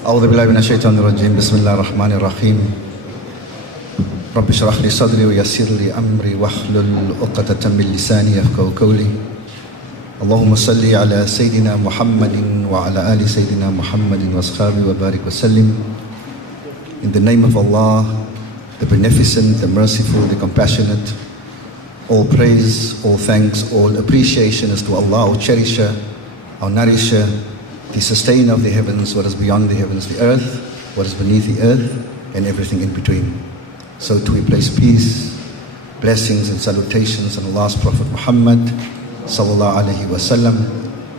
أعوذ بالله من الشيطان الرجيم بسم الله الرحمن الرحيم رب اشرح لي صدري ويسر لي أمري واحلل عقدة من لساني يفقهوا قولي اللهم صل على سيدنا محمد وعلى آل سيدنا محمد وأصحابه وبارك وسلم. In the name of Allah, the Beneficent, the Merciful, the Compassionate, all praise, all thanks, all appreciation is to Allah, our Cherisher, our Nourisher, the Sustainer of the heavens, what is beyond the heavens, the earth, what is beneath the earth, and everything in between. So too we place peace, blessings and salutations on Allah's Prophet Muhammad sallallahu alaihi wasallam,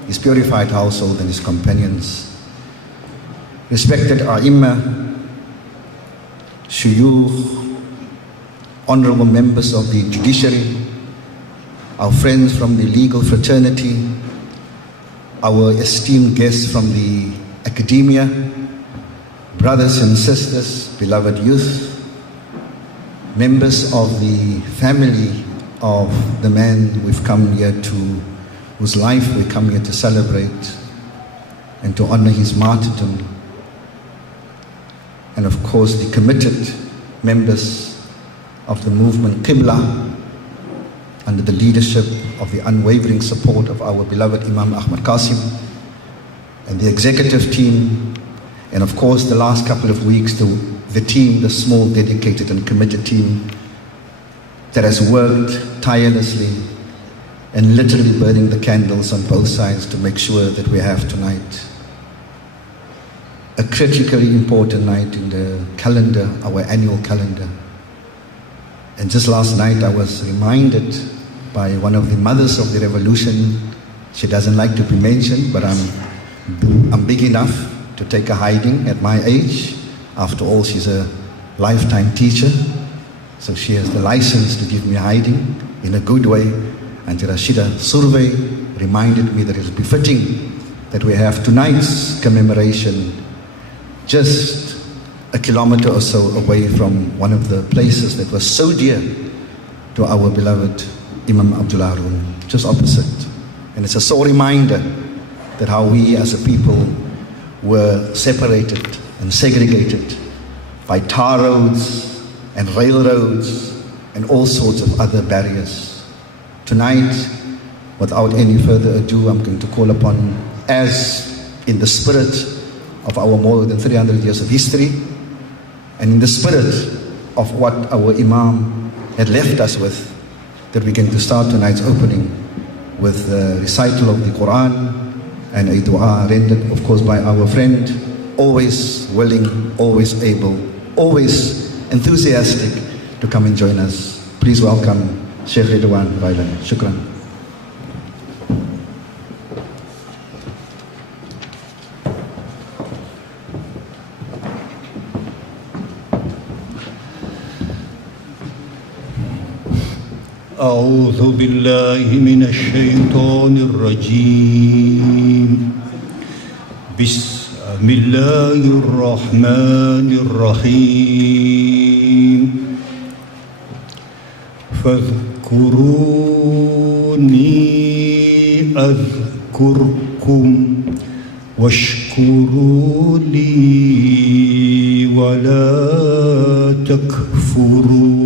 his purified household and his companions. Respected A'imma, Shuyukh, honorable members of the judiciary, our friends from the legal fraternity, our esteemed guests from the academia, brothers and sisters, beloved youth, members of the family of the man we've come here to, whose life we come here to celebrate and to honor his martyrdom, and of course the committed members of the movement Qibla under the leadership of the unwavering support of our beloved Imam Ahmad Qasim and the executive team, and of course the last couple of weeks the team, the small dedicated and committed team that has worked tirelessly and literally burning the candles on both sides to make sure that we have tonight a critically important night in the calendar, our annual calendar. And just last night I was reminded by one of the mothers of the revolution. She doesn't like to be mentioned, but I'm big enough to take a hiding at my age. After all, she's a lifetime teacher, so she has the license to give me hiding in a good way. And Rashida Survey reminded me that it is befitting that we have tonight's commemoration just a kilometer or so away from one of the places that was so dear to our beloved Imam Abdullah Haron, just opposite. And it's a sore reminder that how we as a people were separated and segregated by tar roads and railroads and all sorts of other barriers. Tonight, without any further ado, I'm going to call upon, as in the spirit of our more than 300 years of history, and in the spirit of what our Imam had left us with, that we're going to start tonight's opening with the recital of the Quran and a dua rendered, of course, by our friend, always willing, always able, always enthusiastic to come and join us. Please welcome Sheikh Ridwan Railan. Shukran. أعوذ بالله من الشيطان الرجيم بسم الله الرحمن الرحيم فاذكروني أذكركم واشكروا لي ولا تكفرون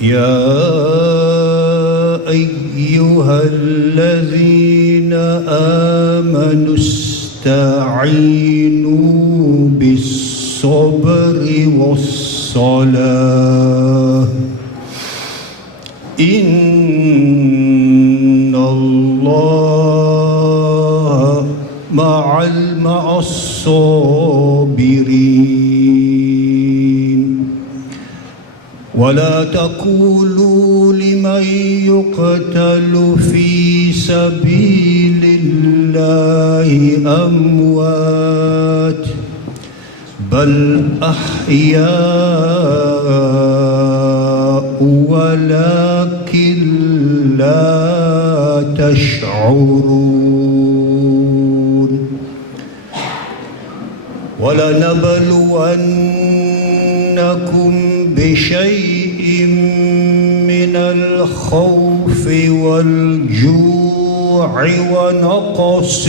يا أيها الذين آمنوا استعينوا بالصبر والصلاة إن الله مع الصابرين ولا تقولوا لمن يقتل في سبيل الله أموات بل أحياء ولكن لا تشعرون ولنبلونكم بشيء من الخوف والجوع ونقص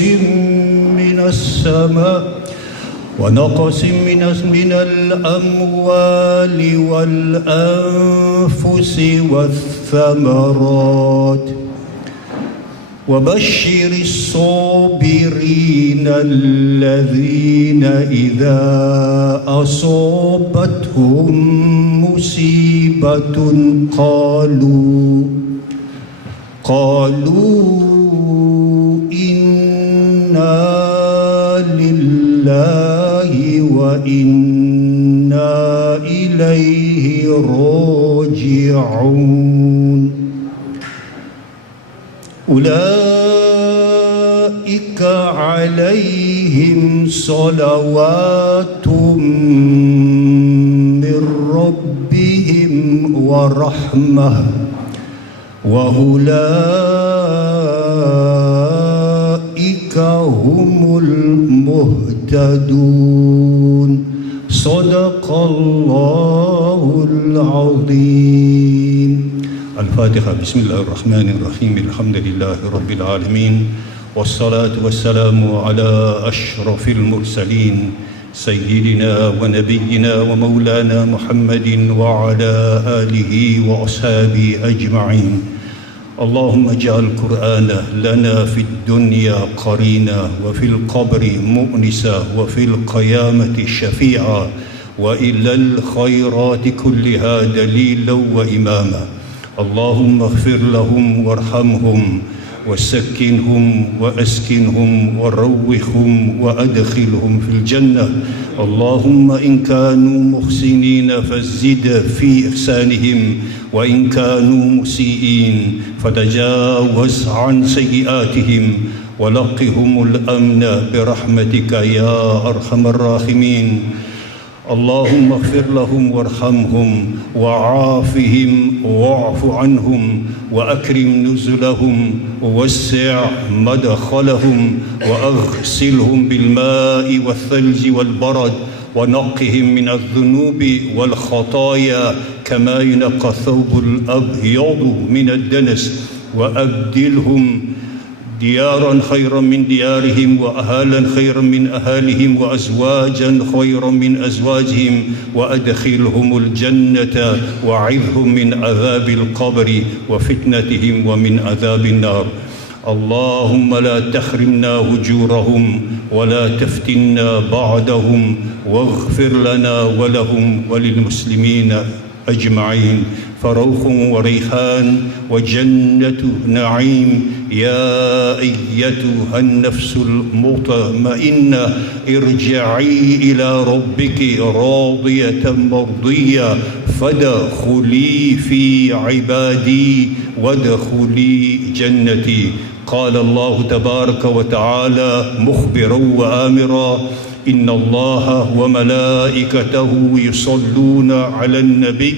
من السماء ونقص من الأموال والأنفس والثمرات وبشر الصابرين الذين إذا أصابتهم مصيبة قالوا إنا لله وإنا إليه راجعون أولئك عليهم صلوات من ربهم ورحمة وأولئك هم المهتدون صدق الله العظيم. الفاتحة. بسم الله الرحمن الرحيم. الحمد لله رب العالمين والصلاة والسلام على أشرف المرسلين سيدنا ونبينا ومولانا محمد وعلى آله وأصحابه أجمعين. اللهم اجعل القرآن لنا في الدنيا قرينا وفي القبر مؤنسا وفي القيامة شفيعا وإلى الخيرات كلها دليلا وإماما. اللهم اغفر لهم وارحمهم وسكنهم وأسكنهم وروحهم وأدخلهم في الجنة. اللهم إن كانوا محسنين فزد في إحسانهم وإن كانوا مسيئين فتجاوز عن سيئاتهم ولقهم الأمن برحمتك يا أرحم الراحمين. اللهم اغفر لهم وارحمهم وعافهم واعف عنهم وأكرم نزلهم ووسع مدخلهم وأغسلهم بالماء والثلج والبرد ونقهم من الذنوب والخطايا كما ينقى الثوب الأبيض من الدنس وأبدلهم ديارا خيرا من ديارهم وأهالا خيرا من أهالهم وأزواجا خيرا من أزواجهم وأدخلهم الجنة وعذهم من عذاب القبر وفتنتهم ومن عذاب النار. اللهم لا تحرمنا هجورهم ولا تفتنا بعدهم واغفر لنا ولهم وللمسلمين أجمعين. فروح وريحان وجنة نعيم. يا أيتها النفس المطمئنة ارجعي إلى ربك راضية مرضية فادخلي في عبادي وادخلي جنتي. قال الله تبارك وتعالى مخبرا وآمرا: إن الله وملائكته يصلون على النبي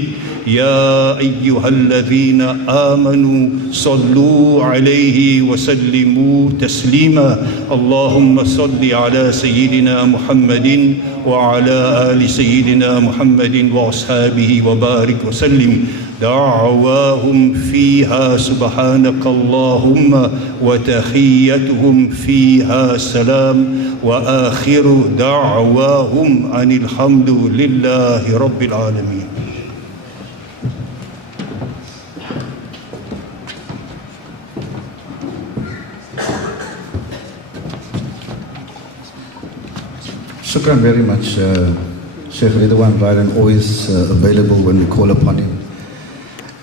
يا أيها الذين آمنوا صلوا عليه وسلموا تسليما. اللهم صل على سيدنا محمد وعلى آل سيدنا محمد وأصحابه وبارك وسلم. دعواهم فيها سبحانك اللهم وتحيتهم فيها سلام وآخر دعواهم أن الحمد لله رب العالمين. Shukran very much, Sheikh Ridwan Haron, always available when we call upon him.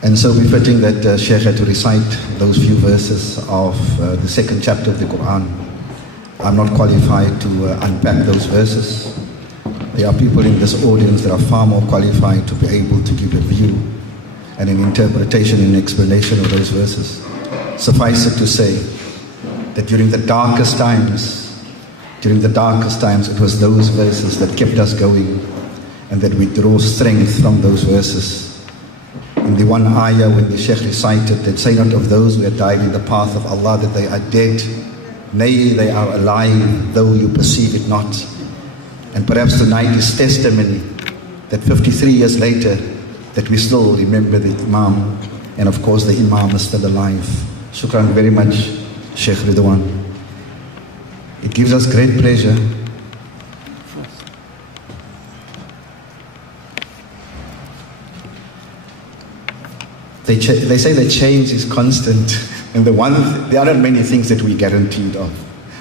And so befitting that Sheikh had to recite those few verses of the second chapter of the Quran. I'm not qualified to unpack those verses. There are people in this audience that are far more qualified to be able to give a view and an interpretation and explanation of those verses. Suffice it to say that during the darkest times, it was those verses that kept us going and that we draw strength from those verses. In the one ayah when the Shaykh recited that, say not of those who have died in the path of Allah that they are dead, nay, they are alive, though you perceive it not. And perhaps tonight is testimony that 53 years later that we still remember the Imam, and of course the Imam is still alive. Shukran very much, Sheikh Ridwan. It gives us great pleasure they say that change is constant, and there aren't many things that we're guaranteed of.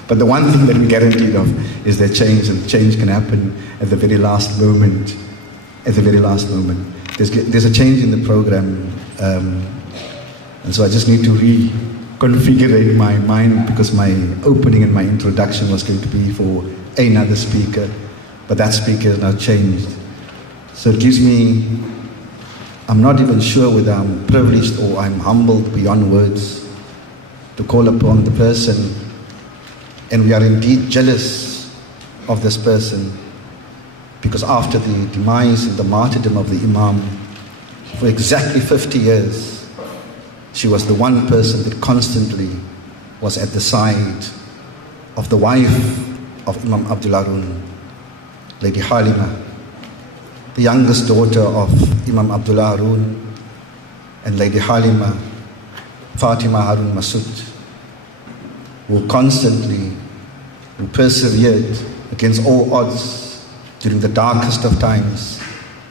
But the one thing that we're guaranteed of is that change, and change can happen at the very last moment. At the very last moment. There's a change in the program, and so I just need to reconfigure my mind, because my opening and my introduction was going to be for another speaker, but that speaker has now changed. So it gives me, I'm not even sure whether I'm privileged or I'm humbled beyond words to call upon the person, and we are indeed jealous of this person, because after the demise and the martyrdom of the Imam, for exactly 50 years, she was the one person that constantly was at the side of the wife of Imam Abdullah Haron, Lady Halima, the youngest daughter of Imam Abdullah Haron, and Lady Halima, Fatima Harun Masud, who persevered against all odds during the darkest of times,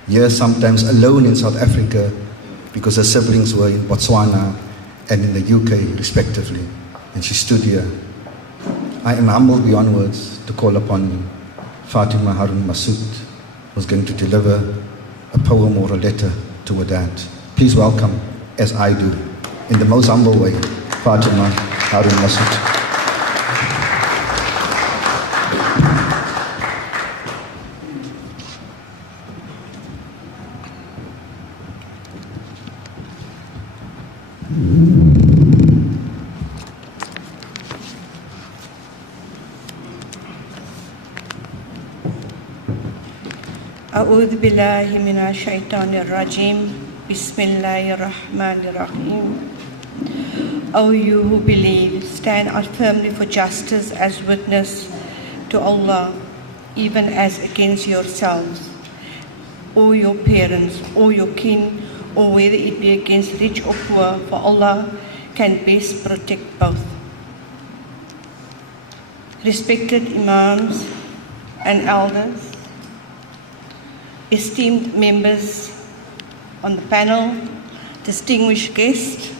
here sometimes alone in South Africa, because her siblings were in Botswana and in the UK respectively, and she stood here. I am humbled beyond words to call upon Fatima Harun Masud, who's going to deliver a poem or a letter to her dad. Please welcome, as I do, in the most humble way, Fatima Harun Masud. أعوذ بالله من الشيطان الرجيم بسم الله الرحمن الرحيم. O you who believe, stand out firmly for justice as witness to Allah, even as against yourselves, or your parents, or your kin, or whether it be against rich or poor, for Allah can best protect both. Respected Imams and elders, esteemed members on the panel, distinguished guests,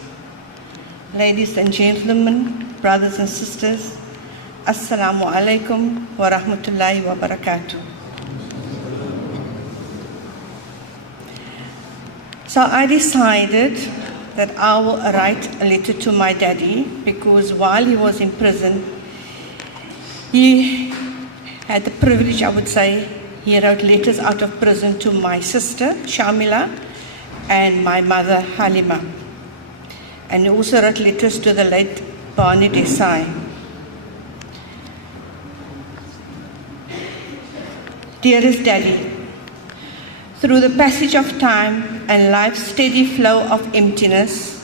ladies and gentlemen, brothers and sisters, Assalamu alaikum wa rahmatullahi wa barakatuh. So I decided that I will write a letter to my daddy, because while he was in prison, he had the privilege, I would say, he wrote letters out of prison to my sister, Shamila, and my mother, Halima. And he also wrote letters to the late Barney Desai. Dearest Daddy, through the passage of time and life's steady flow of emptiness,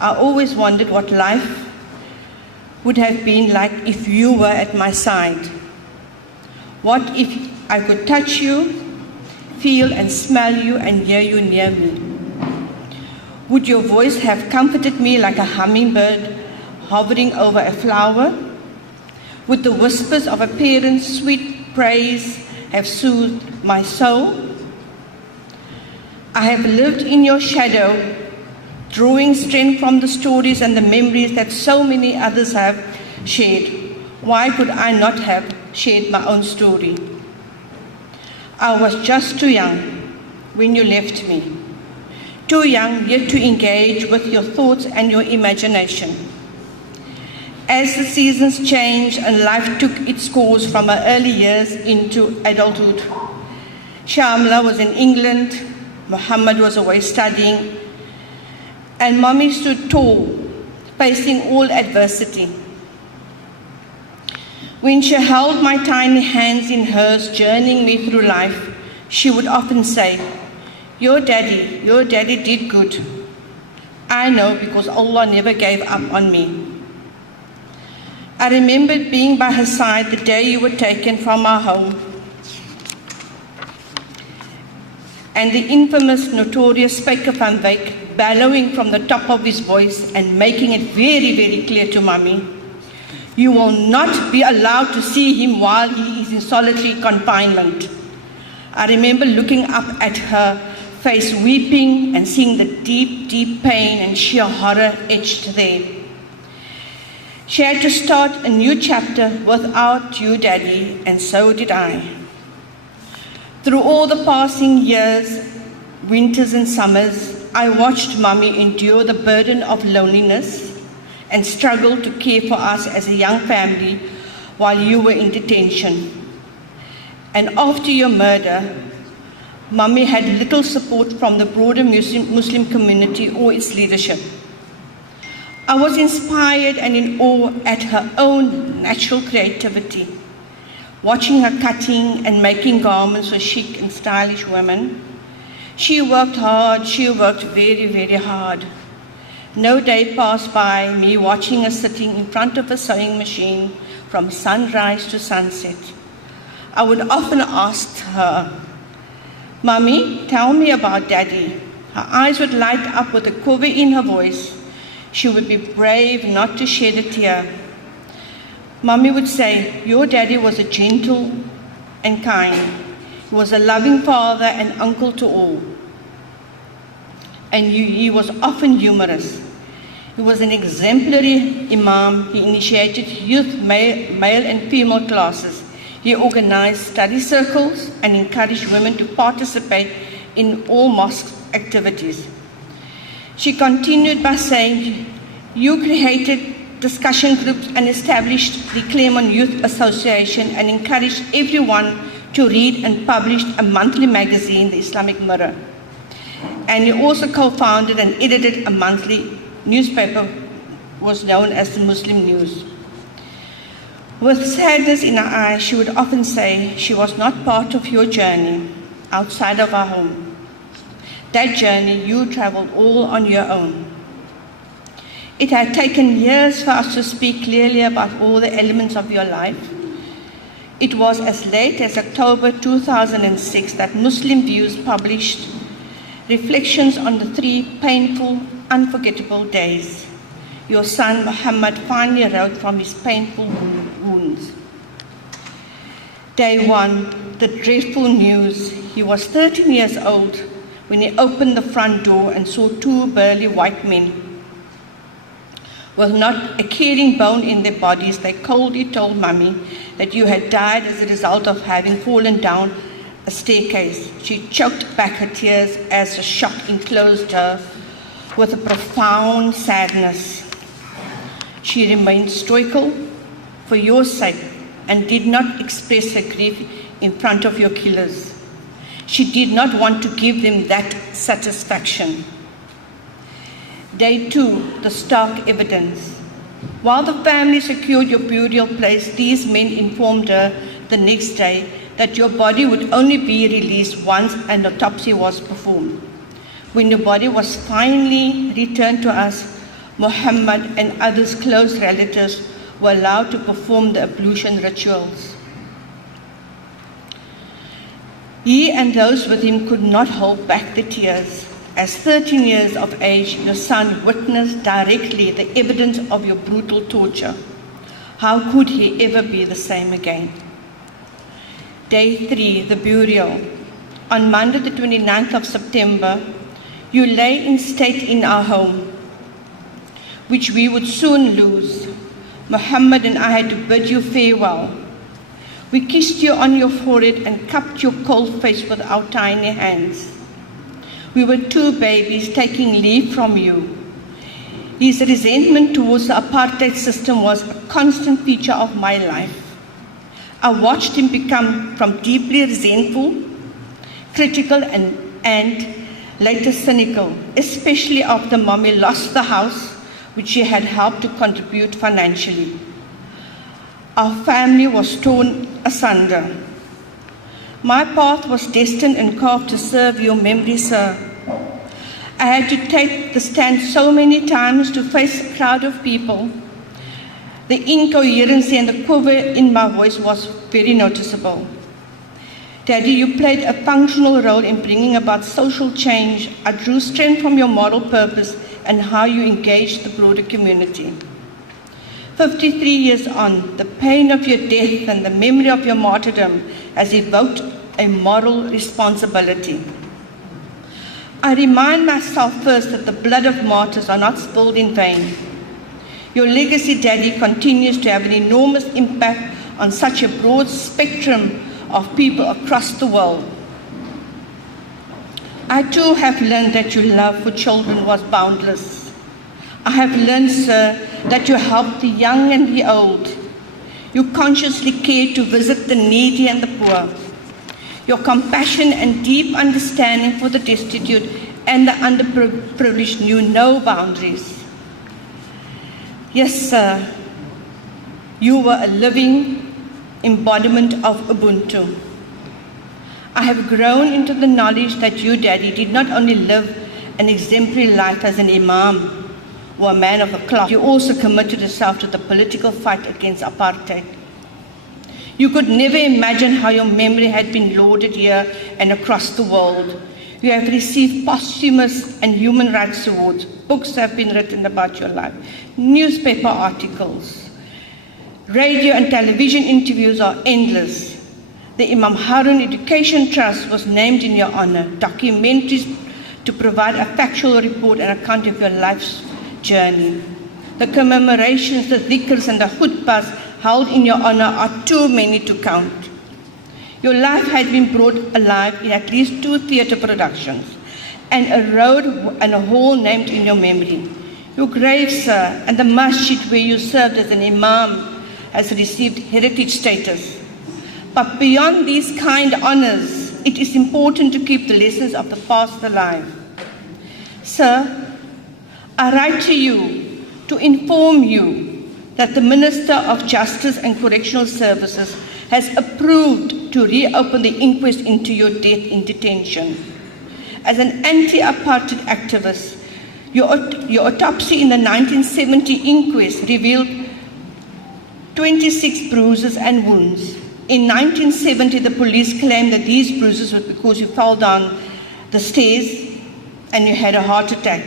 I always wondered what life would have been like if you were at my side. What if I could touch you, feel and smell you and hear you near me? Would your voice have comforted me like a hummingbird hovering over a flower? Would the whispers of a parent's sweet praise have soothed my soul? I have lived in your shadow, drawing strength from the stories and the memories that so many others have shared. Why could I not have shared my own story? I was just too young when you left me. Too young yet to engage with your thoughts and your imagination. As the seasons changed and life took its course from her early years into adulthood, Shamla was in England, Muhammad was away studying, and Mommy stood tall, facing all adversity. When she held my tiny hands in hers, journeying me through life, she would often say, your daddy did good. I know, because Allah never gave up on me. I remembered being by her side the day you were taken from our home, and the infamous, notorious Speaker van Wyk bellowing from the top of his voice and making it very, very clear to Mommy You will not be allowed to see him while he is in solitary confinement. I remember looking up at her face, weeping, and seeing the deep, deep pain and sheer horror etched there. She had to start a new chapter without you, Daddy, and so did I. Through all the passing years, winters and summers, I watched Mummy endure the burden of loneliness and struggle to care for us as a young family while you were in detention. And after your murder, Mummy had little support from the broader Muslim community or its leadership. I was inspired and in awe at her own natural creativity, watching her cutting and making garments for chic and stylish women. She worked hard, she worked very, very hard. No day passed by me watching her sitting in front of a sewing machine from sunrise to sunset. I would often ask her, Mummy, tell me about Daddy. Her eyes would light up with a quiver in her voice. She would be brave not to shed a tear. Mummy would say, your Daddy was a gentle and kind. He was a loving father and uncle to all. And he was often humorous. He was an exemplary Imam. He initiated youth male and female classes. He organized study circles and encouraged women to participate in all mosque activities. She continued by saying, you created discussion groups and established the Claremont Youth Association and encouraged everyone to read and published a monthly magazine, the Islamic Mirror. And he also co-founded and edited a monthly newspaper, was known as the Muslim News. With sadness in her eyes, she would often say she was not part of your journey outside of our home. That journey you traveled all on your own. It had taken years for us to speak clearly about all the elements of your life. It was as late as October 2006 that Muslim Views published reflections on the 3 painful, unforgettable days. Your son Muhammad finally wrote from his painful wounds. Day 1, the dreadful news. He was 13 years old when he opened the front door and saw 2 burly white men. With not a caring bone in their bodies, they coldly told Mummy that you had died as a result of having fallen down a staircase. She choked back her tears as the shock enclosed her with a profound sadness. She remained stoical for your sake and did not express her grief in front of your killers. She did not want to give them that satisfaction. Day 2, the stark evidence. While the family secured your burial place, these men informed her the next day that your body would only be released once an autopsy was performed. When your body was finally returned to us, Muhammad and others close relatives were allowed to perform the ablution rituals. He and those with him could not hold back the tears. As 13 years of age, your son witnessed directly the evidence of your brutal torture. How could he ever be the same again? Day 3, the burial. On Monday, the 29th of September, you lay in state in our home, which we would soon lose. Muhammad and I had to bid you farewell. We kissed you on your forehead and cupped your cold face with our tiny hands. We were 2 babies taking leave from you. His resentment towards the apartheid system was a constant feature of my life. I watched him become from deeply resentful, critical, and later cynical, especially after Mommy lost the house, which she had helped to contribute financially. Our family was torn asunder. My path was destined and carved to serve your memory, sir. I had to take the stand so many times to face a crowd of people. The incoherency and the quiver in my voice was very noticeable. Daddy, you played a functional role in bringing about social change. I drew strength from your moral purpose and how you engaged the broader community. 53 years on, the pain of your death and the memory of your martyrdom has evoked a moral responsibility. I remind myself first that the blood of martyrs are not spilled in vain. Your legacy, Daddy, continues to have an enormous impact on such a broad spectrum of people across the world. I too have learned that your love for children was boundless. I have learned, sir, that you helped the young and the old. You consciously cared to visit the needy and the poor. Your compassion and deep understanding for the destitute and the underprivileged knew no boundaries. Yes, sir, you were a living embodiment of Ubuntu. I have grown into the knowledge that you, Daddy, did not only live an exemplary life as an imam or a man of the cloth, you also committed yourself to the political fight against apartheid. You could never imagine how your memory had been lauded here and across the world. You have received posthumous and human rights awards. Books have been written about your life. Newspaper articles. Radio and television interviews are endless. The Imam Haron Education Trust was named in your honor. Documentaries to provide a factual report and account of your life's journey. The commemorations, the dhikrs and the khutbahs held in your honor are too many to count. Your life had been brought alive in at least 2 theatre productions and a road and a hall named in your memory. Your grave, sir, and the masjid where you served as an imam has received heritage status. But beyond these kind honors, it is important to keep the lessons of the past alive. Sir, I write to you to inform you that the Minister of Justice and Correctional Services has approved to reopen the inquest into your death in detention. As an anti-apartheid activist, your autopsy in the 1970 inquest revealed 26 bruises and wounds. In 1970, the police claimed that these bruises were because you fell down the stairs and you had a heart attack.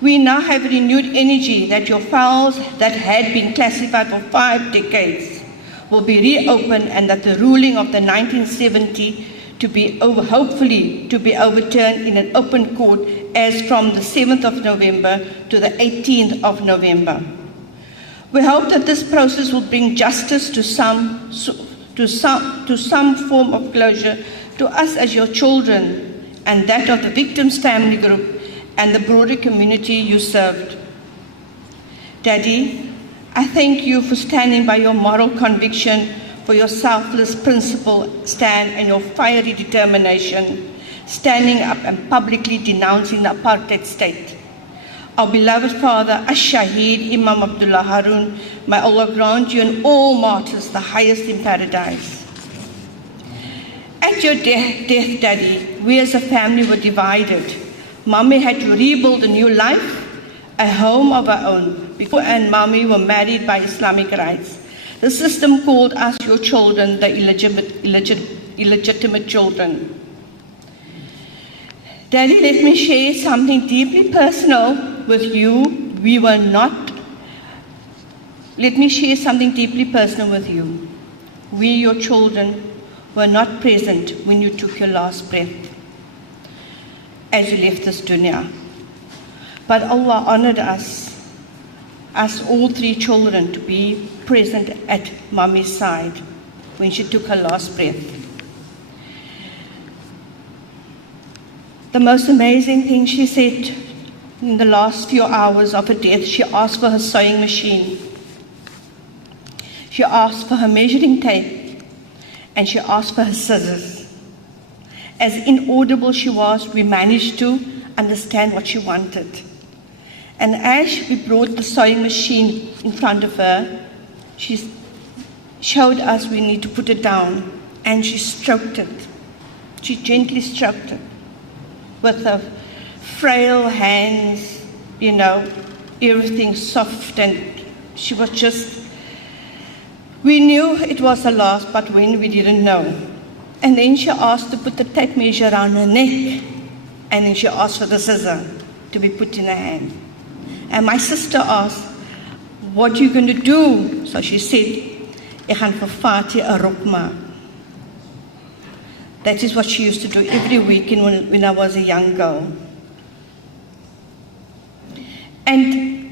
We now have renewed energy that your files that had been classified for 5 decades will be reopened and that the ruling of the 1970 hopefully to be overturned in an open court as from the 7th of November to the 18th of November. We hope that this process will bring justice to some form of closure to us as your children and that of the victims' family group and the broader community you served. Daddy, I thank you for standing by your moral conviction, for your selfless principle stand and your fiery determination, standing up and publicly denouncing the apartheid state. Our beloved father, Ash-Shaheed Imam Abdullah Haron, may Allah grant you and all martyrs the highest in paradise. At your death, Daddy, we as a family were divided. Mommy had to rebuild a new life, a home of our own. Before and Mommy were married by Islamic rights. The system called us your children, the illegitimate children. Daddy, let me share something deeply personal with you. Let me share something deeply personal with you. We, your children, were not present when you took your last breath as you left this dunya. But Allah honored us all 3 children, to be present at Mommy's side when she took her last breath. The most amazing thing she said in the last few hours of her death, she asked for her sewing machine. She asked for her measuring tape, and she asked for her scissors. As inaudible she was, we managed to understand what she wanted. And as we brought the sewing machine in front of her, she showed us we need to put it down, and she stroked it. She gently stroked it with her frail hands, everything soft, and she was just, we knew it was her last, but when we didn't know. And then she asked to put the tape measure around her neck, and then she asked for the scissor to be put in her hand. And my sister asked, what are you going to do? So she said, ek gaan vir Fati 'n rok maak. That is what she used to do every weekend when I was a young girl. And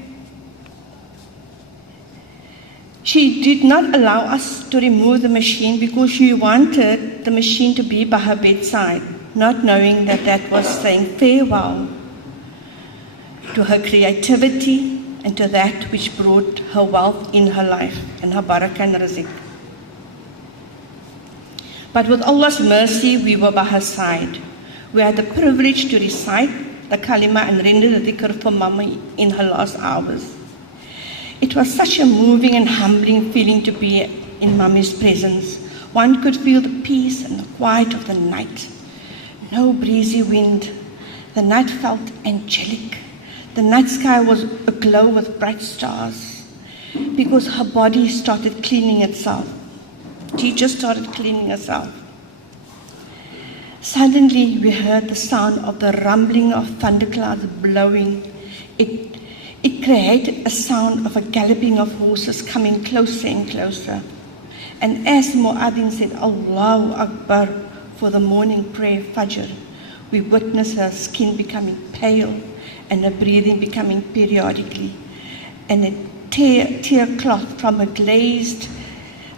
she did not allow us to remove the machine because she wanted the machine to be by her bedside, not knowing that that was saying farewell to her creativity and to that which brought her wealth in her life and her barakah and rizq. But with Allah's mercy, we were by her side. We had the privilege to recite the kalima and render the dhikr for Mama in her last hours. It was such a moving and humbling feeling to be in Mummy's presence. One could feel the peace and the quiet of the night. No breezy wind. The night felt angelic. The night sky was aglow with bright stars because her body started cleaning itself. She just started cleaning herself. Suddenly, we heard the sound of the rumbling of thunderclouds blowing. It created a sound of a galloping of horses coming closer and closer. And as Mu'adhin said, Allahu Akbar, for the morning prayer Fajr, we witnessed her skin becoming pale and her breathing becoming periodically, and a tear cloth from her glazed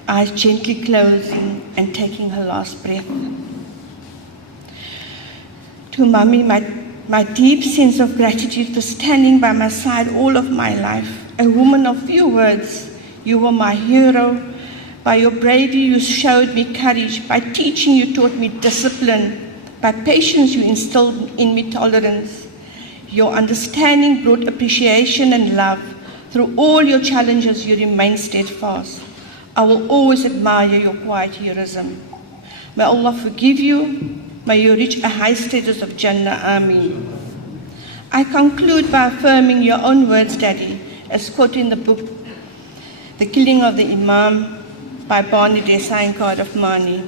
eyes gently closing and taking her last breath. To Mummy, my deep sense of gratitude for standing by my side all of my life. A woman of few words, you were my hero. By your bravery, you showed me courage. By teaching, you taught me discipline. By patience, you instilled in me tolerance. Your understanding brought appreciation and love. Through all your challenges, you remained steadfast. I will always admire your quiet heroism. May Allah forgive you. May you reach a high status of Jannah. Ameen. I conclude by affirming your own words, Daddy, as quoted in the book, The Killing of the Imam by Barney Desai and Cardiff Mani.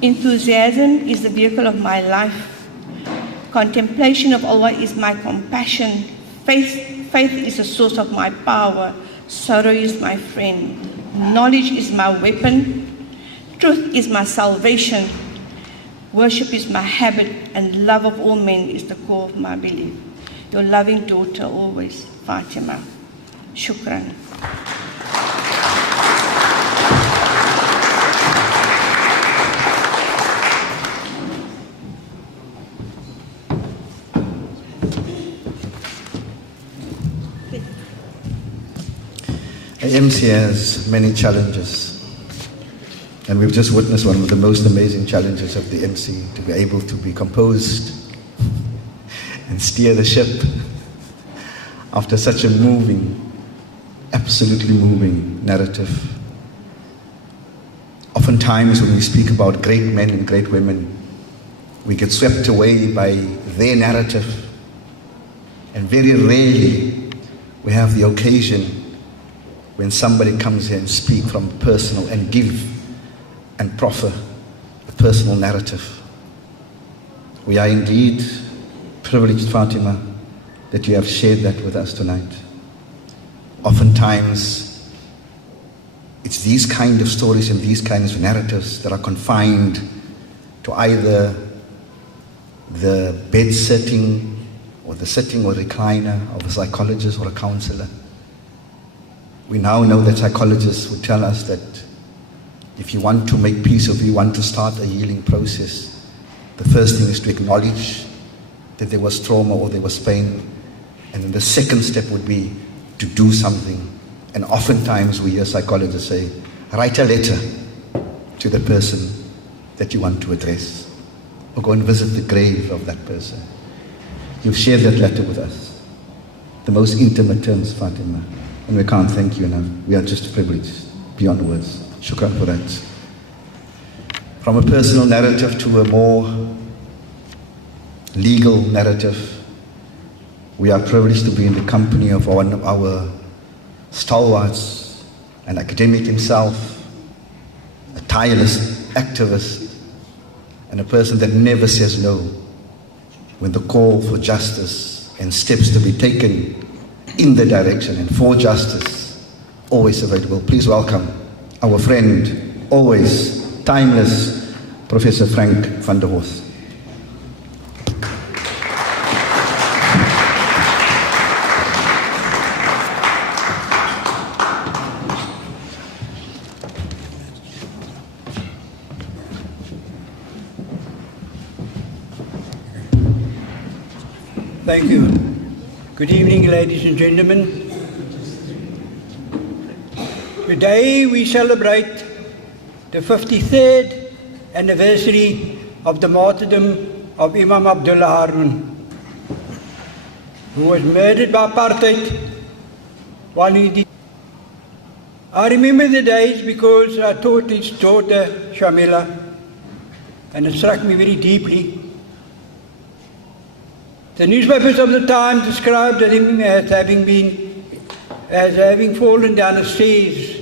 Enthusiasm is the vehicle of my life. Contemplation of Allah is my compassion. Faith is the source of my power. Sorrow is my friend. Knowledge is my weapon. Truth is my salvation. Worship is my habit, and love of all men is the core of my belief. Your loving daughter always, Fatima. Shukran. MC has many challenges. And we've just witnessed one of the most amazing challenges of the MC, to be able to be composed and steer the ship after such a moving, absolutely moving narrative. Oftentimes when we speak about great men and great women, we get swept away by their narrative. And very rarely we have the occasion when somebody comes here and speak from personal and give and proffer a personal narrative. We are indeed privileged, Fatima, that you have shared that with us tonight. Oftentimes, it's these kind of stories and these kinds of narratives that are confined to either the bed setting or the sitting or recliner of a psychologist or a counselor. We now know that psychologists would tell us that if you want to make peace, or if you want to start a healing process, the first thing is to acknowledge that there was trauma or there was pain. And then the second step would be to do something. And oftentimes we hear psychologists say, write a letter to the person that you want to address, or go and visit the grave of that person. You've shared that letter with us. The most intimate terms, Fatima. And we can't thank you enough. We are just privileged beyond words. Shukran for that. From a personal narrative to a more legal narrative, we are privileged to be in the company of one of our stalwarts, an academic himself, a tireless activist, and a person that never says no when the call for justice and steps to be taken in the direction and for justice, always available. Please welcome our friend, always timeless, Professor Frank van der Horst. Thank you. Good evening, ladies and gentlemen. Today we celebrate the 53rd anniversary of the martyrdom of Imam Abdullah Haron, who was murdered by apartheid while he did. I remember the days because I taught his daughter Shamila, and it struck me very deeply. The newspapers of the time described him as having fallen down the stairs,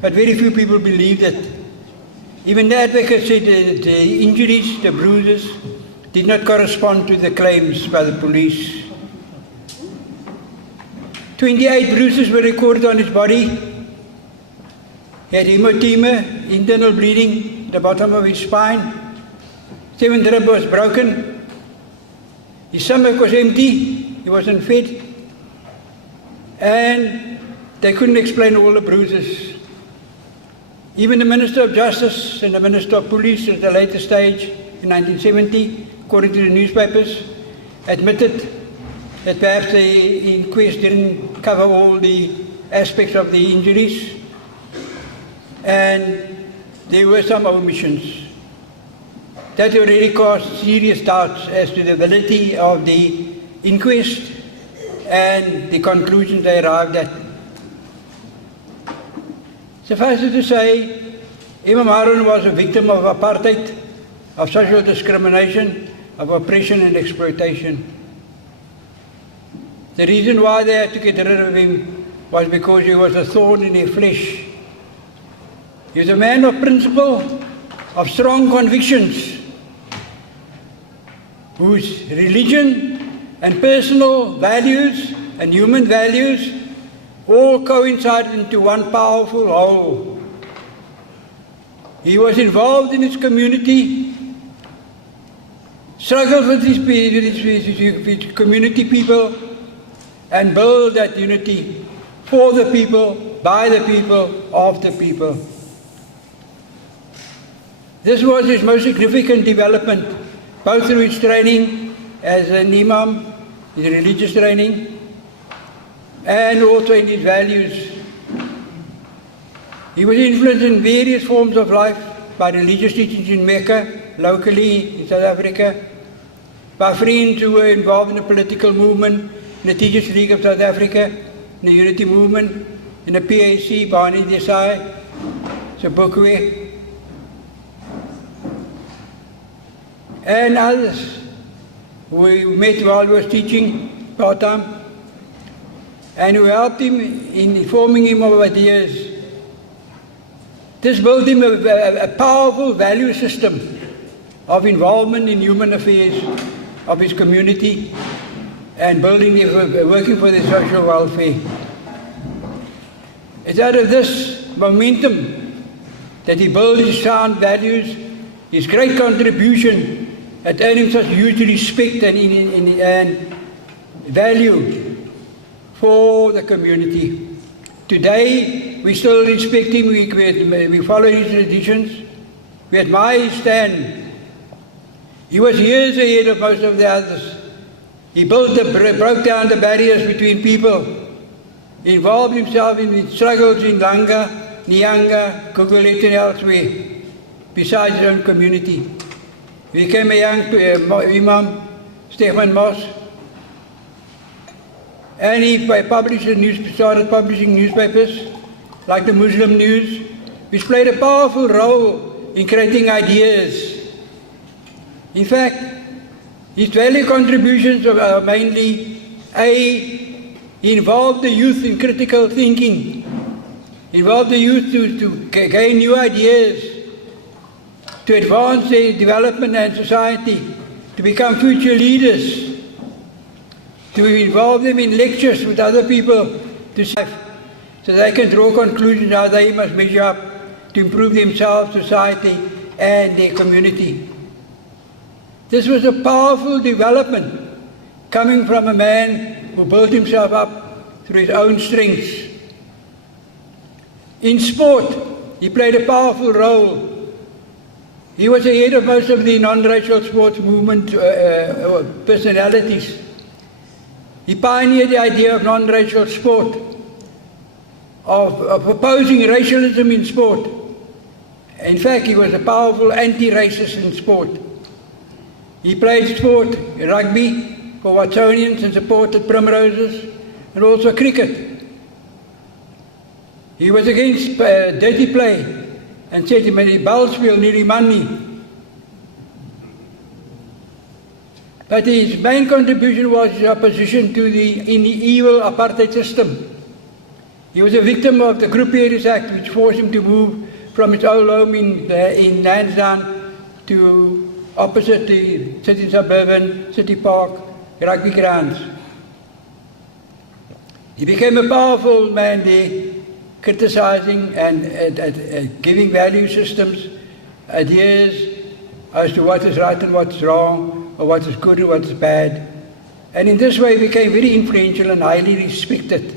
but very few people believed it. Even the advocate said that the injuries, the bruises, did not correspond to the claims by the police. 28 bruises were recorded on his body. He had hematoma, internal bleeding at the bottom of his spine. 7th rib was broken. His stomach was empty, he wasn't fed, and they couldn't explain all the bruises. Even the Minister of Justice and the Minister of Police at a later stage in 1970, according to the newspapers, admitted that perhaps the inquest didn't cover all the aspects of the injuries, and there were some omissions. That already caused serious doubts as to the validity of the inquest and the conclusions they arrived at. Suffice it to say, Imam Haron was a victim of apartheid, of social discrimination, of oppression and exploitation. The reason why they had to get rid of him was because he was a thorn in their flesh. He was a man of principle, of strong convictions, whose religion and personal values and human values all coincided into one powerful whole. He was involved in his community, struggled with his community people, and built that unity for the people, by the people, of the people. This was his most significant development, both through his training as an imam, his religious training, and also in his values. He was influenced in various forms of life by religious teachings in Mecca, locally in South Africa, by friends who were involved in the political movement, in the Teachers League of South Africa, in the Unity Movement, in the PAC, Barney Desai, Sobukwe, and others who we met while he was teaching part-time, and who helped him in informing him of ideas. This built him a powerful value system of involvement in human affairs of his community and working for their social welfare. It's out of this momentum that he built his sound values, his great contribution that earned him such huge respect and value for the community. Today, we still respect him, we follow his traditions, we admire his stand. He was years ahead of most of the others. He broke down the barriers between people, involved himself in struggles in Langa, Nyanga, Gugulethu and elsewhere, besides his own community. He became a young Imam, Stefan Moss, and he started publishing newspapers like the Muslim News, which played a powerful role in creating ideas. In fact, his value contributions are mainly he involved the youth in critical thinking, involved the youth to gain new ideas, to advance their development and society, to become future leaders. to involve them in lectures with other people to so they can draw conclusions how they must measure up to improve themselves, society, and their community. This was a powerful development coming from a man who built himself up through his own strengths. In sport, he played a powerful role. He was the head of most of the non-racial sports movement personalities. He pioneered the idea of non-racial sport, of opposing racialism in sport. In fact, he was a powerful anti-racist in sport. He played sport, rugby for Watsonians and supported Primroses, and also cricket. He was against dirty play and said many balls will need money. But his main contribution was his opposition to the evil apartheid system. He was a victim of the Group Areas Act, which forced him to move from his old home in Lansdowne to opposite the city suburban City Park rugby grounds. He became a powerful man there, criticizing and giving value systems, ideas as to what is right and what's wrong, or what is good and what is bad. And in this way he became very influential and highly respected.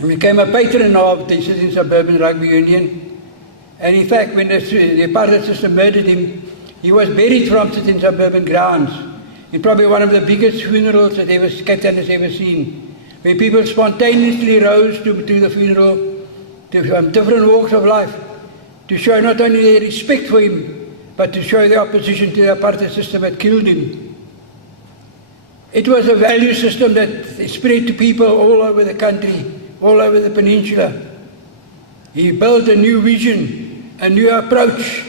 He became a patron of the City Suburban Rugby Union. And in fact, when the apartheid system murdered him, he was buried from City Suburban grounds in probably one of the biggest funerals that Cape Town has ever seen, where people spontaneously rose to the funeral from different walks of life to show not only their respect for him, but to show their opposition to the apartheid system that killed him. It was a value system that spread to people all over the country, all over the peninsula. He built a new vision, a new approach,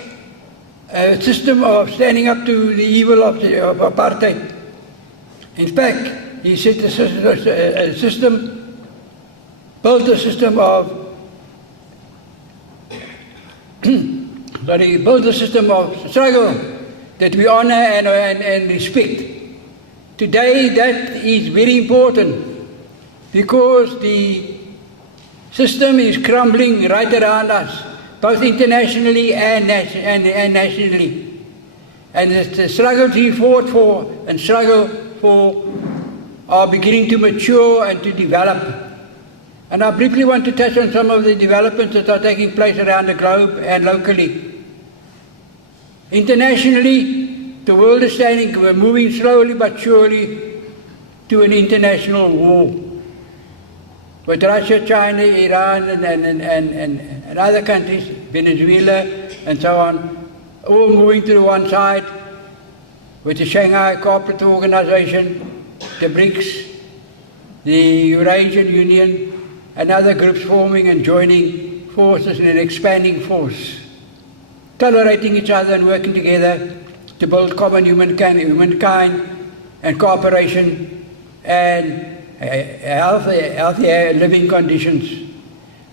a system of standing up to the evil of apartheid. In fact, he set a system, built a system of built a system of struggle that we honor and respect. Today that is very important because the system is crumbling right around us, both internationally and nationally. And the struggles he fought for and struggled for are beginning to mature and to develop. And I briefly want to touch on some of the developments that are taking place around the globe and locally. Internationally, the world is moving slowly but surely to an international war. With Russia, China, Iran, and other countries, Venezuela, and so on, all moving to one side, with the Shanghai Cooperation Organization, the BRICS, the Eurasian Union, and other groups forming and joining forces in an expanding force, tolerating each other and working together to build common humankind and cooperation and healthier living conditions.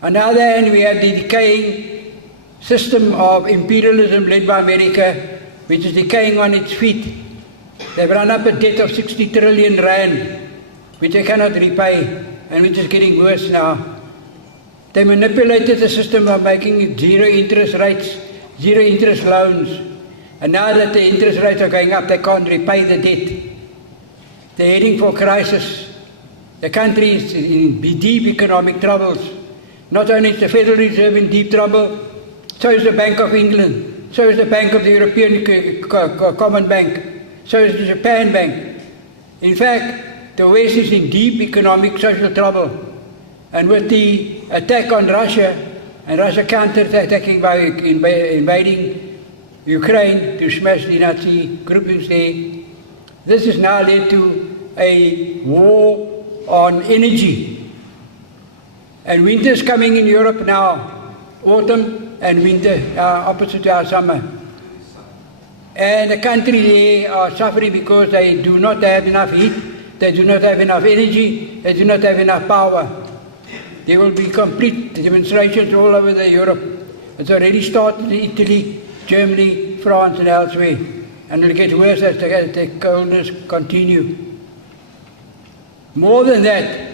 On the other hand, we have the decaying system of imperialism led by America, which is decaying on its feet. They've run up a debt of 60 trillion rand, which they cannot repay, and which is getting worse now. They manipulated the system of making it zero interest rates, zero interest loans, and now that the interest rates are going up, they can't repay the debt. They're heading for crisis. The country is in deep economic troubles. Not only is the Federal Reserve in deep trouble, so is the Bank of England, so is the Bank of the European Common Bank, so is the Japan Bank. In fact, the West is in deep economic social trouble. And with the attack on Russia, and Russia counter-attacking by invading Ukraine to smash the Nazi groupings there, this has now led to a war on energy. And winter's coming in Europe now, autumn and winter, opposite to our summer. And the country there are suffering because they do not have enough heat, they do not have enough energy, they do not have enough power. There will be complete demonstrations all over Europe. It's already started in Italy, Germany, France and elsewhere. And it will get worse as the coldness continue. More than that,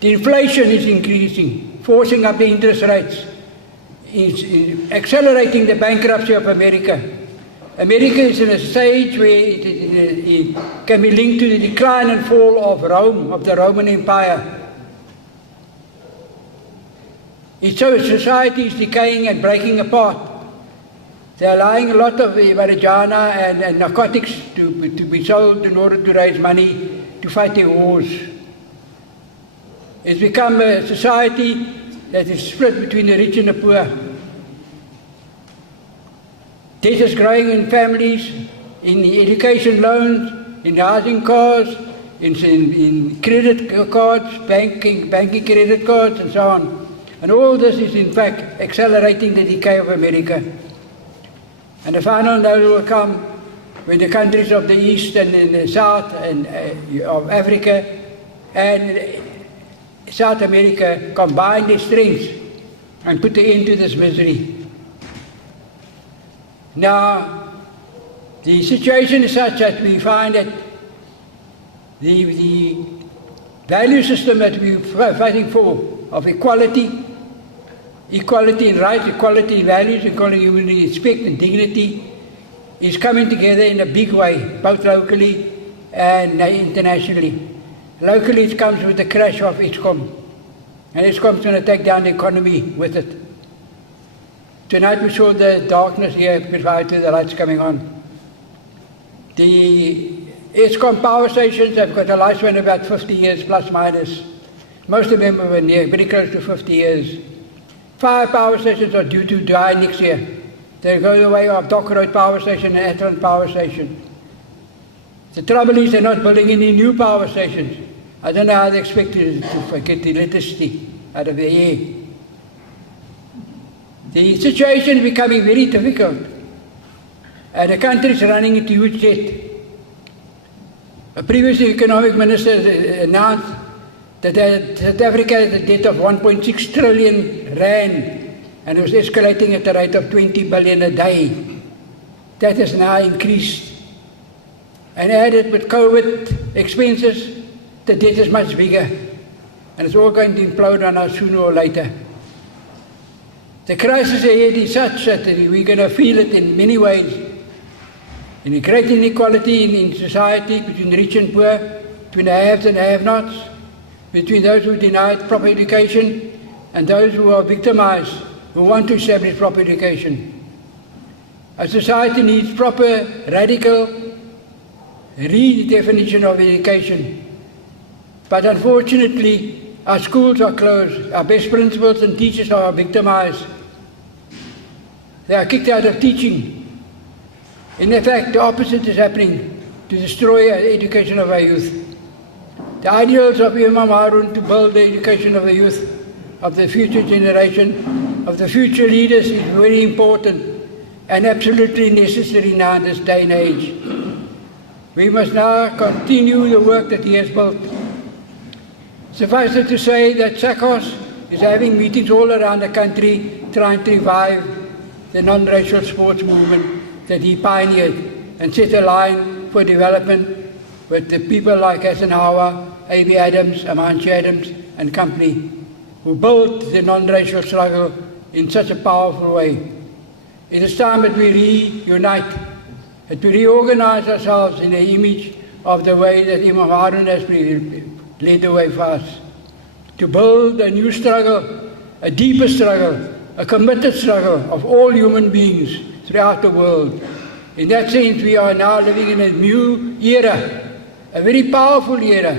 the inflation is increasing, forcing up the interest rates, is accelerating the bankruptcy of America. America is in a stage where it can be linked to the decline and fall of Rome, of the Roman Empire. Its society is decaying and breaking apart. They are allowing a lot of marijuana and narcotics to be sold in order to raise money to fight their wars. It's become a society that is split between the rich and the poor. Debt is growing in families, in education loans, in housing costs, in credit cards, banking credit cards, and so on. And all this is in fact accelerating the decay of America. And the final note will come when the countries of the East and the South and of Africa and South America combine their strengths and put an end to this misery. Now, the situation is such that we find that the value system that we're fighting for of equality in rights, equality in values, equality in human respect and dignity is coming together in a big way, both locally and internationally. Locally it comes with the crash of ESCOM, and ESCOM is going to take down the economy with it. Tonight we saw the darkness here prior to the lights coming on. The ESCOM power stations have got a lifespan of about 50 years plus minus. Most of them are near, very close to 50 years. 5 power stations are due to die next year. They go the way of Dock Road Power Station and Atlant Power Station. The trouble is they're not building any new power stations. I don't know how they expect to get the electricity out of the air. The situation is becoming very difficult, and the country is running into huge debt. A previous economic minister announced that South Africa has a debt of 1.6 trillion rand, and it was escalating at the rate of 20 billion a day. That has now increased. And added with COVID expenses, the debt is much bigger, and it's all going to implode on us sooner or later. The crisis ahead is such that we're going to feel it in many ways. In a great inequality in society between rich and poor, between the haves and have-nots, between those who denied proper education and those who are victimized, who want to establish proper education. Our society needs proper, radical redefinition of education. But unfortunately, our schools are closed, our best principals and teachers are victimized. They are kicked out of teaching. In fact, the opposite is happening, to destroy the education of our youth. The ideals of Imam Haron to build the education of the youth, of the future generation, of the future leaders is very important and absolutely necessary now in this day and age. We must now continue the work that he has built. Suffice it to say that SACOS is having meetings all around the country trying to revive the non-racial sports movement that he pioneered and set a line for development with the people like Hassan Hawa, A.B. Adams, Amanchi Adams and company, who built the non-racial struggle in such a powerful way. It is time that we reunite, that we reorganize ourselves in the image of the way that Imam Haron has led the way for us, to build a new struggle, a deeper struggle, a committed struggle of all human beings throughout the world. In that sense, we are now living in a new era, a very powerful era,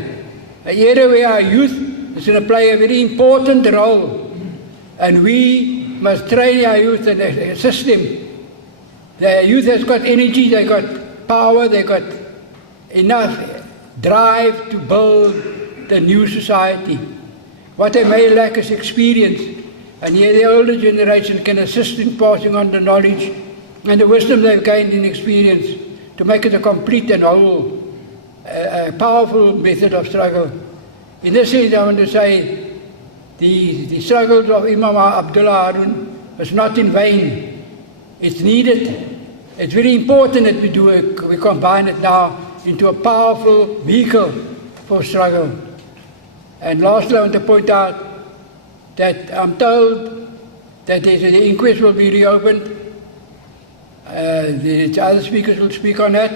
an era where our youth is going to play a very important role, and we must train our youth and assist them. The youth has got energy, they got power, they got enough drive to build the new society. What they may lack is experience, and here the older generation can assist in passing on the knowledge and the wisdom they've gained in experience to make it a complete and whole, powerful method of struggle. In this sense, I want to say the struggles of Imam Abdullah Haron was not in vain. It's needed. It's very important that we combine it now into a powerful vehicle for struggle. And lastly, I want to point out that I'm told that the inquest will be reopened. The other speakers will speak on that,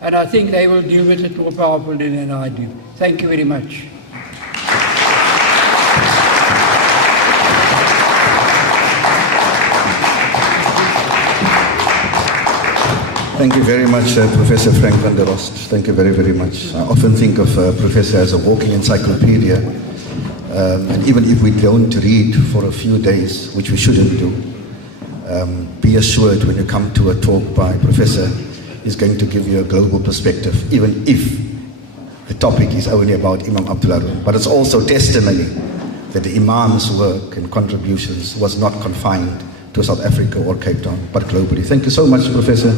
and I think they will deal with it more powerfully than I do. Thank you very much. Thank you very much, Professor Frank van der Rost. Thank you very, very much. I often think of Professor as a walking encyclopedia. And even if we don't read for a few days, which we shouldn't do, be assured when you come to a talk by Professor, he's going to give you a global perspective, even if the topic is only about Imam Abdullah Haron. But it's also testimony that the Imam's work and contributions was not confined to South Africa or Cape Town, but globally. Thank you so much, Professor.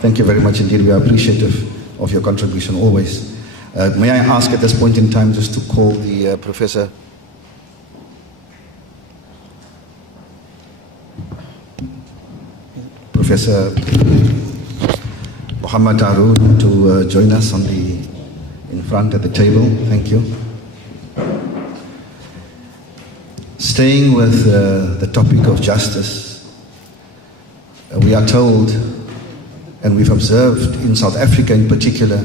Thank you very much indeed. We are appreciative of your contribution always. May I ask at this point in time just to call the Professor Muhammad Haron to join us in front at the table. Thank you. Staying with the topic of justice, we are told, and we've observed in South Africa in particular,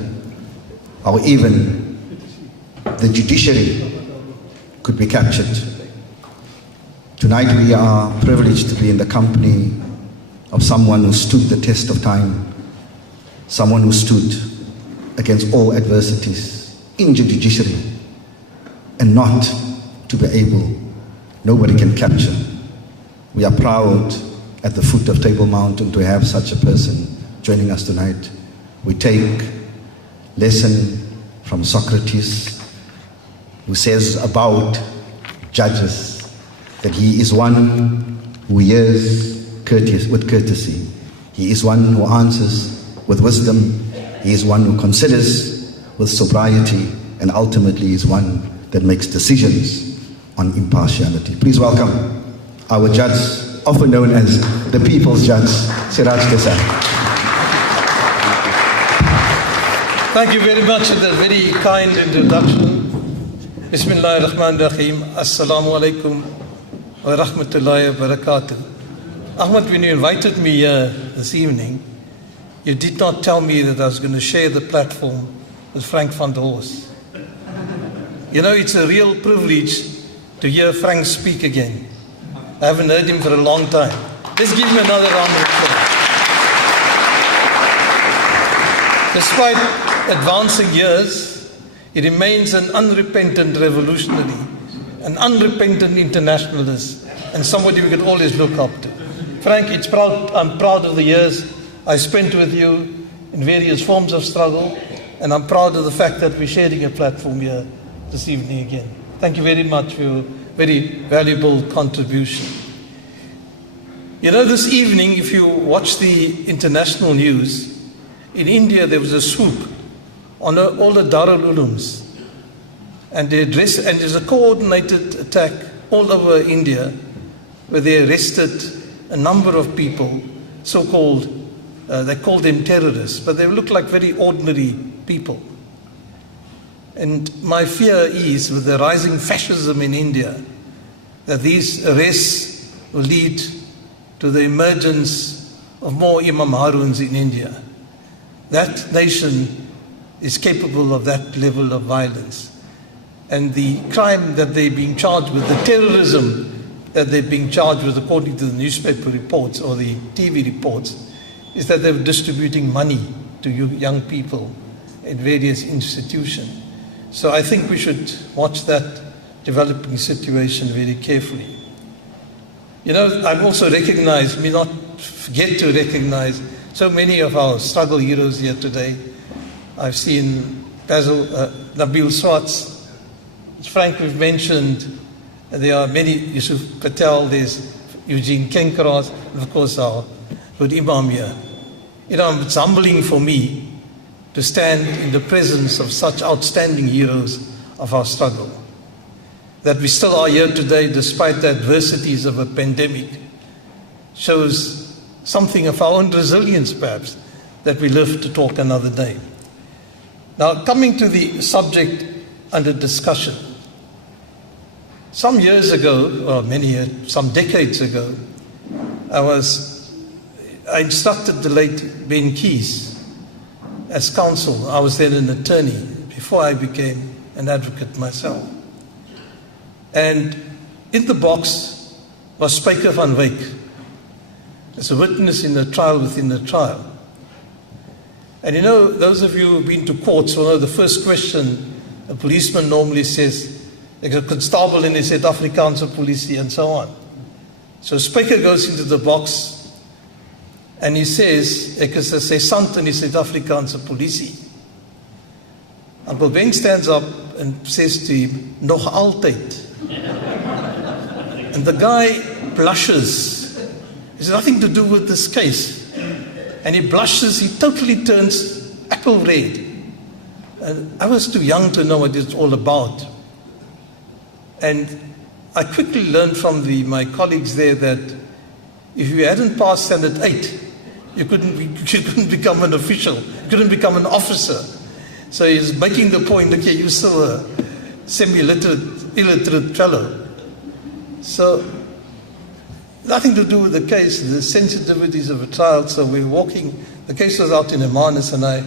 how even the judiciary could be captured. Tonight we are privileged to be in the company of someone who stood the test of time, someone who stood against all adversities in the judiciary, and not to be able, nobody can capture. We are proud at the foot of Table Mountain to have such a person joining us tonight. We take lesson from Socrates, who says about judges that he is one who hears with courtesy. He is one who answers with wisdom. He is one who considers with sobriety, and ultimately is one that makes decisions on impartiality. Please welcome our judge, often known as the People's Judge, Siraj Desai. Thank you very much for that very kind introduction. Bismillah ar-Rahman ar-Rahim. Assalamu alaikum wa rahmatullahi wa barakatuh. Ahmed, when you invited me here this evening, you did not tell me that I was going to share the platform with Frank van der Rost. You know, it's a real privilege to hear Frank speak again. I haven't heard him for a long time. Let's give him another round of applause. Despite advancing years, he remains an unrepentant revolutionary, an unrepentant internationalist, and somebody we could always look up to. Frank, I'm proud of the years I spent with you in various forms of struggle, and I'm proud of the fact that we're sharing a platform here this evening again. Thank you very much for your very valuable contribution. You know, this evening, if you watch the international news, in India there was a swoop on all the Darul Ulums, and there's a coordinated attack all over India where they arrested a number of people, so-called, they called them terrorists, but they look like very ordinary people. And my fear is, with the rising fascism in India, that these arrests will lead to the emergence of more Imam Haruns in India. That nation is capable of that level of violence. And the crime that they're being charged with, the terrorism that they're being charged with, according to the newspaper reports or the TV reports, is that they're distributing money to young people in various institutions. So I think we should watch that developing situation very carefully. You know, I've also recognized, may not forget to recognize, so many of our struggle heroes here today. I've seen Nabil Swartz, Frank we've mentioned, there are many, Yusuf Patel, there's Eugene Kenkras, and of course our good Imam here. You know, it's humbling for me to stand in the presence of such outstanding heroes of our struggle. That we still are here today despite the adversities of a pandemic shows something of our own resilience, perhaps, that we live to talk another day. Now, coming to the subject under discussion, Some years ago, or some decades ago, I instructed the late Ben Keys as counsel. I was then an attorney before I became an advocate myself. And in the box was Spyker van Wyk as a witness in a trial within a trial. And you know, those of you who've been to courts will know the first question a policeman normally says, like a constable in the South Afrikaanse polisie and so on. So Spyker goes into the box and he says, ek is 'n sergeant in die Suid-Afrikaanse polisie. Uncle Ben stands up and says to him, nog altyd. And the guy blushes. It has nothing to do with this case. And he blushes, he totally turns apple red. And I was too young to know what it's all about. And I quickly learned from my colleagues there that if you hadn't passed standard 8, you couldn't become an official, you couldn't become an officer. So he's making the point, okay, you're still a semi-literate, illiterate fellow. So nothing to do with the case, the sensitivities of a child. So we're walking, the case was out in Hermanus, and I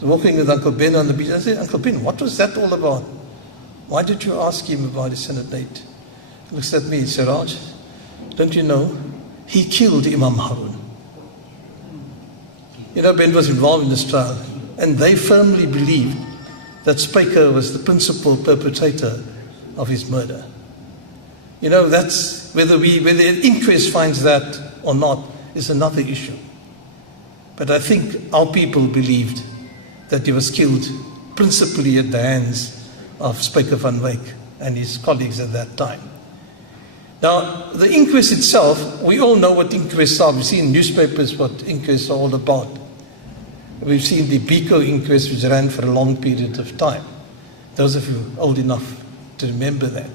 was walking with Uncle Ben on the beach. I said, Uncle Ben, what was that all about? Why did you ask him about his standard 8? He looks at me and said, Raj, don't you know, he killed Imam Haron. You know, Ben was involved in this trial, and they firmly believed that Spyker was the principal perpetrator of his murder. You know, that's whether the inquest finds that or not is another issue. But I think our people believed that he was killed principally at the hands of Spyker van Wyk and his colleagues at that time. Now, the inquest itself, we all know what inquests are. We've seen in newspapers what inquests are all about. We've seen the Biko inquest, which ran for a long period of time. Those of you old enough to remember that.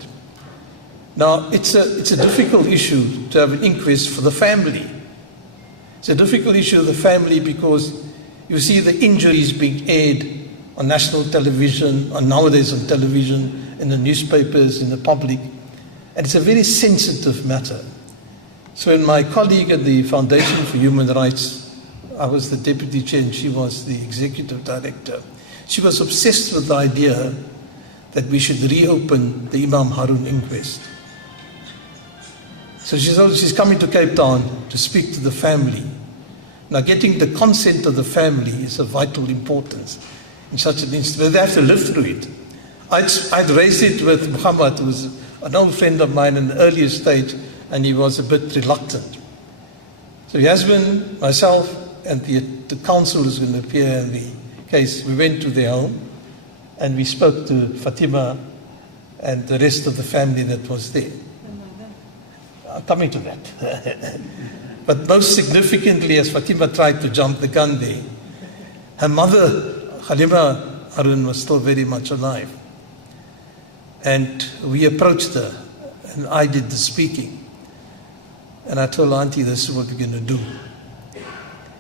Now, it's a difficult issue to have an inquest for the family. It's a difficult issue for the family because you see the injuries being aired on national television, or nowadays on television, in the newspapers, in the public. And it's a very sensitive matter. So when my colleague at the Foundation for Human Rights, I was the deputy chair and she was the executive director, she was obsessed with the idea that we should reopen the Imam Haron inquest. So she's coming to Cape Town to speak to the family. Now, getting the consent of the family is of vital importance in such an instance. They have to live through it. I'd raised it with Muhammad, who was an old friend of mine in the earlier stage, and he was a bit reluctant. So Yasmin, myself, and the counsel who's going to appear in the case, we went to their home, and we spoke to Fatima and the rest of the family that was there. I'm coming to that. But most significantly, as Fatima tried to jump the gun there, her mother, Halima Haron, was still very much alive. And we approached her, and I did the speaking. And I told Auntie, this is what we're going to do.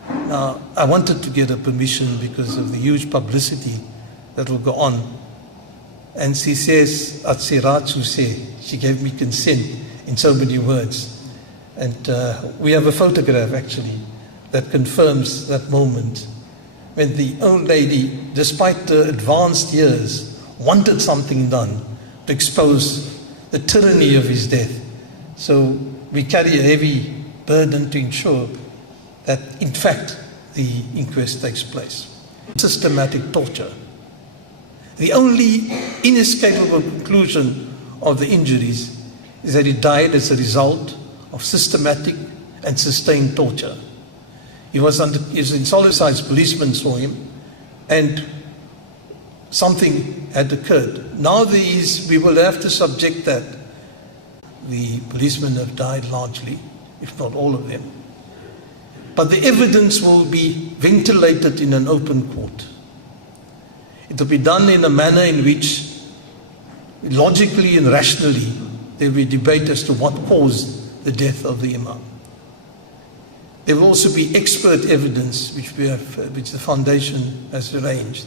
Now, I wanted to get her permission because of the huge publicity that will go on. And she says, she gave me consent in so many words. And we have a photograph, actually, that confirms that moment when the old lady, despite the advanced years, wanted something done to expose the tyranny of his death. So we carry a heavy burden to ensure that, in fact, the inquest takes place. Systematic torture. The only inescapable conclusion of the injuries is that he died as a result of systematic and sustained torture. He was in solid size, policemen saw him, and something had occurred. Now we will have to subject that. The policemen have died largely, if not all of them. But the evidence will be ventilated in an open court. It will be done in a manner in which, logically and rationally, there will be debate as to what caused the death of the Imam. There will also be expert evidence, which the Foundation has arranged.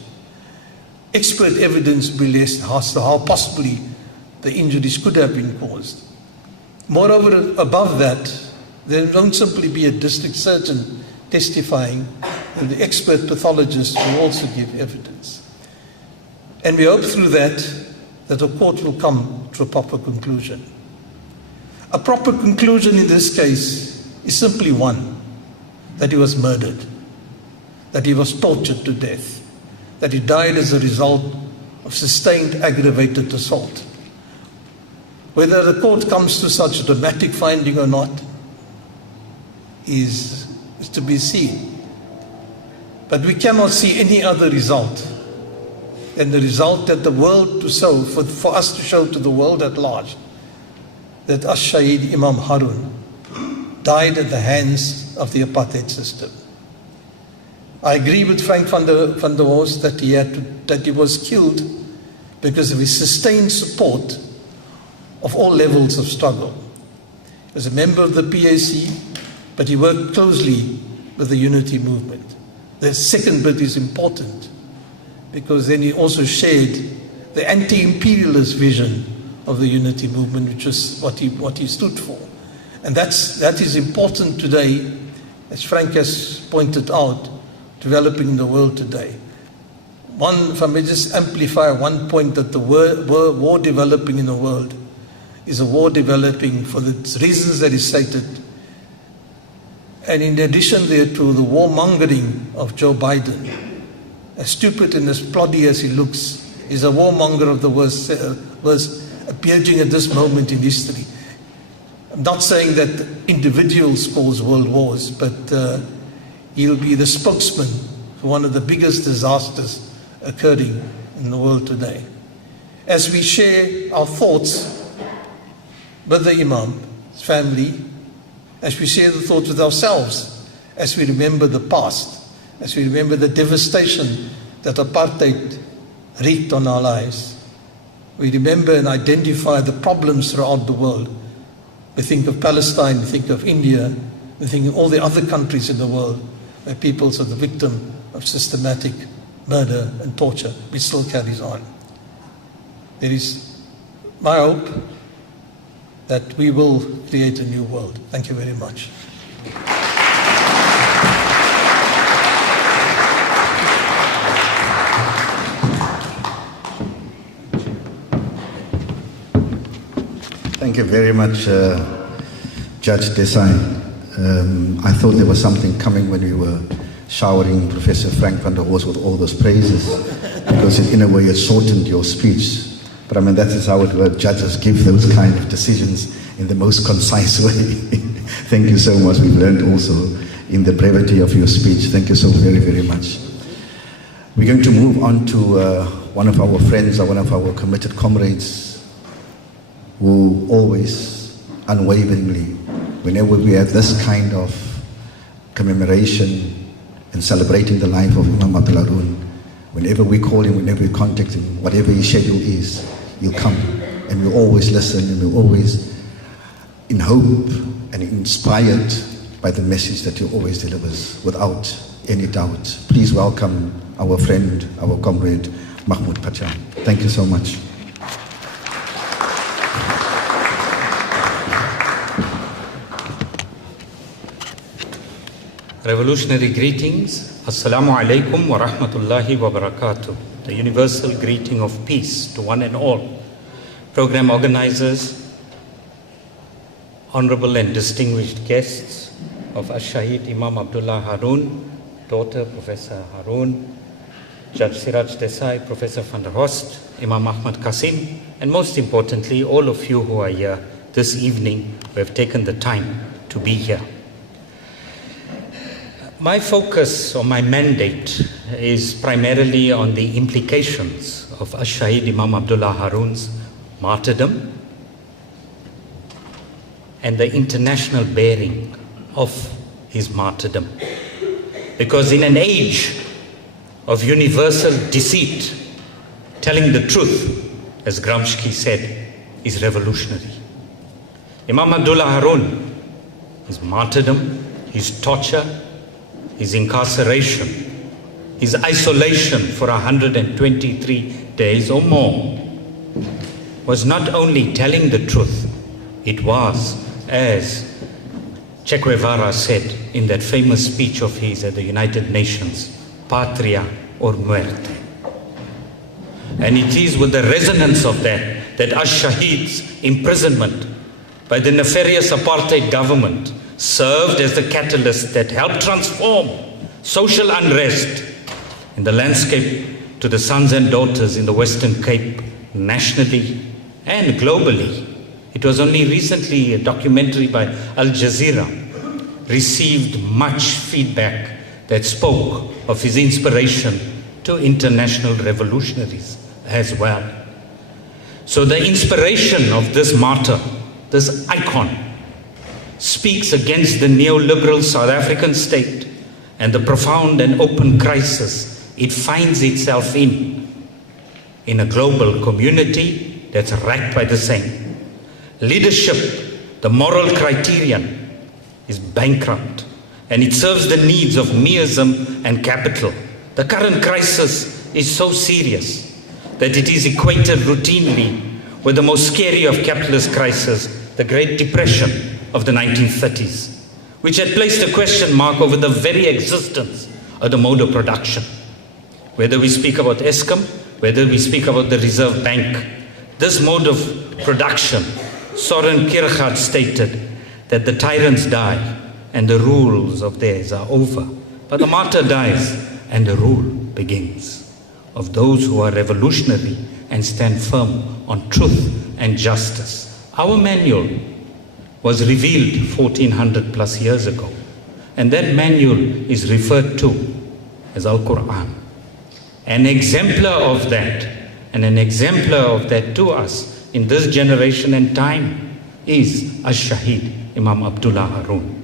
Expert evidence will be less as to how possibly the injuries could have been caused. Moreover, above that, there won't simply be a district surgeon testifying, and the expert pathologist will also give evidence. And we hope through that the court will come to a proper conclusion. A proper conclusion in this case is simply one, that he was murdered, that he was tortured to death, that he died as a result of sustained aggravated assault. Whether the court comes to such a dramatic finding or not is to be seen. But we cannot see any other result than the result that the world to show, for us to show to the world at large, that Ash-Shaheed Imam Haron died at the hands of the apartheid system. I agree with Frank van der Horst that he was killed because of his sustained support of all levels of struggle. He was a member of the PAC, but he worked closely with the unity movement. The second bit is important, because then he also shared the anti-imperialist vision of the unity movement, which is what he stood for. And that is important today, as Frank has pointed out, developing in the world today. If I may just amplify one point, that the war developing in the world is a war developing for the reasons that is stated. And in addition thereto, the warmongering of Joe Biden, as stupid and as ploddy as he looks, is a warmonger of the worst appearing at this moment in history. I'm not saying that individuals cause world wars, but he'll be the spokesman for one of the biggest disasters occurring in the world today. As we share our thoughts with the Imam's family, as we share the thoughts with ourselves, as we remember the past, as we remember the devastation that apartheid wreaked on our lives, we remember and identify the problems throughout the world. We think of Palestine, we think of India, we think of all the other countries in the world where peoples are the victim of systematic murder and torture, which still carries on. There is my hope that we will create a new world. Thank you very much. Thank you very much, Judge Desai. I thought there was something coming when we were showering Professor Frank van der Horst with all those praises, because in a way it shortened your speech. But I mean, that is how it works. Judges give those kind of decisions in the most concise way. Thank you so much. We've learned also in the brevity of your speech. Thank you so very, very much. We're going to move on to one of our friends, or one of our committed comrades, who always, unwaveringly, whenever we have this kind of commemoration and celebrating the life of Imam Abdullah Haron, whenever we call him, whenever we contact him, whatever his schedule is, he'll come. And we'll always listen, and we'll always in hope and inspired by the message that he always delivers without any doubt. Please welcome our friend, our comrade, Mahmoud Pacha. Thank you so much. Revolutionary greetings. Assalamu alaikum wa rahmatullahi wa barakatuh. The universal greeting of peace to one and all. Program organizers, honorable and distinguished guests of Ash-Shaheed Imam Abdullah Haron, daughter Professor Haron, Judge Siraj Desai, Professor van der Horst, Imam Ahmad Qasim, and most importantly, all of you who are here this evening who have taken the time to be here. My focus or my mandate is primarily on the implications of Ash-Shaheed Imam Abdullah Haron's martyrdom and the international bearing of his martyrdom. Because in an age of universal deceit, telling the truth, as Gramsci said, is revolutionary. Imam Abdullah Haron, his martyrdom, his torture, his incarceration, his isolation for 123 days or more, was not only telling the truth, it was, as Che Guevara said in that famous speech of his at the United Nations, patria or muerte. And it is with the resonance of that Ash-Shaheed's imprisonment by the nefarious apartheid government served as the catalyst that helped transform social unrest in the landscape to the sons and daughters in the Western Cape, nationally and globally. It was only recently a documentary by Al Jazeera received much feedback that spoke of his inspiration to international revolutionaries as well. So the inspiration of this martyr, this icon, speaks against the neoliberal South African state and the profound and open crisis it finds itself in a global community that's racked by the same. Leadership, the moral criterion, is bankrupt, and it serves the needs of meism and capital. The current crisis is so serious that it is equated routinely with the most scary of capitalist crises, the Great Depression of the 1930s, which had placed a question mark over the very existence of the mode of production. Whether we speak about Eskom, whether we speak about the Reserve Bank, this mode of production, Soren Kierkegaard stated that the tyrants die and the rules of theirs are over. But the martyr dies and the rule begins of those who are revolutionary and stand firm on truth and justice. Our manual was revealed 1400 plus years ago, and that manual is referred to as Al-Quran. An exemplar of that, and an exemplar of that to us in this generation and time, is Ash-Shaheed Imam Abdullah Haron.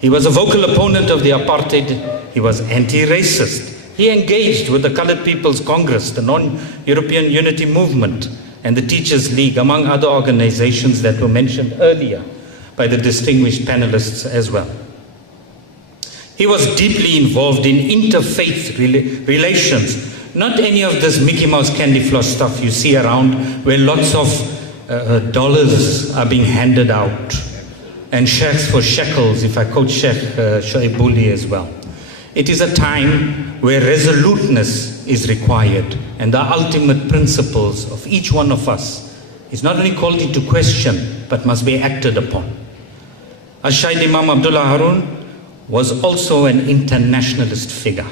He was a vocal opponent of the apartheid. He was anti-racist. He engaged with the Colored People's Congress, the Non-European Unity Movement, and the Teachers League, among other organizations that were mentioned earlier by the distinguished panelists as well. He was deeply involved in interfaith relations, not any of this Mickey Mouse candy floss stuff you see around where lots of dollars are being handed out and sheikhs for shekels, if I quote Sheikh Shoaib as well. It is a time where resoluteness is required, and the ultimate principles of each one of us is not only called into question, but must be acted upon. Ash-Shaheed Imam Abdullah Haron was also an internationalist figure.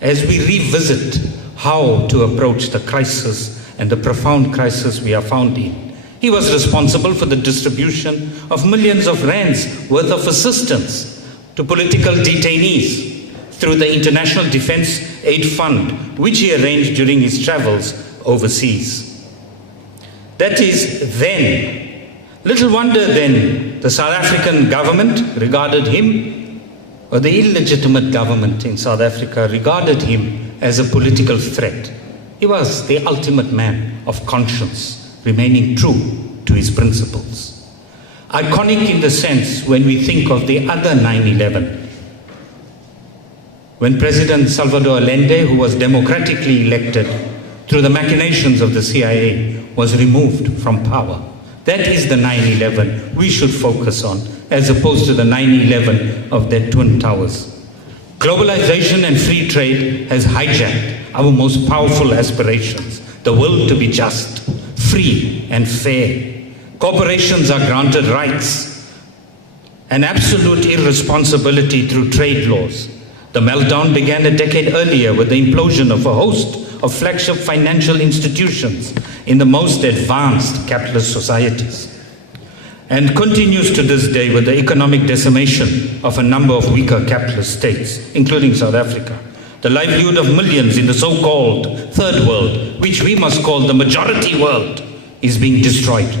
As we revisit how to approach the crisis and the profound crisis we are found in, he was responsible for the distribution of millions of rands worth of assistance to political detainees through the International Defense Aid Fund, which he arranged during his travels overseas. That is then. Little wonder then the South African government regarded him, or the illegitimate government in South Africa regarded him as a political threat. He was the ultimate man of conscience, remaining true to his principles. Iconic in the sense when we think of the other 9/11, when President Salvador Allende, who was democratically elected through the machinations of the CIA, was removed from power. That is the 9/11 we should focus on, as opposed to the 9/11 of their Twin Towers. Globalization and free trade has hijacked our most powerful aspirations, the will to be just, free and fair. Corporations are granted rights and absolute irresponsibility through trade laws. The meltdown began a decade earlier with the implosion of a host of flagship financial institutions in the most advanced capitalist societies, and continues to this day with the economic decimation of a number of weaker capitalist states, including South Africa. The livelihood of millions in the so-called third world, which we must call the majority world, is being destroyed.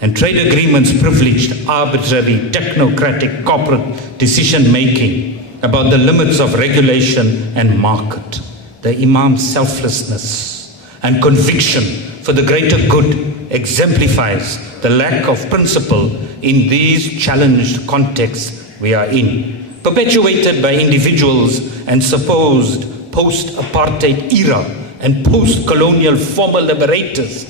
And trade agreements privileged arbitrary, technocratic corporate decision-making about the limits of regulation and market. The Imam's selflessness and conviction for the greater good exemplifies the lack of principle in these challenged contexts we are in, perpetuated by individuals and supposed post-apartheid era and post-colonial former liberators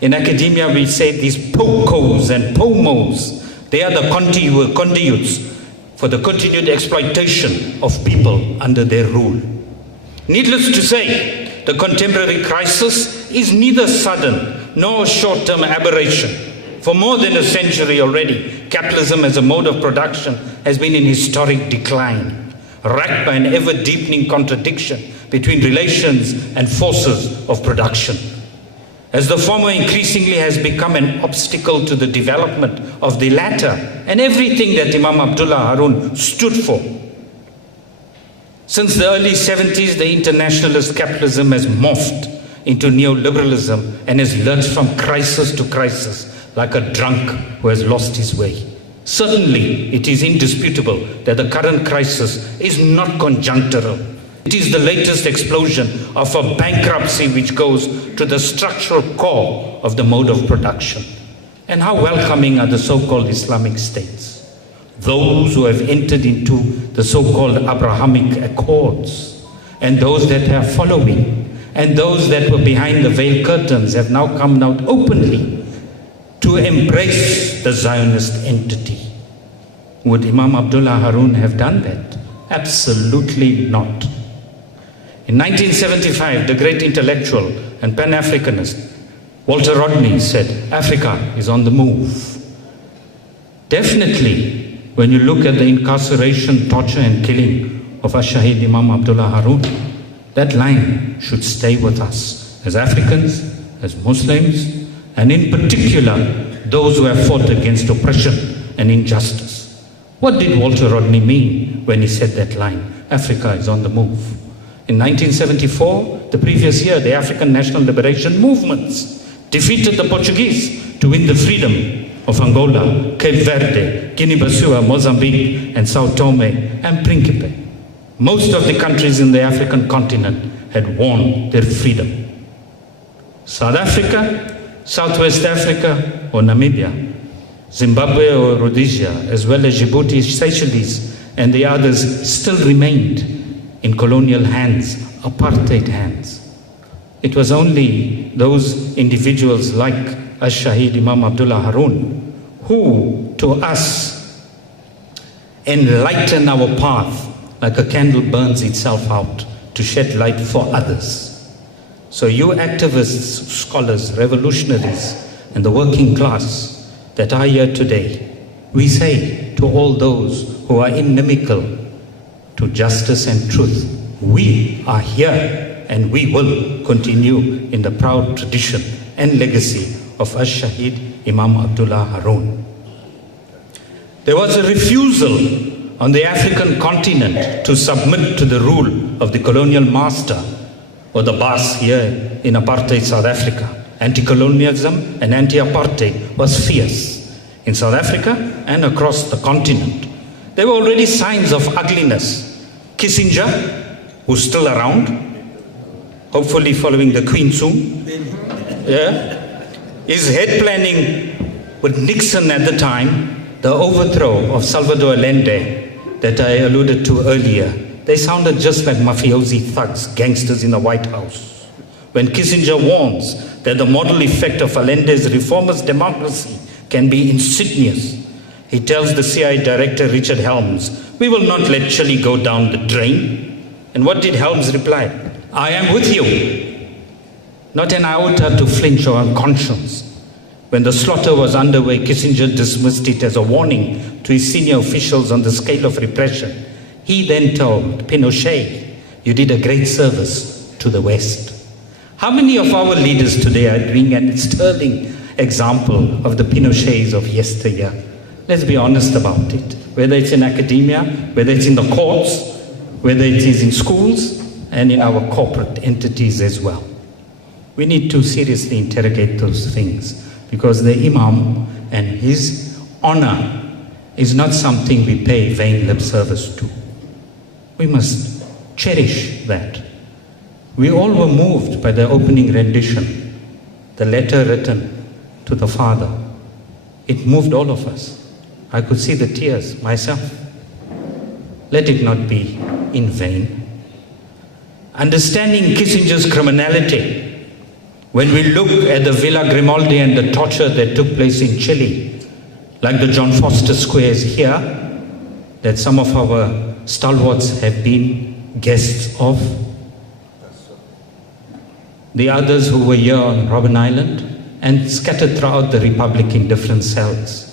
In academia, we say these POCOs and POMOs, they are the conduits for the continued exploitation of people under their rule. Needless to say, the contemporary crisis is neither sudden nor short-term aberration. For more than a century already, capitalism as a mode of production has been in historic decline, racked by an ever-deepening contradiction between relations and forces of production. As the former increasingly has become an obstacle to the development of the latter and everything that Imam Abdullah Haron stood for. Since the early 70s, the internationalist capitalism has morphed into neoliberalism and has lurched from crisis to crisis, like a drunk who has lost his way. Certainly, it is indisputable that the current crisis is not conjunctural. It is the latest explosion of a bankruptcy which goes to the structural core of the mode of production. And how welcoming are the so-called Islamic states? Those who have entered into the so-called Abrahamic Accords, and those that are following, and those that were behind the veil curtains have now come out openly to embrace the Zionist entity. Would Imam Abdullah Haron have done that? Absolutely not. In 1975, the great intellectual and Pan-Africanist Walter Rodney said, Africa is on the move. Definitely, when you look at the incarceration, torture and killing of Ash-Shaheed Imam Abdullah Haron, that line should stay with us as Africans, as Muslims, and in particular, those who have fought against oppression and injustice. What did Walter Rodney mean when he said that line? Africa is on the move. In 1974, the previous year, the African National Liberation Movements defeated the Portuguese to win the freedom of Angola, Cape Verde, Guinea-Bissau, Mozambique, and Sao Tome and Principe. Most of the countries in the African continent had won their freedom. South Africa, Southwest Africa or Namibia, Zimbabwe or Rhodesia, as well as Djibouti, Seychelles, and the others still remained in colonial hands, apartheid hands. It was only those individuals like Ash-Shaheed Imam Abdullah Haron who, to us, enlighten our path like a candle burns itself out to shed light for others. So you activists, scholars, revolutionaries, and the working class that are here today, we say to all those who are inimical to justice and truth, we are here and we will continue in the proud tradition and legacy of Ash-Shaheed Imam Abdullah Haron. There was a refusal on the African continent to submit to the rule of the colonial master or the boss here in apartheid South Africa. Anti-colonialism and anti-apartheid was fierce in South Africa and across the continent. There were already signs of ugliness. Kissinger, who's still around, hopefully following the Queen soon, is head planning with Nixon at the time, the overthrow of Salvador Allende that I alluded to earlier. They sounded just like mafiosi thugs, gangsters in the White House. When Kissinger warns that the model effect of Allende's reformist democracy can be insidious, he tells the CIA director Richard Helms, "We will not let Chile go down the drain." And what did Helms reply? "I am with you." Not an iota to flinch or unconscious. When the slaughter was underway, Kissinger dismissed it as a warning to his senior officials on the scale of repression. He then told Pinochet, "You did a great service to the West." How many of our leaders today are doing a sterling example of the Pinochets of yesteryear? Let's be honest about it. Whether it's in academia, whether it's in the courts, whether it is in schools, and in our corporate entities as well. We need to seriously interrogate those things, because the Imam and his honor is not something we pay vain lip service to. We must cherish that. We all were moved by the opening rendition, the letter written to the Father. It moved all of us. I could see the tears myself. Let it not be in vain. Understanding Kissinger's criminality, When we look at the Villa Grimaldi and the torture that took place in Chile, like the John Foster squares here, that some of our stalwarts have been guests of, the others who were here on Robben Island, and scattered throughout the Republic in different cells.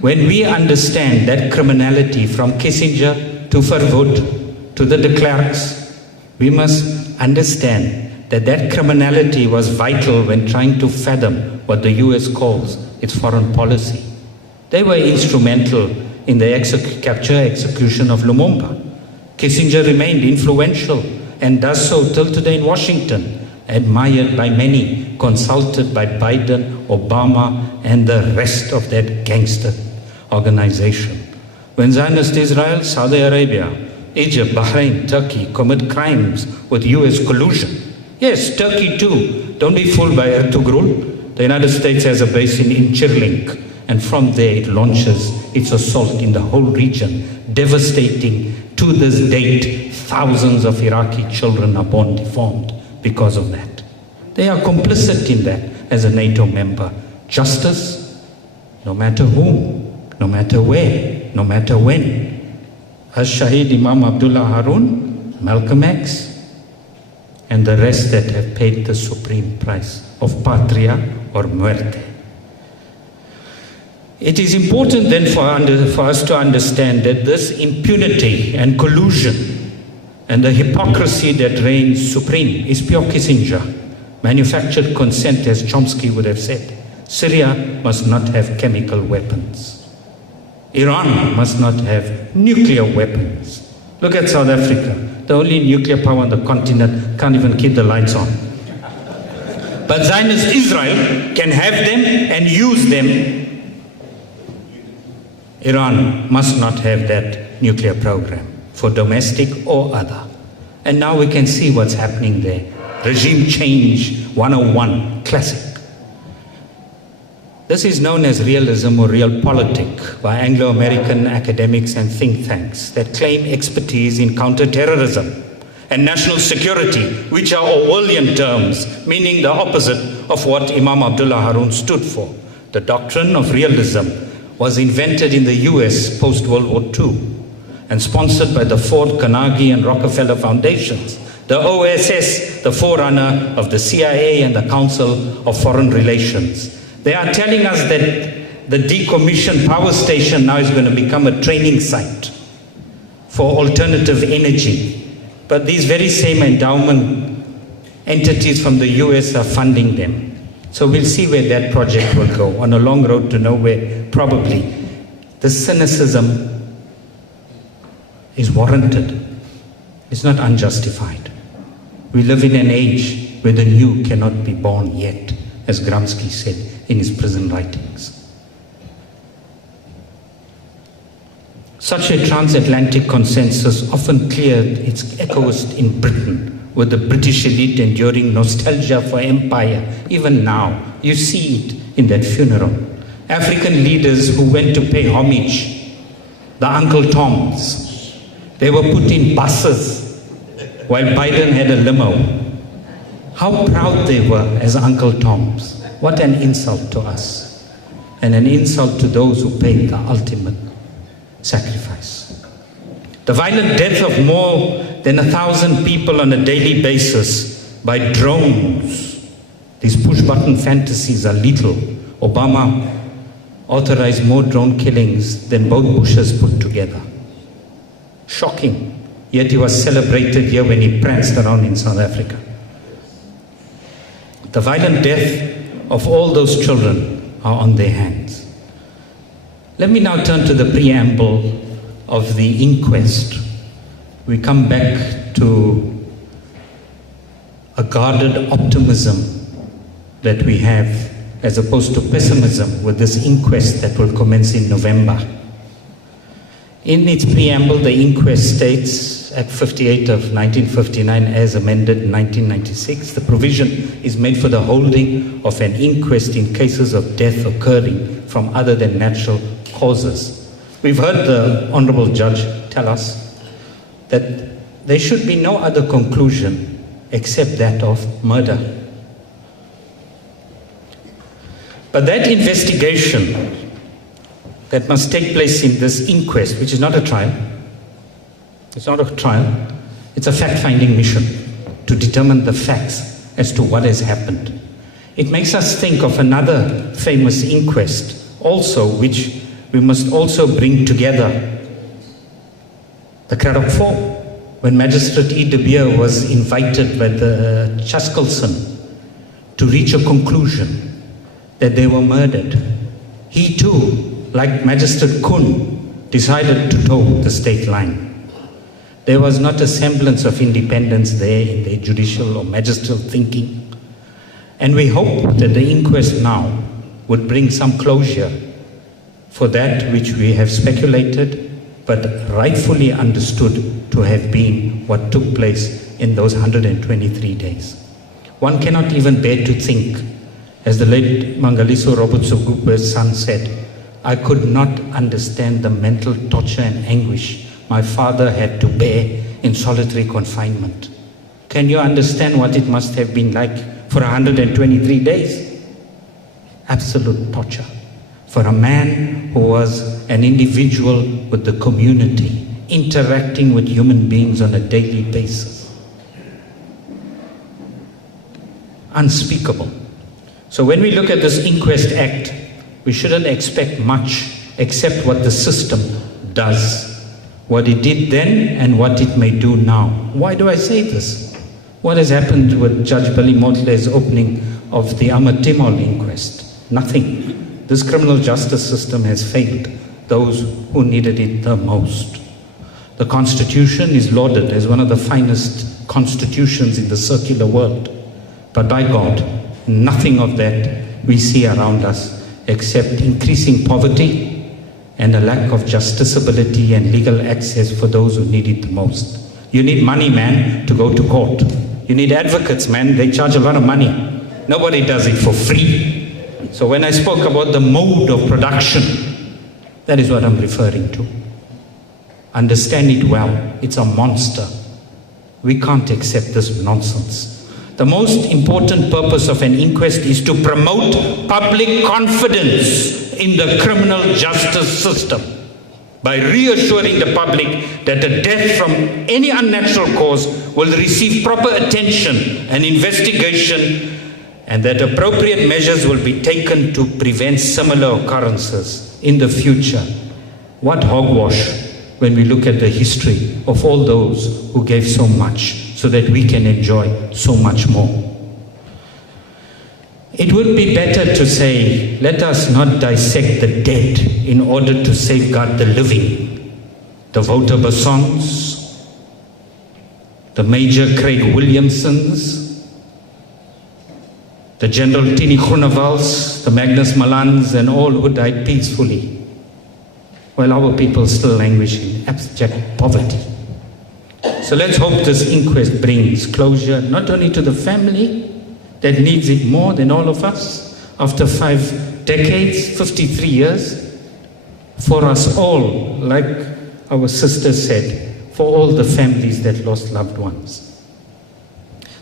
When we understand that criminality from Kissinger to Verwoerd to the de Klerks, we must understand that that criminality was vital when trying to fathom what the US calls its foreign policy. They were instrumental in the execution of Lumumba. Kissinger remained influential and does so till today in Washington, admired by many, consulted by Biden, Obama, and the rest of that gangster organization. When Zionist Israel, Saudi Arabia, Egypt, Bahrain, Turkey commit crimes with US collusion, yes, Turkey too, don't be fooled by Ertugrul. The United States has a base in Incirlik, and from there it launches its assault in the whole region, devastating to this date. Thousands of Iraqi children are born deformed because of that. They are complicit in that as a NATO member. Justice, no matter whom, no matter where, no matter when. Ash-Shaheed Imam Abdullah Haron, Malcolm X, and the rest that have paid the supreme price of patria or muerte. It is important then for us to understand that this impunity and collusion and the hypocrisy that reigns supreme is pure Kissinger. Manufactured consent, as Chomsky would have said. Syria must not have chemical weapons. Iran must not have nuclear weapons. Look at South Africa. The only nuclear power on the continent can't even keep the lights on. But Zionist Israel can have them and use them. Iran must not have that nuclear program, for domestic or other. And now we can see what's happening there. Regime change 101, classic. This is known as realism or realpolitik by Anglo-American academics and think tanks that claim expertise in counterterrorism and national security, which are Orwellian terms, meaning the opposite of what Imam Abdullah Haron stood for. The doctrine of realism was invented in the US post-World War II and sponsored by the Ford, Carnegie, and Rockefeller Foundations. The OSS, the forerunner of the CIA and the Council of Foreign Relations. They are telling us that the decommissioned power station now is going to become a training site for alternative energy. But these very same endowment entities from the US are funding them. So we'll see where that project will go, on a long road to nowhere, probably. The cynicism is warranted. It's not unjustified. We live in an age where the new cannot be born yet, as Gramsci said in his prison writings. Such a transatlantic consensus often cleared its echoes in Britain, with the British elite enduring nostalgia for empire. Even now, you see it in that funeral. African leaders who went to pay homage, the Uncle Toms, they were put in buses while Biden had a limo. How proud they were as Uncle Toms. What an insult to us, and an insult to those who paid the ultimate sacrifice. The violent death of more than 1,000 people on a daily basis by drones. These push-button fantasies are lethal. Obama authorized more drone killings than both Bushes put together. Shocking. Yet he was celebrated here when he pranced around in South Africa. The violent death of all those children are on their hands. Let me now turn to the preamble of the inquest. We come back to a guarded optimism that we have, as opposed to pessimism with this inquest that will commence in November. In its preamble, the inquest states, Act 58 of 1959 as amended in 1996, the provision is made for the holding of an inquest in cases of death occurring from other than natural causes. We've heard the Honorable Judge tell us that there should be no other conclusion except that of murder. But that investigation that must take place in this inquest, which is not a trial, it's not a trial, it's a fact-finding mission to determine the facts as to what has happened. It makes us think of another famous inquest also, which we must also bring together. The Craddock 4, when Magistrate E. de Beer was invited by the Chaskelson to reach a conclusion that they were murdered, he too, like Magistrate Kuhn, decided to toe the state line. There was not a semblance of independence there in their judicial or magistral thinking. And we hope that the inquest now would bring some closure for that which we have speculated but rightfully understood to have been what took place in those 123 days. One cannot even bear to think, as the late Mangaliso Robert Sogupwe's son said, I could not understand the mental torture and anguish my father had to bear in solitary confinement. Can you understand what it must have been like for 123 days? Absolute torture. For a man who was an individual with the community, interacting with human beings on a daily basis. Unspeakable. So when we look at this Inquest Act, we shouldn't expect much except what the system does. What it did then and what it may do now. Why do I say this? What has happened with Judge Billy Motle's opening of the Ahmad Timol inquest? Nothing. This criminal justice system has failed those who needed it the most. The Constitution is lauded as one of the finest constitutions in the circular world. But by God, nothing of that we see around us except increasing poverty and a lack of justiciability and legal access for those who need it the most. You need money, man, to go to court. You need advocates, man. They charge a lot of money. Nobody does it for free. So when I spoke about the mode of production, that is what I'm referring to. Understand it well. It's a monster. We can't accept this nonsense. The most important purpose of an inquest is to promote public confidence in the criminal justice system by reassuring the public that a death from any unnatural cause will receive proper attention and investigation, and that appropriate measures will be taken to prevent similar occurrences in the future. What hogwash when we look at the history of all those who gave so much so that we can enjoy so much more. It would be better to say, let us not dissect the dead in order to safeguard the living. The Wouter Bessons, the Major Craig Williamsons, the General Tini Groenewalds, the Magnus Malans, and all who died peacefully, while our people still languish in abject poverty. So let's hope this inquest brings closure not only to the family that needs it more than all of us after 5 decades, 53 years, for us all, like our sister said, for all the families that lost loved ones.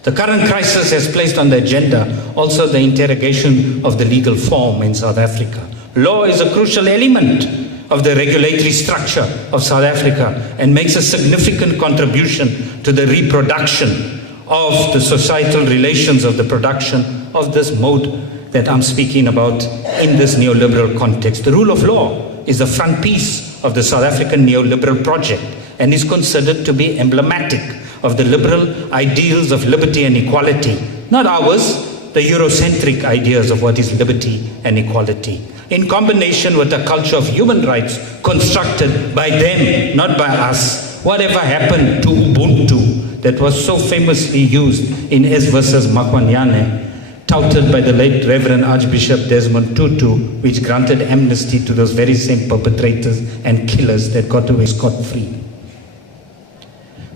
The current crisis has placed on the agenda also the interrogation of the legal form in South Africa. Law is a crucial element of the regulatory structure of South Africa and makes a significant contribution to the reproduction of the societal relations of the production of this mode that I'm speaking about in this neoliberal context. The rule of law is the front piece of the South African neoliberal project and is considered to be emblematic of the liberal ideals of liberty and equality, not ours, the Eurocentric ideas of what is liberty and equality, in combination with a culture of human rights constructed by them, not by us. Whatever happened to Ubuntu that was so famously used in S versus Makwanyane, touted by the late Reverend Archbishop Desmond Tutu, which granted amnesty to those very same perpetrators and killers that got away scot-free.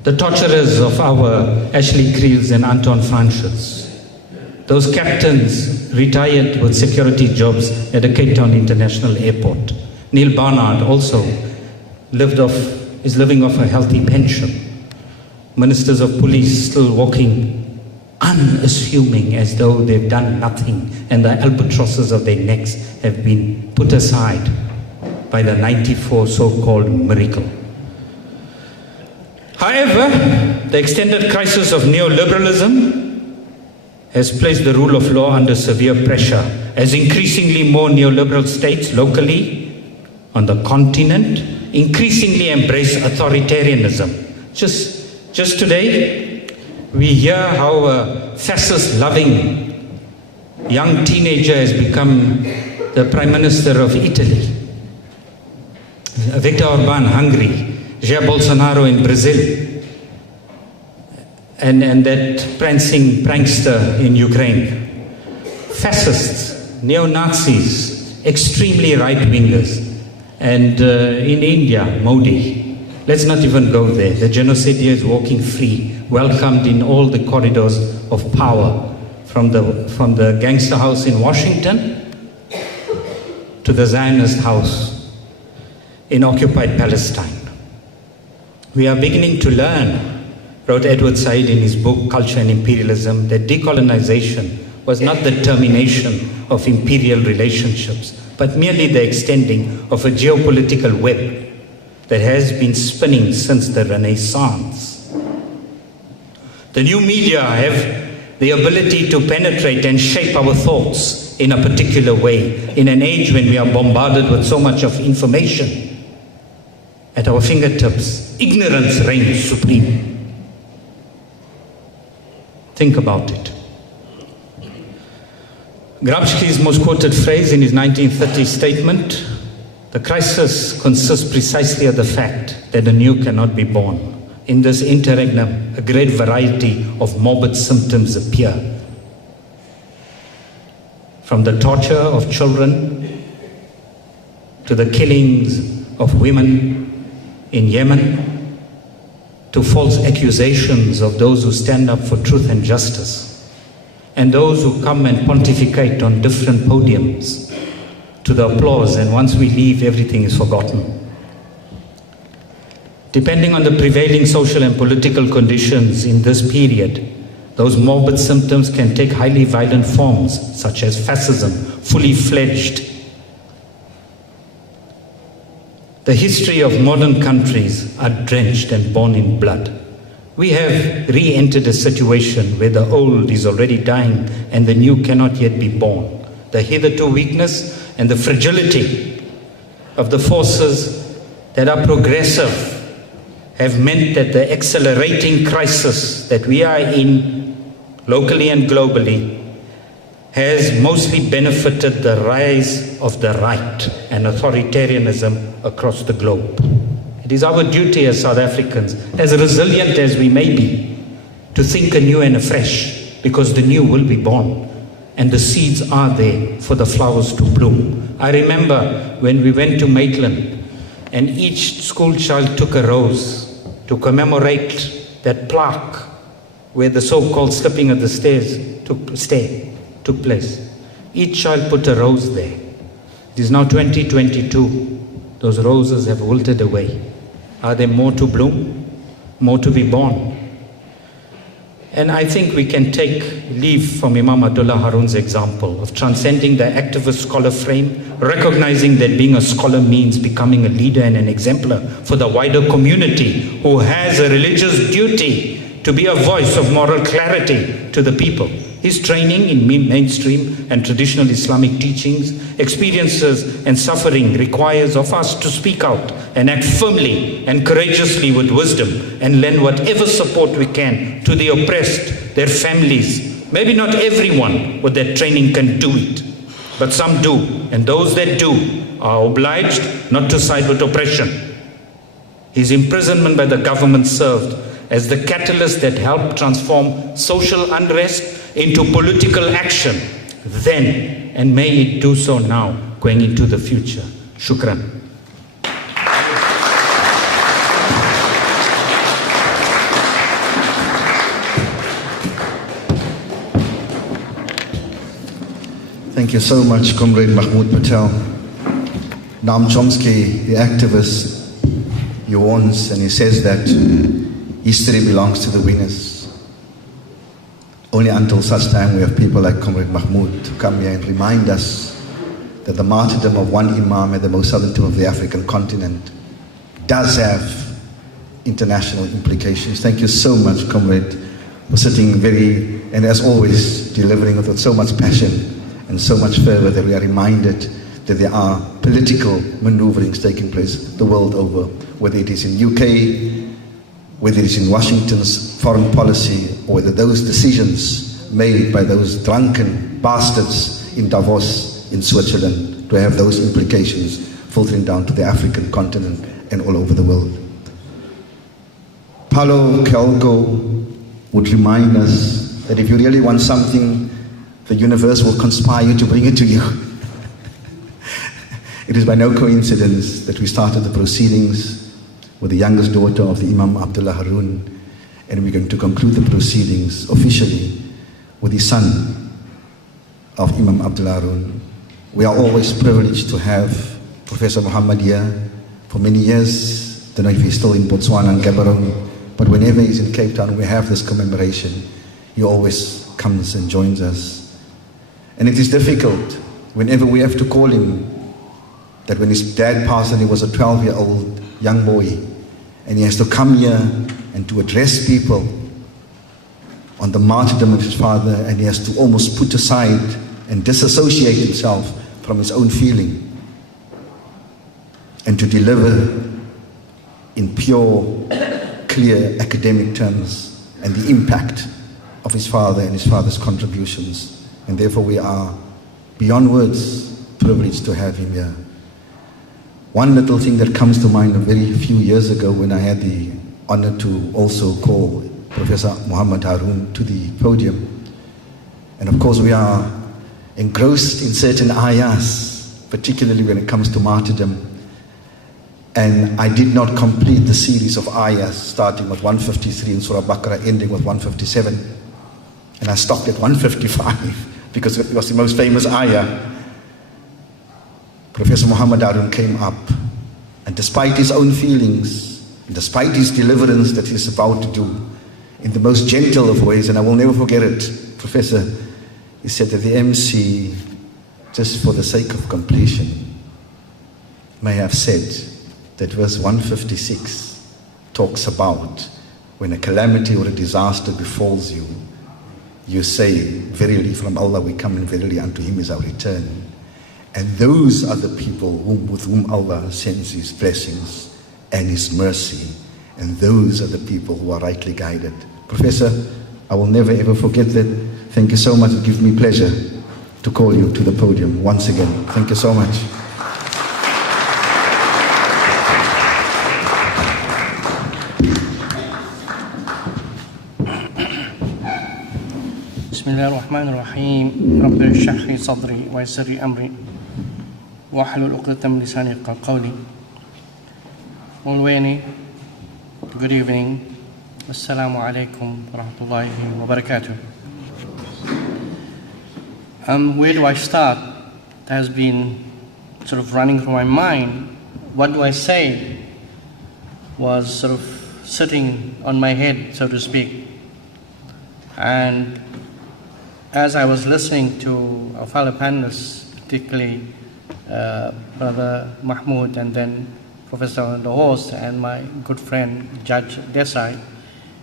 The torturers of our Ashley Creels and Anton Francis, those captains retired with security jobs at the Cape Town International Airport. Neil Barnard also is living off a healthy pension. Ministers of police still walking unassuming, as though they've done nothing and the albatrosses of their necks have been put aside by the 94 so-called miracle. However, the extended crisis of neoliberalism has placed the rule of law under severe pressure as increasingly more neoliberal states locally on the continent increasingly embrace authoritarianism. Just today, we hear how a fascist-loving young teenager has become the Prime Minister of Italy. Viktor Orban, Hungary. Jair Bolsonaro in Brazil. And that prancing prankster in Ukraine. Fascists, neo-Nazis, extremely right-wingers. And in India, Modi. Let's not even go there. The genocidia is walking free, welcomed in all the corridors of power, from the gangster house in Washington to the Zionist house in occupied Palestine. We are beginning to learn, wrote Edward Said in his book Culture and Imperialism, that decolonization was not the termination of imperial relationships, but merely the extending of a geopolitical web that has been spinning since the Renaissance. The new media have the ability to penetrate and shape our thoughts in a particular way, in an age when we are bombarded with so much of information. At our fingertips, ignorance reigns supreme. Think about it. Gramsci's most quoted phrase in his 1930 statement, the crisis consists precisely of the fact that a new cannot be born. In this interregnum, a great variety of morbid symptoms appear. From the torture of children to the killings of women in Yemen, to false accusations of those who stand up for truth and justice, and those who come and pontificate on different podiums, to the applause, and once we leave, everything is forgotten. Depending on the prevailing social and political conditions in this period, those morbid symptoms can take highly violent forms, such as fascism, fully fledged. The history of modern countries are drenched and born in blood. We have re-entered a situation where the old is already dying and the new cannot yet be born. The hitherto weakness and the fragility of the forces that are progressive have meant that the accelerating crisis that we are in, locally and globally, has mostly benefited the rise of the right and authoritarianism across the globe. It is our duty as South Africans, as resilient as we may be, to think anew and afresh, because the new will be born and the seeds are there for the flowers to bloom. I remember when we went to Maitland and each school child took a rose to commemorate that plaque where the so-called slipping of the stairs took place. Each child put a rose there. It is now 2022. Those roses have wilted away. Are there more to bloom? More to be born? And I think we can take leave from Imam Abdullah Haron's example of transcending the activist scholar frame, recognizing that being a scholar means becoming a leader and an exemplar for the wider community who has a religious duty to be a voice of moral clarity to the people. His training in mainstream and traditional Islamic teachings, experiences and suffering requires of us to speak out and act firmly and courageously with wisdom and lend whatever support we can to the oppressed, their families. Maybe not everyone with that training can do it, but some do, and those that do are obliged not to side with oppression. His imprisonment by the government served as the catalyst that helped transform social unrest into political action then, and may it do so now, going into the future. Shukran. Thank you so much, Comrade Mahmoud Patel. Noam Chomsky, the activist, he warns and he says that history belongs to the winners. only until such time we have people like Comrade Mahmoud to come here and remind us that the martyrdom of one Imam at the most southern tip of the African continent does have international implications. Thank you so much, Comrade, for sitting and as always, delivering with so much passion and so much fervor that we are reminded that there are political maneuverings taking place the world over, whether it is in UK, whether it is in Washington's foreign policy, or whether those decisions made by those drunken bastards in Davos in Switzerland to have those implications filtering down to the African continent and all over the world. Paulo Coelho would remind us that if you really want something, the universe will conspire to bring it to you. It is by no coincidence that we started the proceedings with the youngest daughter of the Imam Abdullah Haron, and we're going to conclude the proceedings officially with the son of Imam Abdullah Haron. We are always privileged to have Professor Muhammad here for many years. I don't know if he's still in Botswana and Gaborone, but whenever he's in Cape Town, we have this commemoration. He always comes and joins us. And it is difficult whenever we have to call him, that when his dad passed and he was a 12-year-old young boy, and he has to come here and to address people on the martyrdom of his father, and he has to almost put aside and disassociate himself from his own feeling, and to deliver in pure, clear academic terms and the impact of his father and his father's contributions. And therefore we are beyond words privileged to have him here. One little thing that comes to mind a very few years ago when I had the honor to also call Professor Muhammad Haron to the podium. And of course we are engrossed in certain ayahs, particularly when it comes to martyrdom. And I did not complete the series of ayahs starting with 153 in Surah Baqarah, ending with 157. And I stopped at 155 because it was the most famous ayah. Professor Muhammad Haron came up, and despite his own feelings, despite his deliverance that he's about to do, in the most gentle of ways, and I will never forget it, Professor, he said that the MC, just for the sake of completion, may have said that verse 156 talks about when a calamity or a disaster befalls you, you say, verily from Allah we come and verily unto him is our return. And those are the people with whom Allah sends his blessings and his mercy. And those are the people who are rightly guided. Professor, I will never ever forget that. Thank you so much. It gives me pleasure to call you to the podium once again. Thank you so much. Bismillahirrahmanirrahim. Rabbi اشرح لي صدري ويسر لي أمري واحلل عقدة من لساني يفقهوا قولي. Mulweni, good evening. Assalamu alaikum wa rahmatullahi wa barakatuh. Where do I start? That has been sort of running through my mind. What do I say was sort of sitting on my head, so to speak. And as I was listening to our fellow panelists, particularly Brother Mahmoud and then Professor on the host and my good friend Judge Desai,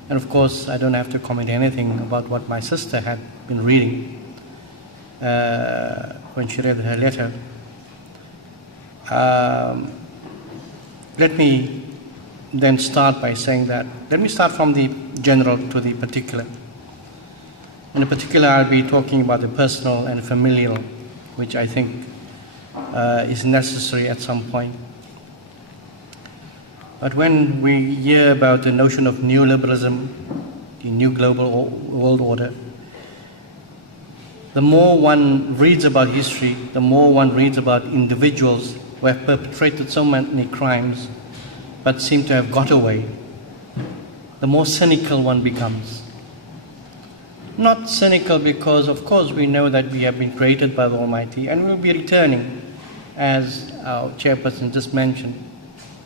and of course I don't have to comment anything about what my sister had been reading when she read her letter. Let me then start by saying that, let me start from the general to the particular. In particular, I'll be talking about the personal and familial, which I think is necessary at some point. But when we hear about the notion of neoliberalism, the new global world order, the more one reads about history, the more one reads about individuals who have perpetrated so many crimes but seem to have got away, the more cynical one becomes. Not cynical because, of course, we know that we have been created by the Almighty and we'll be returning, as our chairperson just mentioned,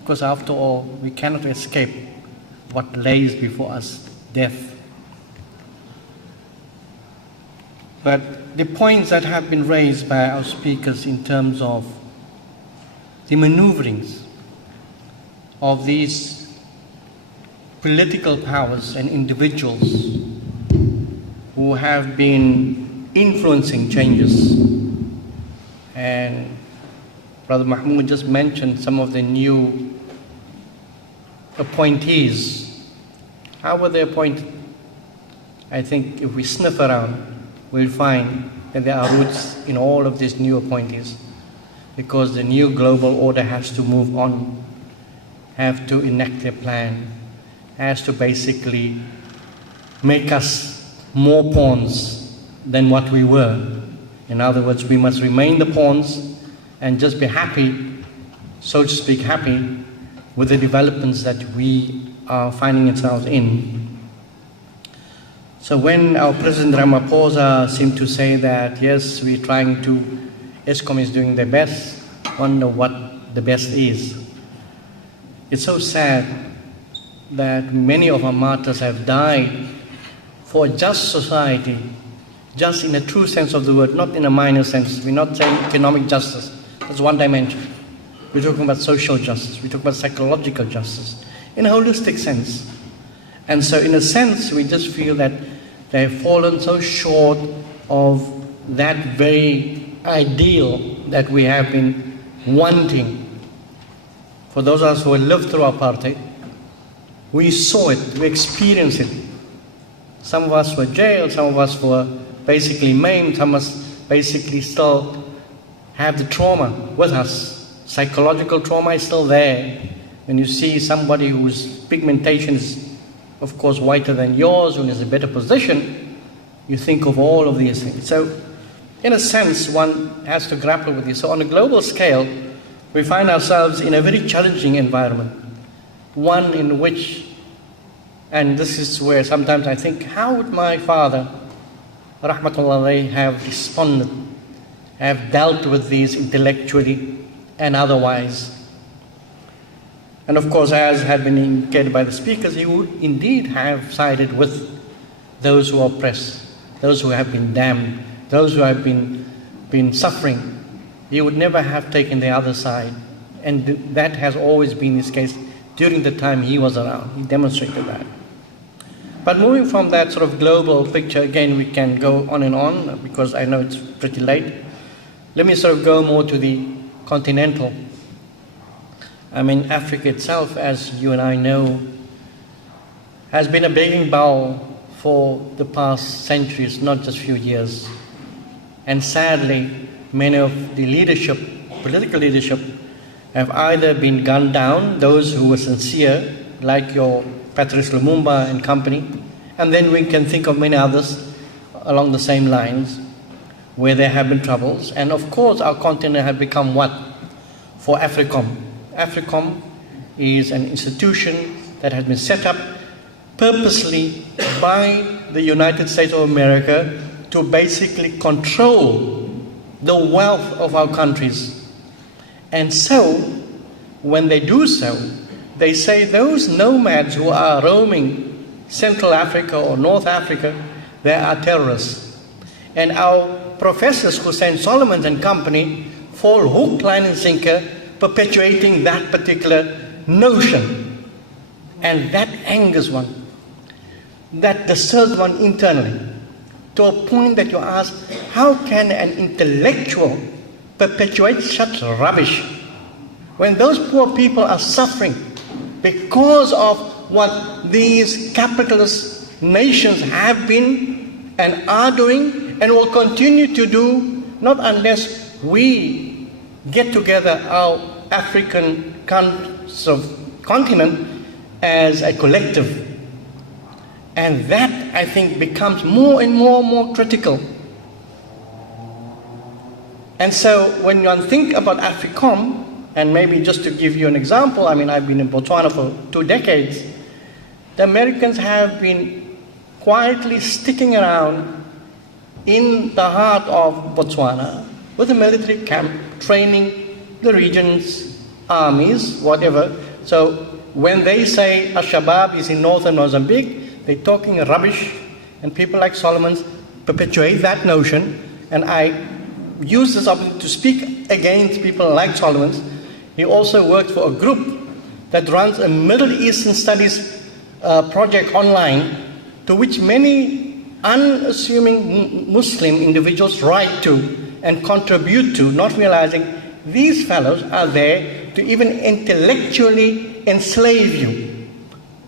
because after all, we cannot escape what lays before us, death. But the points that have been raised by our speakers in terms of the maneuverings of these political powers and individuals who have been influencing changes. And Brother Mahmoud just mentioned some of the new appointees. How were they appointed? I think if we sniff around, we'll find that there are roots in all of these new appointees, because the new global order has to move on, have to enact their plan, has to basically make us more pawns than what we were. In other words, we must remain the pawns and just be happy, so to speak, happy with the developments that we are finding ourselves in. So when our President Ramaphosa seemed to say that, yes, we're trying to, ESCOM is doing their best, wonder what the best is. It's so sad that many of our martyrs have died for a just society, just in a true sense of the word, not in a minor sense. We're not saying economic justice, that's one dimension. We're talking about social justice, we're talking about psychological justice, in a holistic sense. And so in a sense, we just feel that they have fallen so short of that very ideal that we have been wanting. For those of us who have lived through apartheid, we saw it, we experienced it. Some of us were jailed, some of us were basically maimed, some of us basically still have the trauma with us. Psychological trauma is still there. When you see somebody whose pigmentation is, of course, whiter than yours, who is in a better position, you think of all of these things. So, in a sense, one has to grapple with this. So on a global scale, we find ourselves in a very challenging environment. One in which, and this is where sometimes I think, how would my father, Rahmatullah alayhi, have responded, have dealt with these intellectually and otherwise? And of course, as had been indicated by the speakers, he would indeed have sided with those who are oppressed, those who have been damned, those who have been suffering. He would never have taken the other side. And that has always been his case during the time he was around. He demonstrated that. But moving from that sort of global picture, again, we can go on and on, because I know it's pretty late. Let me sort of go more to the continental. I mean, Africa itself, as you and I know, has been a begging bowl for the past centuries, not just few years. And sadly, many of the leadership, political leadership, have either been gunned down, those who were sincere, like your Patrice Lumumba and company, and then we can think of many others along the same lines, where there have been troubles. And of course, our continent has become what? For AFRICOM. AFRICOM is an institution that has been set up purposely by the United States of America to basically control the wealth of our countries. And so, when they do so, they say those nomads who are roaming Central Africa or North Africa, they are terrorists. And our professors, Hussein Solomon and company, fall hook, line and sinker, perpetuating that particular notion. And that angers one. That disturbs one internally, to a point that you ask, how can an intellectual perpetuate such rubbish when those poor people are suffering because of what these capitalist nations have been and are doing and will continue to do, not unless we get together our African continent as a collective. And that, I think, becomes more and more critical. And so when you think about AFRICOM, and maybe just to give you an example, I mean, I've been in Botswana for 2 decades, the Americans have been quietly sticking around in the heart of Botswana with a military camp, training the region's armies, whatever. So when they say Al-Shabaab is in northern Mozambique, they're talking rubbish, and people like Solomon perpetuate that notion, and I use this opportunity to speak against people like Solomons. He also worked for a group that runs a Middle Eastern Studies project online, to which many unassuming Muslim individuals write to and contribute to, not realizing these fellows are there to even intellectually enslave you.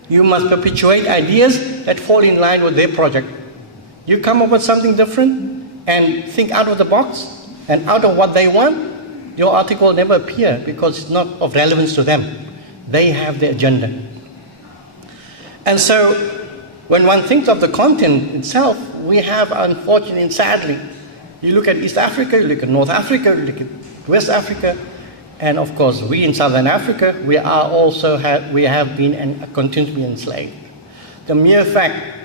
You must perpetuate ideas that fall in line with their project. You come up with something different and think out of the box and out of what they want, your article will never appear because it's not of relevance to them. They have their agenda. And so, when one thinks of the content itself, we have, unfortunately and sadly, you look at East Africa, you look at North Africa, you look at West Africa, and of course, we in Southern Africa, we have been and continue to be enslaved. The mere fact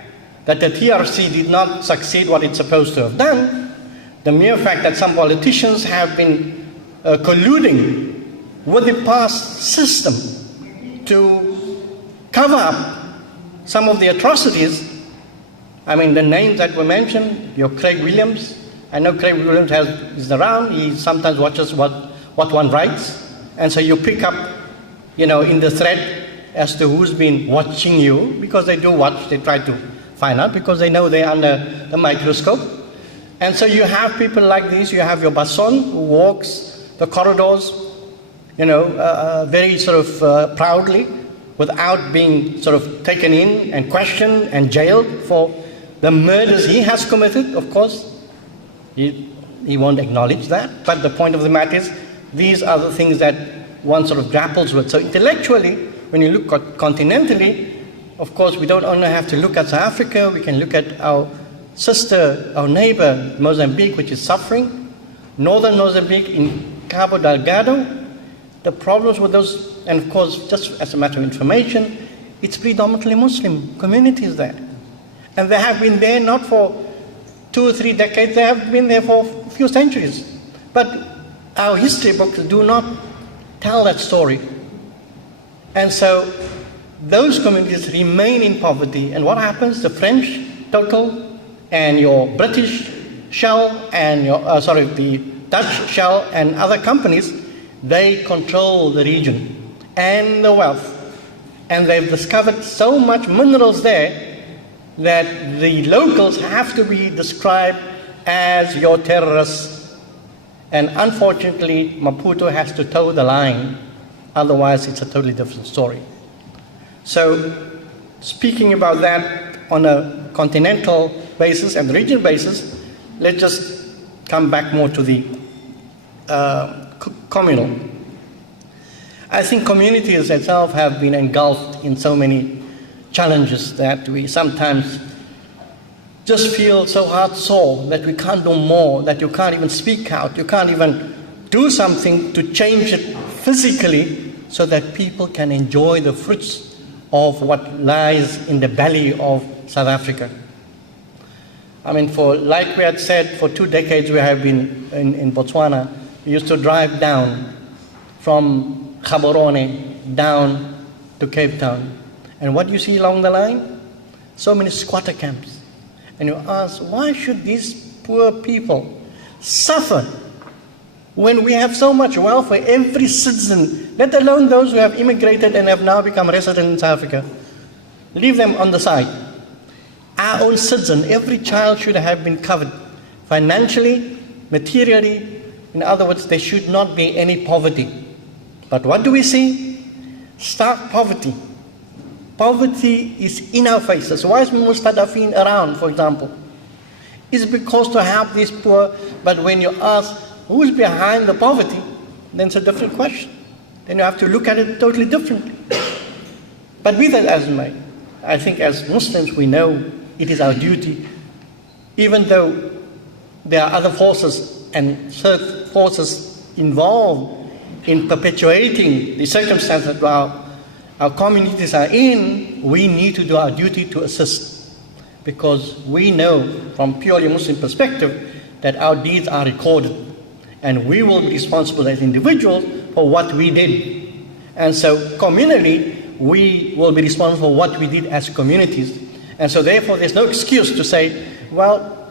that the TRC did not succeed what it's supposed to have done, the mere fact that some politicians have been colluding with the past system to cover up some of the atrocities. I mean, the names that were mentioned, your Craig Williams. I know Craig Williams is around. He sometimes watches what one writes. And so you pick up, in the thread as to who's been watching you, because they do watch, they try to find out, because they know they're under the microscope. And so you have people like this. You have your Basson, who walks the corridors, very sort of proudly, without being sort of taken in and questioned and jailed for the murders he has committed. Of course, he won't acknowledge that. But the point of the matter is, these are the things that one sort of grapples with. So intellectually, when you look continentally, of course, we don't only have to look at South Africa, we can look at our sister, our neighbor, Mozambique, which is suffering. Northern Mozambique in Cabo Delgado, the problems with those, and of course, just as a matter of information, it's predominantly Muslim communities there. And they have been there not for 2 or 3 decades, they have been there for a few centuries. But our history books do not tell that story. And so those communities remain in poverty. And what happens? The French Total and your British Shell and the Dutch Shell and other companies, they control the region and the wealth. And they've discovered so much minerals there that the locals have to be described as your terrorists. And unfortunately, Maputo has to toe the line. Otherwise, it's a totally different story. So, speaking about that on a continental basis and regional basis, let's just come back more to the communal. I think communities itself have been engulfed in so many challenges that we sometimes just feel so heart sore that we can't do more, that you can't even speak out, you can't even do something to change it physically so that people can enjoy the fruits of what lies in the belly of South Africa. I mean, like we had said, for 2 decades we have been in Botswana. We used to drive down from Gaborone down to Cape Town. And what do you see along the line? So many squatter camps. And you ask, why should these poor people suffer when we have so much wealth for every citizen, let alone those who have immigrated and have now become resident in South Africa? Leave them on the side. Our own citizen, every child should have been covered financially, materially. In other words, there should not be any poverty. But what do we see? Stark poverty. Poverty is in our faces. Why is Mustadafin around, for example? It's because to help these poor, but when you ask who's behind the poverty, then it's a different question. Then you have to look at it totally differently. But be that as it may, I think as Muslims we know it is our duty, even though there are other forces and certain forces involved in perpetuating the circumstances that our communities are in, we need to do our duty to assist. Because we know from purely Muslim perspective that our deeds are recorded. And we will be responsible as individuals for what we did. And so communally, we will be responsible for what we did as communities. And so therefore, there's no excuse to say, well,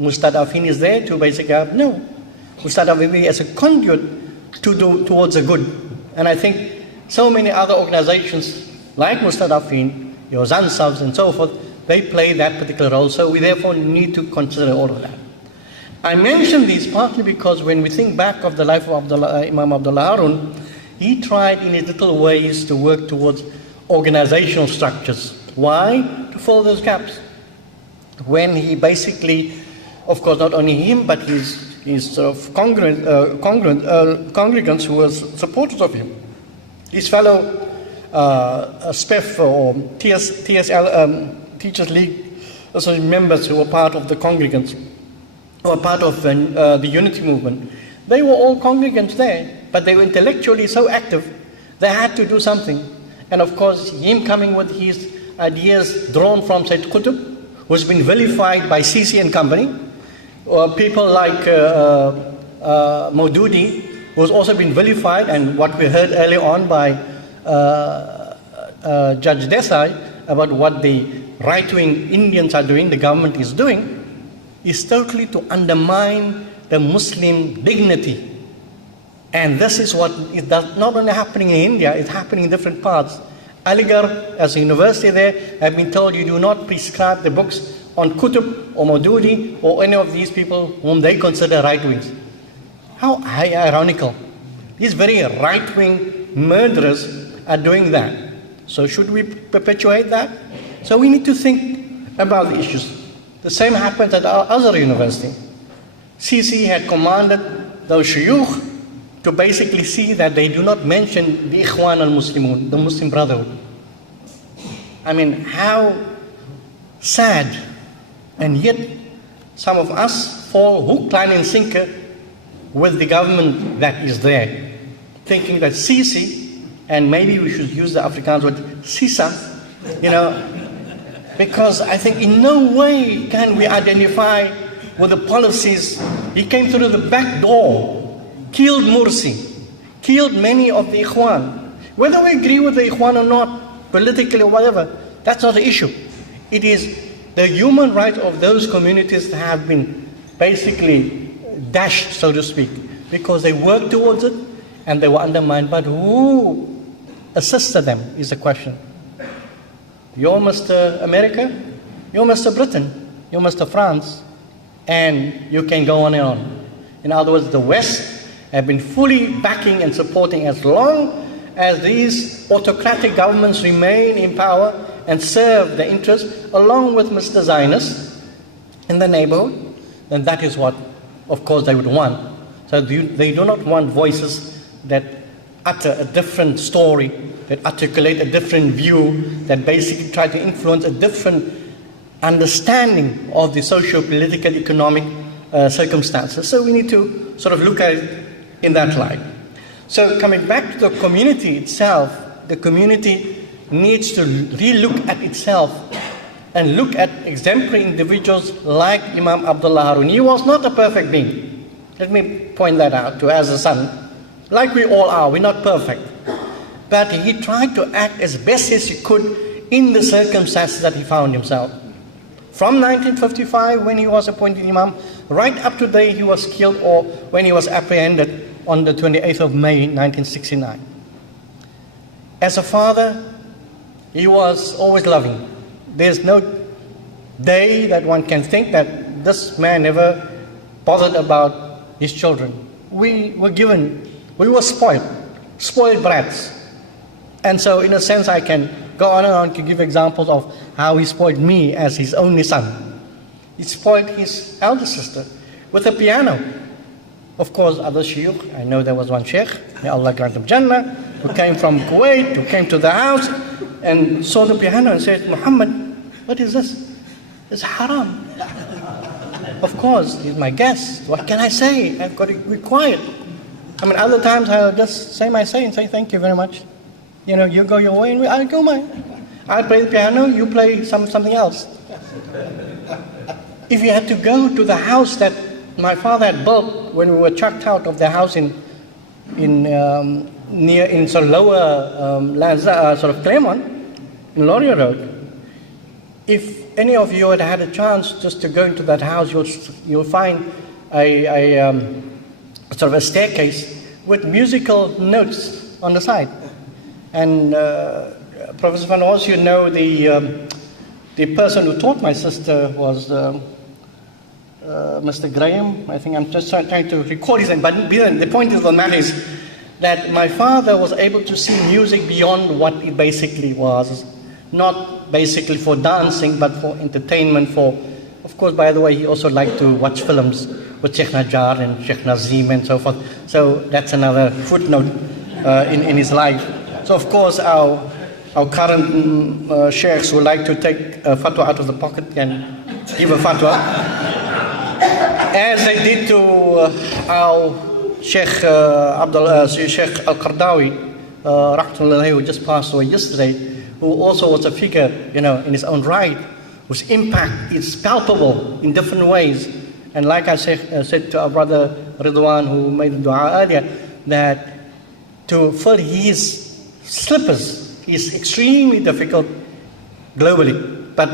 Mustadafin is there to basically help. No. Mustadafin as a conduit towards the good. And I think so many other organizations like Mustadafin, your Zansavs and so forth, they play that particular role. So we therefore need to consider all of that. I mention these partly because when we think back of the life of Imam Abdullah Haron, he tried in his little ways to work towards organizational structures. Why? To fill those gaps. When he basically, of course not only him, but his sort of congregants who were supporters of him, his fellow SPEF or TSL, Teachers League members who were part of the congregants, who were part of the Unity Movement, they were all congregants there, but they were intellectually so active, they had to do something. And of course, him coming with his ideas drawn from Sayyid Qutb, who's been vilified by Sisi and company, or people like Maududi, who's also been vilified, and what we heard earlier on by Judge Desai about what the right-wing Indians are doing, the government is doing, is totally to undermine the Muslim dignity. And this is what is not only happening in India, it's happening in different parts. Aligarh, as a university there, have been told you do not prescribe the books on Qutb or Maududi or any of these people whom they consider right-wings. How ironical. These very right-wing murderers are doing that. So should we perpetuate that? So we need to think about the issues. The same happened at our other university. Sisi had commanded those shuyukh to basically see that they do not mention the Ikhwan al-Muslimun, the Muslim Brotherhood. I mean, how sad. And yet, some of us fall hook, line and sinker with the government that is there, thinking that Sisi, and maybe we should use the Afrikaans word Sisa, because I think in no way can we identify with the policies. He came through the back door, killed Mursi, killed many of the Ikhwan. Whether we agree with the Ikhwan or not, politically or whatever, that's not the issue. It is the human rights of those communities that have been basically dashed, so to speak, because they worked towards it and they were undermined. But who assisted them is the question. You're Mr. America, you're Mr. Britain, you're Mr. France, and you can go on and on. In other words, the West have been fully backing and supporting as long as these autocratic governments remain in power and serve the interests along with Mr. Zionists in the neighborhood, then that is what, of course, they would want. So they do not want voices that utter a different story, that articulate a different view, that basically try to influence a different understanding of the socio-political, economic circumstances. So we need to sort of look at it in that light. So coming back to the community itself, the community needs to re-look at itself and look at exemplary individuals like Imam Abdullah Haron. He was not a perfect being. Let me point that out to as a son. Like we all are, we're not perfect. But he tried to act as best as he could in the circumstances that he found himself. From 1955, when he was appointed Imam, right up to the day he was killed or when he was apprehended on the 28th of May, 1969. As a father, he was always loving. There's no day that one can think that this man never bothered about his children. We were spoiled brats. And so in a sense I can go on and on to give examples of how he spoiled me as his only son. He spoiled his elder sister with a piano. Of course, other shuyukh, I know there was one sheikh, may Allah grant him Jannah, who came from Kuwait, who came to the house and saw the piano and said, Muhammad, what is this? It's haram. Of course, he's my guest. What can I say? I've got to be quiet. I mean, other times I'll just say my say and say, thank you very much. You go your way and I'll go mine. I'll play the piano, you play something else. If you had to go to the house that my father had built when we were chucked out of the house in sort of lower sort of Claremont, in Laurier Road, if any of you had had a chance just to go into that house, you'll find a sort of a staircase with musical notes on the side. And Professor Van Os, you know, the person who taught my sister was Mr. Graham. I think I'm just trying to recall his name. But the point of the matter is that my father was able to see music beyond what it basically was. Not basically for dancing, but for entertainment, of course, by the way, he also liked to watch films with Sheikh Najjar and Sheikh Nazim and so forth. So that's another footnote in his life. So of course, our current sheikhs who like to take a fatwa out of the pocket can give a fatwa, as they did to our Sheikh Abdullah, Sheikh Al-Qardawi, rahmatullahi, who just passed away yesterday, who also was a figure, you know, in his own right, whose impact is palpable in different ways. And like I said to our brother Ridwan, who made the dua earlier, that to fill his slippers is extremely difficult globally, but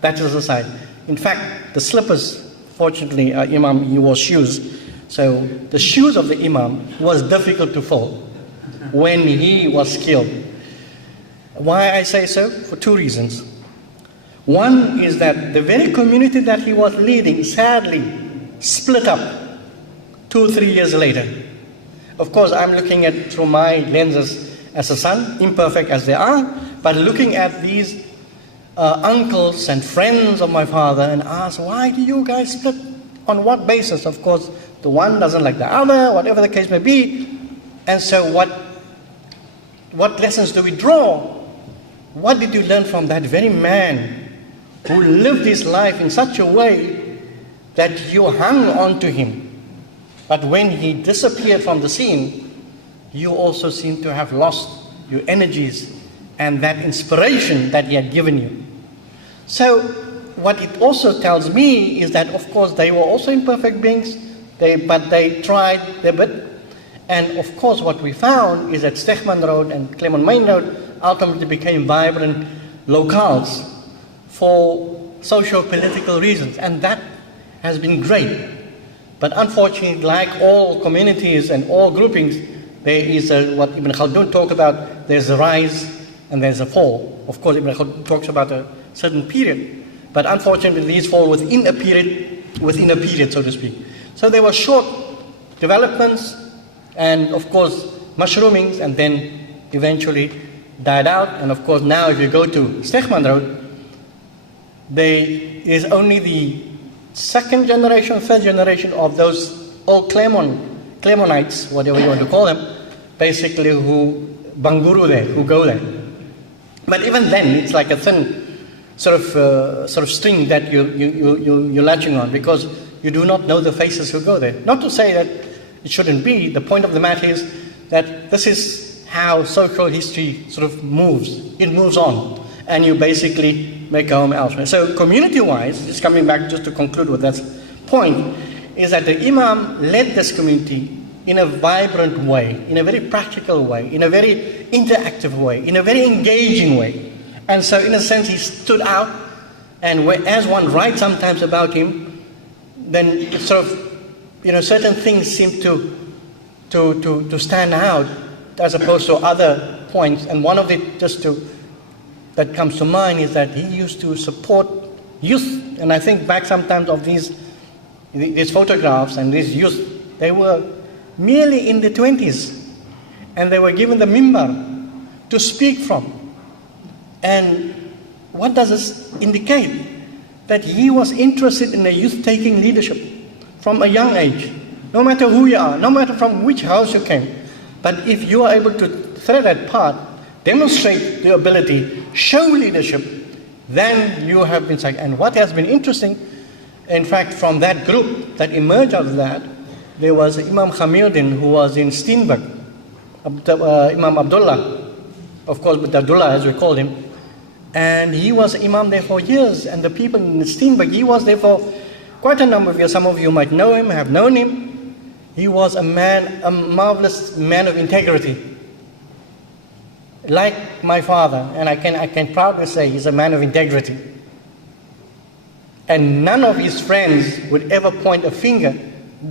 that is aside. In fact, the slippers, fortunately, Imam, he wore shoes. So the shoes of the Imam was difficult to fill when he was skilled. Why I say so? For two reasons. One is that the very community that he was leading sadly split up 2-3 years later. Of course, I'm looking at through my lenses as a son, imperfect as they are, but looking at these uncles and friends of my father and ask, why do you guys split? On what basis? Of course, the one doesn't like the other, whatever the case may be. And so what lessons do we draw? What did you learn from that very man who lived his life in such a way that you hung on to him? But when he disappeared from the scene, you also seem to have lost your energies and that inspiration that he had given you. So what it also tells me is that, of course, they were also imperfect beings, but they tried their bit. And of course, what we found is that Stegman Road and Claremont Main Road ultimately became vibrant locales for socio-political reasons. And that has been great. But unfortunately, like all communities and all groupings, there is what Ibn Khaldun talked about, there's a rise and there's a fall. Of course, Ibn Khaldun talks about a certain period. But unfortunately, these fall within a period, so to speak. So there were short developments and, of course, mushroomings, and then eventually died out. And of course, now if you go to Stegman Road, there is only the second generation, third generation of those old Claremontites, whatever you want to call them, basically who banguru there, who go there. But even then, it's like a thin sort of string that you're latching on, because you do not know the faces who go there. Not to say that it shouldn't be. The point of the matter is that this is how social history sort of moves. It moves on, and you basically make a home elsewhere. So community-wise, just coming back just to conclude with that point, is that the Imam led this community in a vibrant way, in a very practical way, in a very interactive way, in a very engaging way. And so in a sense, he stood out, and as one writes sometimes about him, then it sort of, certain things seem to stand out as opposed to other points. And one of it that comes to mind is that he used to support youth. And I think back sometimes of these photographs, and these youth, they were merely in the 20s, and they were given the mimbar to speak from. And what does this indicate? That he was interested in the youth taking leadership from a young age, no matter who you are, no matter from which house you came. But if you are able to thread that path, demonstrate the ability, show leadership, then you have been psyched. And what has been interesting, in fact, from that group that emerged out of that, there was Imam Khamiruddin, who was in Steenberg, Imam Abdullah, of course, but Abdullah as we called him. And he was Imam there for years, and the people in Steenberg, he was there for quite a number of years. Some of you might know him, have known him. He was a marvelous man of integrity. Like my father, and I can proudly say he's a man of integrity. and none of his friends would ever point a finger.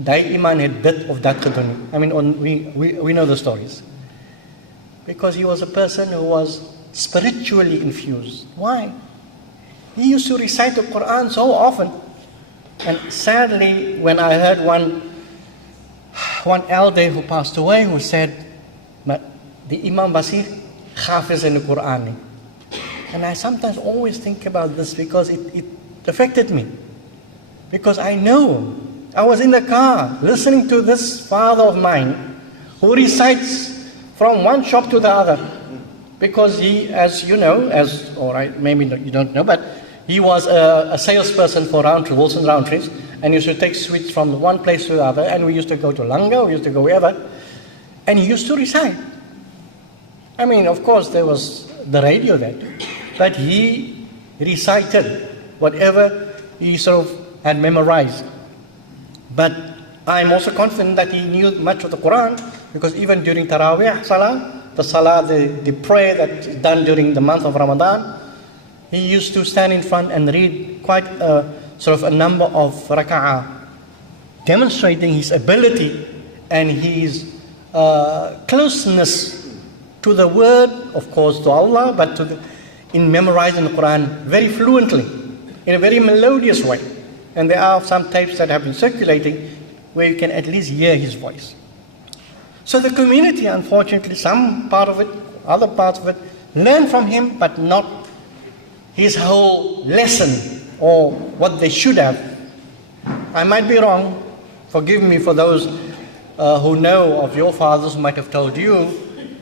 Die iman het dit of dat gedoen. I mean, we know the stories. Because he was a person who was spiritually infused. Why? He used to recite the Quran so often. And sadly, when I heard one elder who passed away who said, the Imam Basir Hafiz in the Quran. And I sometimes always think about this because it affected me. Because I know, I was in the car listening to this father of mine who recites from one shop to the other. Because he, as you know, maybe you don't know, but he was a salesperson for Wilson Roundtrees, and he used to take sweets from one place to the other, and we used to go to Langa, we used to go wherever, and he used to recite. I mean, of course, there was the radio then, but he recited whatever he sort of had memorized. But I'm also confident that he knew much of the Quran, because even during Taraweeh Salah, the prayer that's done during the month of Ramadan, he used to stand in front and read quite a number of raka'ah, demonstrating his ability and his closeness to the word, of course, to Allah, but in memorizing the Quran very fluently, in a very melodious way. And there are some tapes that have been circulating where you can at least hear his voice. So the community, unfortunately, some part of it, other parts of it, learn from him, but not his whole lesson or what they should have. I might be wrong. Forgive me for those who know of your fathers who might have told you,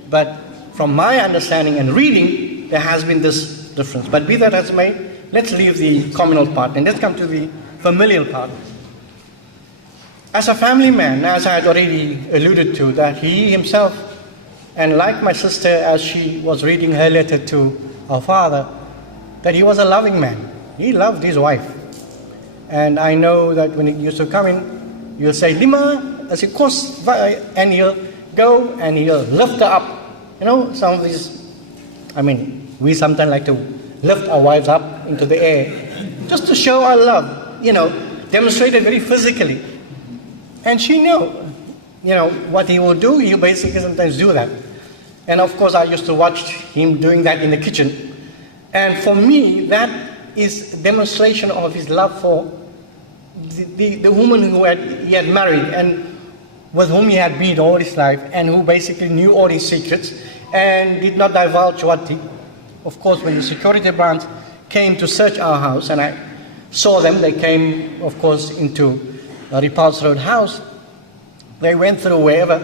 but from my understanding and reading, there has been this difference. But be that as it may, let's leave the communal part and let's come to the familial part. As a family man, as I had already alluded to, that he himself, and like my sister as she was reading her letter to our father, that he was a loving man. He loved his wife. And I know that when he used to come in, you'll say, Lima, as he course, and he'll go and he'll lift her up. You know, some of these, I mean, we sometimes like to lift our wives up into the air, just to show our love, demonstrate it very physically. And she knew, what he will do, he basically sometimes do that. And of course, I used to watch him doing that in the kitchen. And for me, that is a demonstration of his love for the woman who he had married and with whom he had been all his life, and who basically knew all his secrets and did not divulge what he... Of course, when the security branch came to search our house, and I saw them, they came, of course, into Repulse Road house. They went through wherever.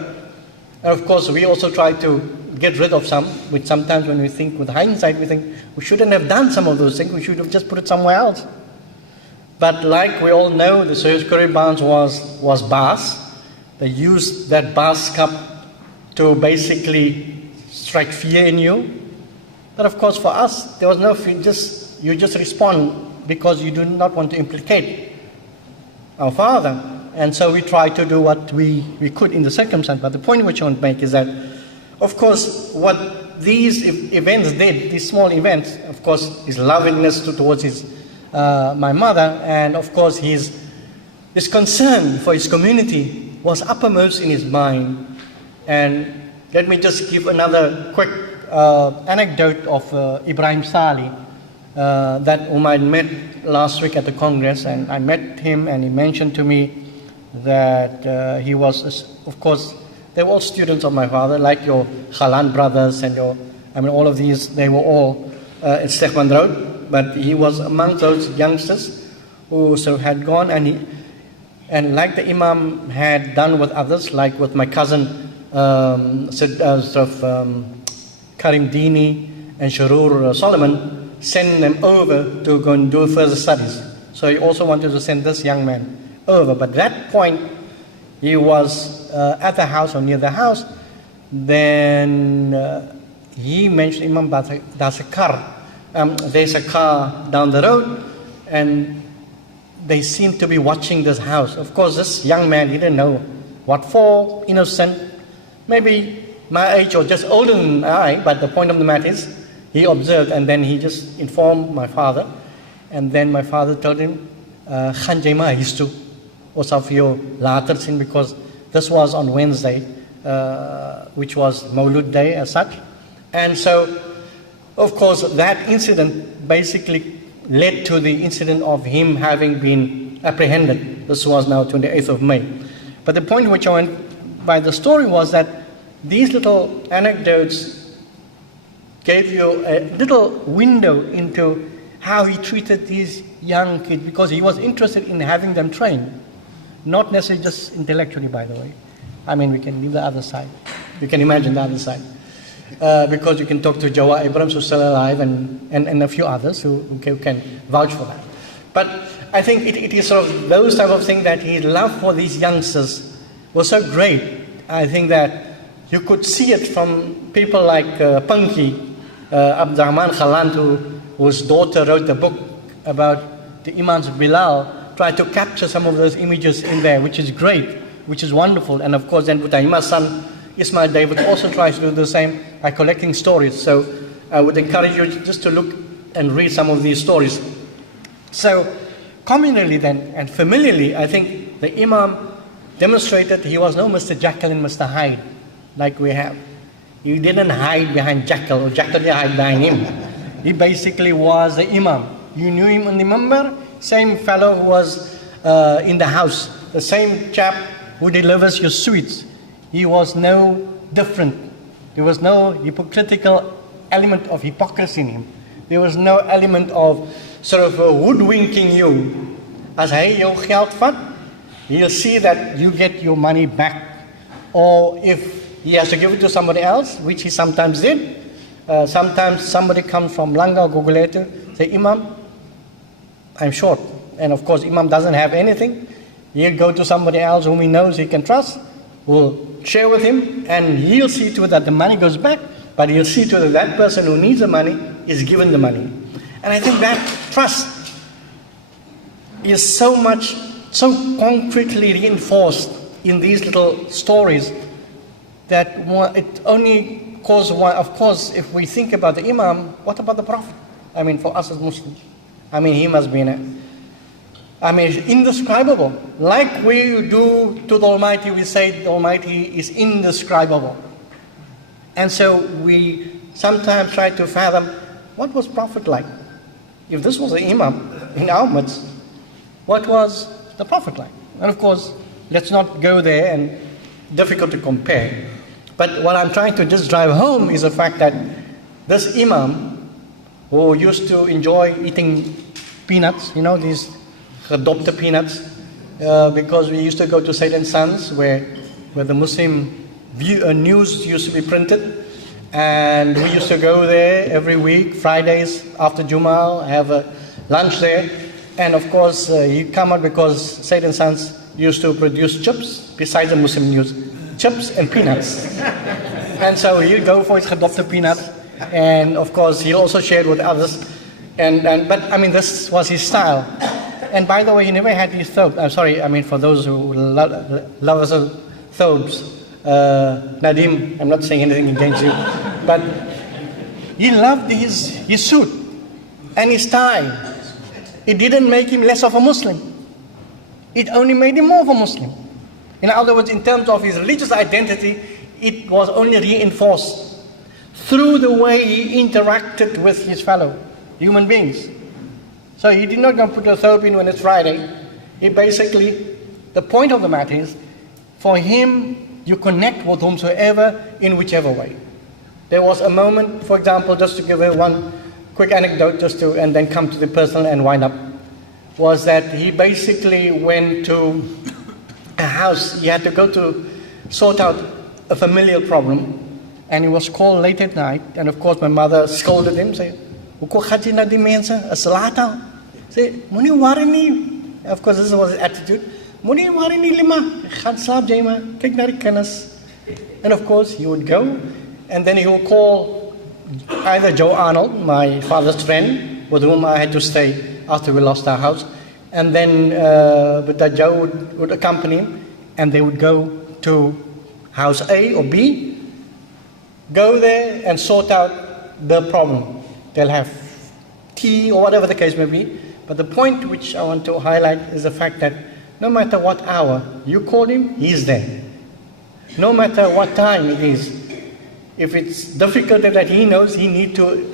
And of course, we also tried to get rid of some, which sometimes when we think with hindsight, we think we shouldn't have done some of those things. We should have just put it somewhere else. But like we all know, the security branch was bars. They used that bars cup to basically strike fear in you. But of course, for us, there was no fear. You just respond because you do not want to implicate our father. And so we tried to do what we could in the circumstance. But the point which I want to make is that, of course, what these events did, these small events, of course, his lovingness towards my mother, and of course his concern for his community was uppermost in his mind. And let me just give another quick anecdote of Ibrahim Salih, whom I met last week at the Congress, and I met him and he mentioned to me that he was, of course, they were all students of my father, like your Khalan brothers and all of these, they were all at Stekhman Road, but he was among those youngsters who had gone, and like the Imam had done with others, like with my cousin Karim Dini and Sharur Solomon, send them over to go and do further studies. So he also wanted to send this young man over. But at that point, he was at the house or near the house. Then he mentioned, Imam, there's a car. There's a car down the road, and they seem to be watching this house. Of course, this young man didn't know what for, innocent, maybe my age or just older than I, but the point of the matter is, he observed and then he just informed my father. And then my father told him, gaan jy maar huis toe. Ons sal vir jou later sien, because this was on Wednesday, which was Maulud Day as such. And so, of course, that incident basically led to the incident of him having been apprehended. This was now 28th of May. But the point which I went by the story was that these little anecdotes gave you a little window into how he treated these young kids, because he was interested in having them trained. Not necessarily just intellectually, by the way. I mean, we can leave the other side. You can imagine the other side. Because you can talk to Jawa Abrams, who's still alive, and a few others who can vouch for that. But I think it is sort of those type of things that his love for these youngsters was so great. I think that you could see it from people like Punky, Abdurrahman Khalan, whose daughter wrote a book about the Imams Bilal, tried to capture some of those images in there, which is great, which is wonderful. And of course, then Butaima's son, Ismail David, also tries to do the same by collecting stories. So I would encourage you just to look and read some of these stories. So communally then, and familiarly, I think the Imam demonstrated he was no Mr. Jekyll and Mr. Hyde, like we have. He didn't hide behind Jekyll, or Jekyll didn't hide behind him. He basically was the Imam. You knew him on the member, same fellow who was in the house, the same chap who delivers your sweets. He was no different. There was no hypocritical element of hypocrisy in him. There was no element of sort of hoodwinking you. As hy jou geld vat, he'll see that you get your money back. Or if he has to give it to somebody else, which he sometimes did, sometimes somebody comes from Langa or Guguletu, say, Imam, I'm short. And of course, Imam doesn't have anything. He'll go to somebody else whom he knows he can trust, will share with him, and he'll see to it that the money goes back, but he'll see to it that that person who needs the money is given the money. And I think that trust is so concretely reinforced in these little stories that it only causes one. Of course, if we think about the Imam, what about the Prophet? I mean, for us as Muslims, I mean, he must be indescribable. Like we do to the Almighty, we say the Almighty is indescribable. And so we sometimes try to fathom, what was Prophet like? If this was an Imam in our midst, what was the Prophet like? And of course, let's not go there, and difficult to compare. But what I'm trying to just drive home is the fact that this Imam, who used to enjoy eating peanuts, you know, these adopted peanuts, because we used to go to Sayyid and Sons, where the Muslim news used to be printed, and we used to go there every week, Fridays after Jummah, have a lunch there, and of course he'd come out because Sayyid and Sons used to produce chips besides the Muslim news, chips and peanuts, and so he'd go for his adopted peanuts, and of course he also shared with others, but I mean, this was his style. And by the way, he never had his thobes. I'm sorry, I mean, for those who love us thobes, Nadim, I'm not saying anything against you, but he loved his suit and his tie. It didn't make him less of a Muslim. It only made him more of a Muslim. In other words, in terms of his religious identity, it was only reinforced through the way he interacted with his fellow human beings. So he did not go and put a thobe in when it's Friday. He basically, the point of the matter is, for him, you connect with whomsoever in whichever way. There was a moment, for example, just to give you one quick anecdote, and then come to the personal and wind up, was that he basically went to a house. He had to go to sort out a familial problem, and he was called late at night, and of course my mother scolded him, saying, "Hoekom gaan jy na die mense? Is laat al." Say, "Moenie worry nie." Of course, this was his attitude. "Moenie worry nie, Lima. Gaan slaap jy maar. Kyk na die kinders." And of course, he would go, and then he would call either Joe Arnold, my father's friend, with whom I had to stay after we lost our house, and then but that Joe would accompany him, and they would go to house A or B, go there and sort out the problem. They'll have tea or whatever the case may be, But the point which I want to highlight is the fact that no matter what hour you call him, he's there. No matter what time it is, if it's difficult that he knows he needs to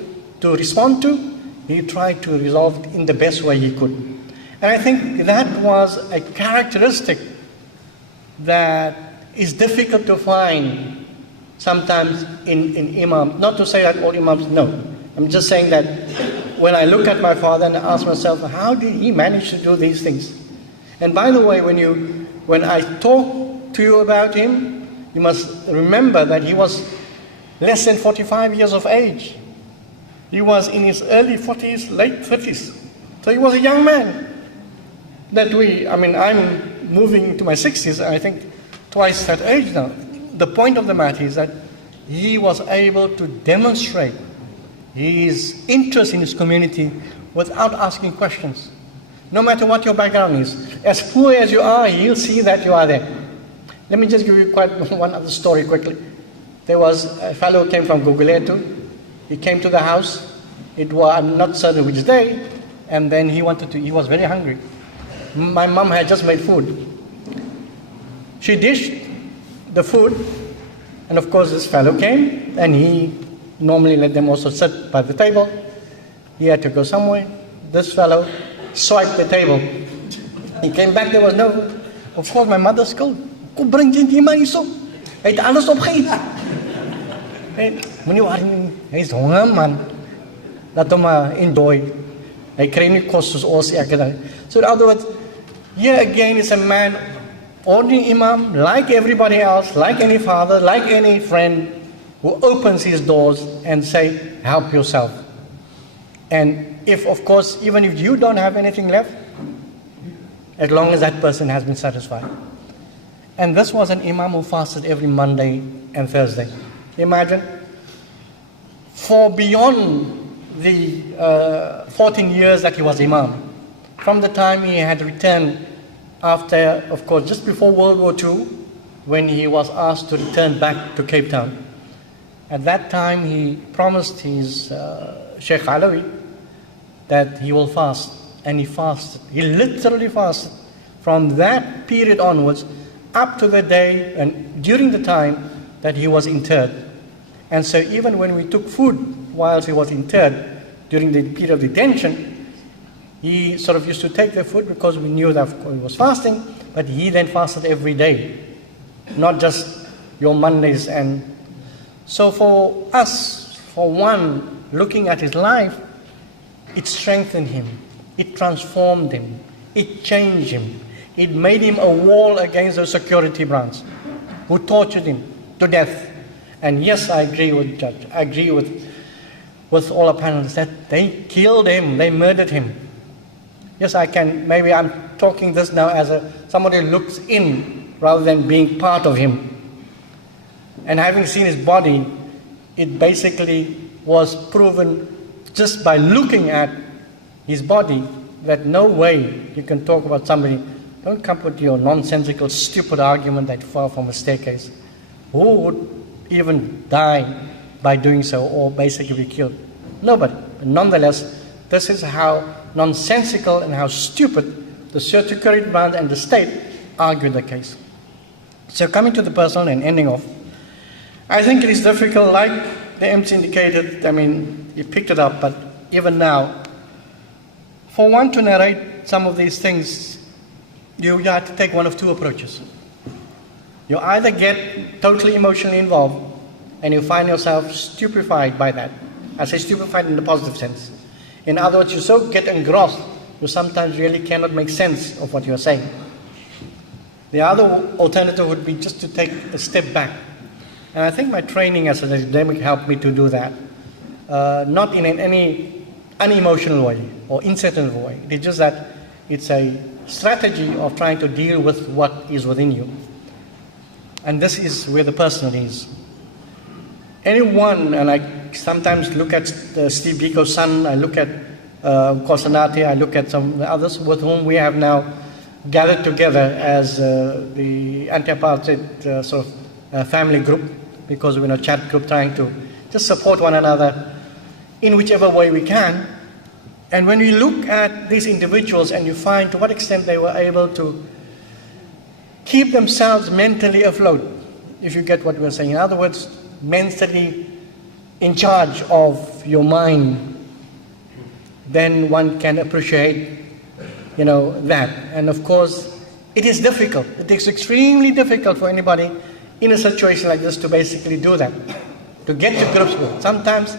respond to, he tried to resolve it in the best way he could. And I think that was a characteristic that is difficult to find sometimes in Imam. Not to say that all Imams know. I'm just saying that when I look at my father and I ask myself, how did he manage to do these things? And by the way, when I talk to you about him, you must remember that he was less than 45 years of age. He was in his early 40s, late 30s. So he was a young man. I'm moving to my 60s, and I think twice that age now. The point of the matter is that he was able to demonstrate his interest in his community without asking questions. No matter what your background is, as poor as you are, he'll see that you are there. Let me just give you one other story quickly. There was a fellow who came from Guguletu. He came to the house. I'm not certain which day, and then he was very hungry. My mom had just made food. She dished the food, and of course this fellow came, and he normally let them also sit by the table. He had to go somewhere. This fellow swiped the table. He came back, there was no food. Of course my mother scolded. Kom bring jy maar hierso. Hy het alles opgeëet. Moenie worry, hy's honger man. Laat hom enjoy. Hy kry nie kos soos ons elke dag. So in other words, here again is a man, ordinary Imam, like everybody else, like any father, like any friend, who opens his doors and say, help yourself. And if, of course, even if you don't have anything left, as long as that person has been satisfied. And this was an Imam who fasted every Monday and Thursday. Imagine, for beyond the 14 years that he was Imam, from the time he had returned after, of course, just before World War II, when he was asked to return back to Cape Town. At that time, he promised his Sheikh Alawi that he will fast, and he fasted. He literally fasted from that period onwards up to the day and during the time that he was interred. And so even when we took food whilst he was interred during the period of detention, he sort of used to take the food because we knew that he was fasting, but he then fasted every day, not just your Mondays. And so for us, for one, looking at his life, it strengthened him, it transformed him, it changed him, it made him a wall against those security branches who tortured him to death. And yes, I agree with the judge, I agree with all the panelists that they killed him, they murdered him. Yes, maybe I'm talking this now as somebody who looks in rather than being part of him. And having seen his body, it basically was proven just by looking at his body that no way you can talk about somebody. Don't come with your nonsensical, stupid argument that fell from a staircase. Who would even die by doing so or basically be killed? Nobody. But nonetheless, this is how nonsensical and how stupid the security branch and the state argued the case. So coming to the personal and ending off, I think it is difficult, like the MC indicated, he picked it up, but even now, for one to narrate some of these things, you have to take one of two approaches. You either get totally emotionally involved and you find yourself stupefied by that. I say stupefied in the positive sense. In other words, you so get engrossed, you sometimes really cannot make sense of what you're saying. The other alternative would be just to take a step back. And I think my training as an academic helped me to do that. Not in any unemotional way or insensitive way. It's just that it's a strategy of trying to deal with what is within you. And this is where the personal is. Anyone, and I sometimes look at Steve Biko's son, I look at Kosanati, I look at some others with whom we have now gathered together as the anti-apartheid sort of family group, because we're in a chat group trying to just support one another in whichever way we can. And when we look at these individuals and you find to what extent they were able to keep themselves mentally afloat, if you get what we're saying. In other words, mentally in charge of your mind, then one can appreciate, that. And of course, it is difficult. It is extremely difficult for anybody in a situation like this to basically do that, to get to grips with it. Sometimes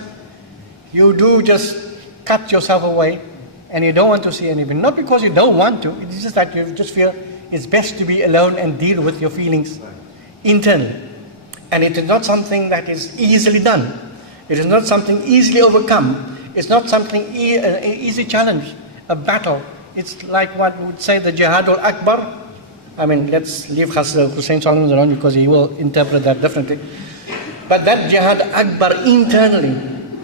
you do just cut yourself away and you don't want to see anything. Not because you don't want to, it's just that you just feel it's best to be alone and deal with your feelings internally. And it is not something that is easily done. It is not something easily overcome. It's not something an easy challenge, a battle. It's like what we would say the Jihadul Akbar. I mean, let's leave Hussein Solomon alone because he will interpret that differently. But that Jihad Akbar internally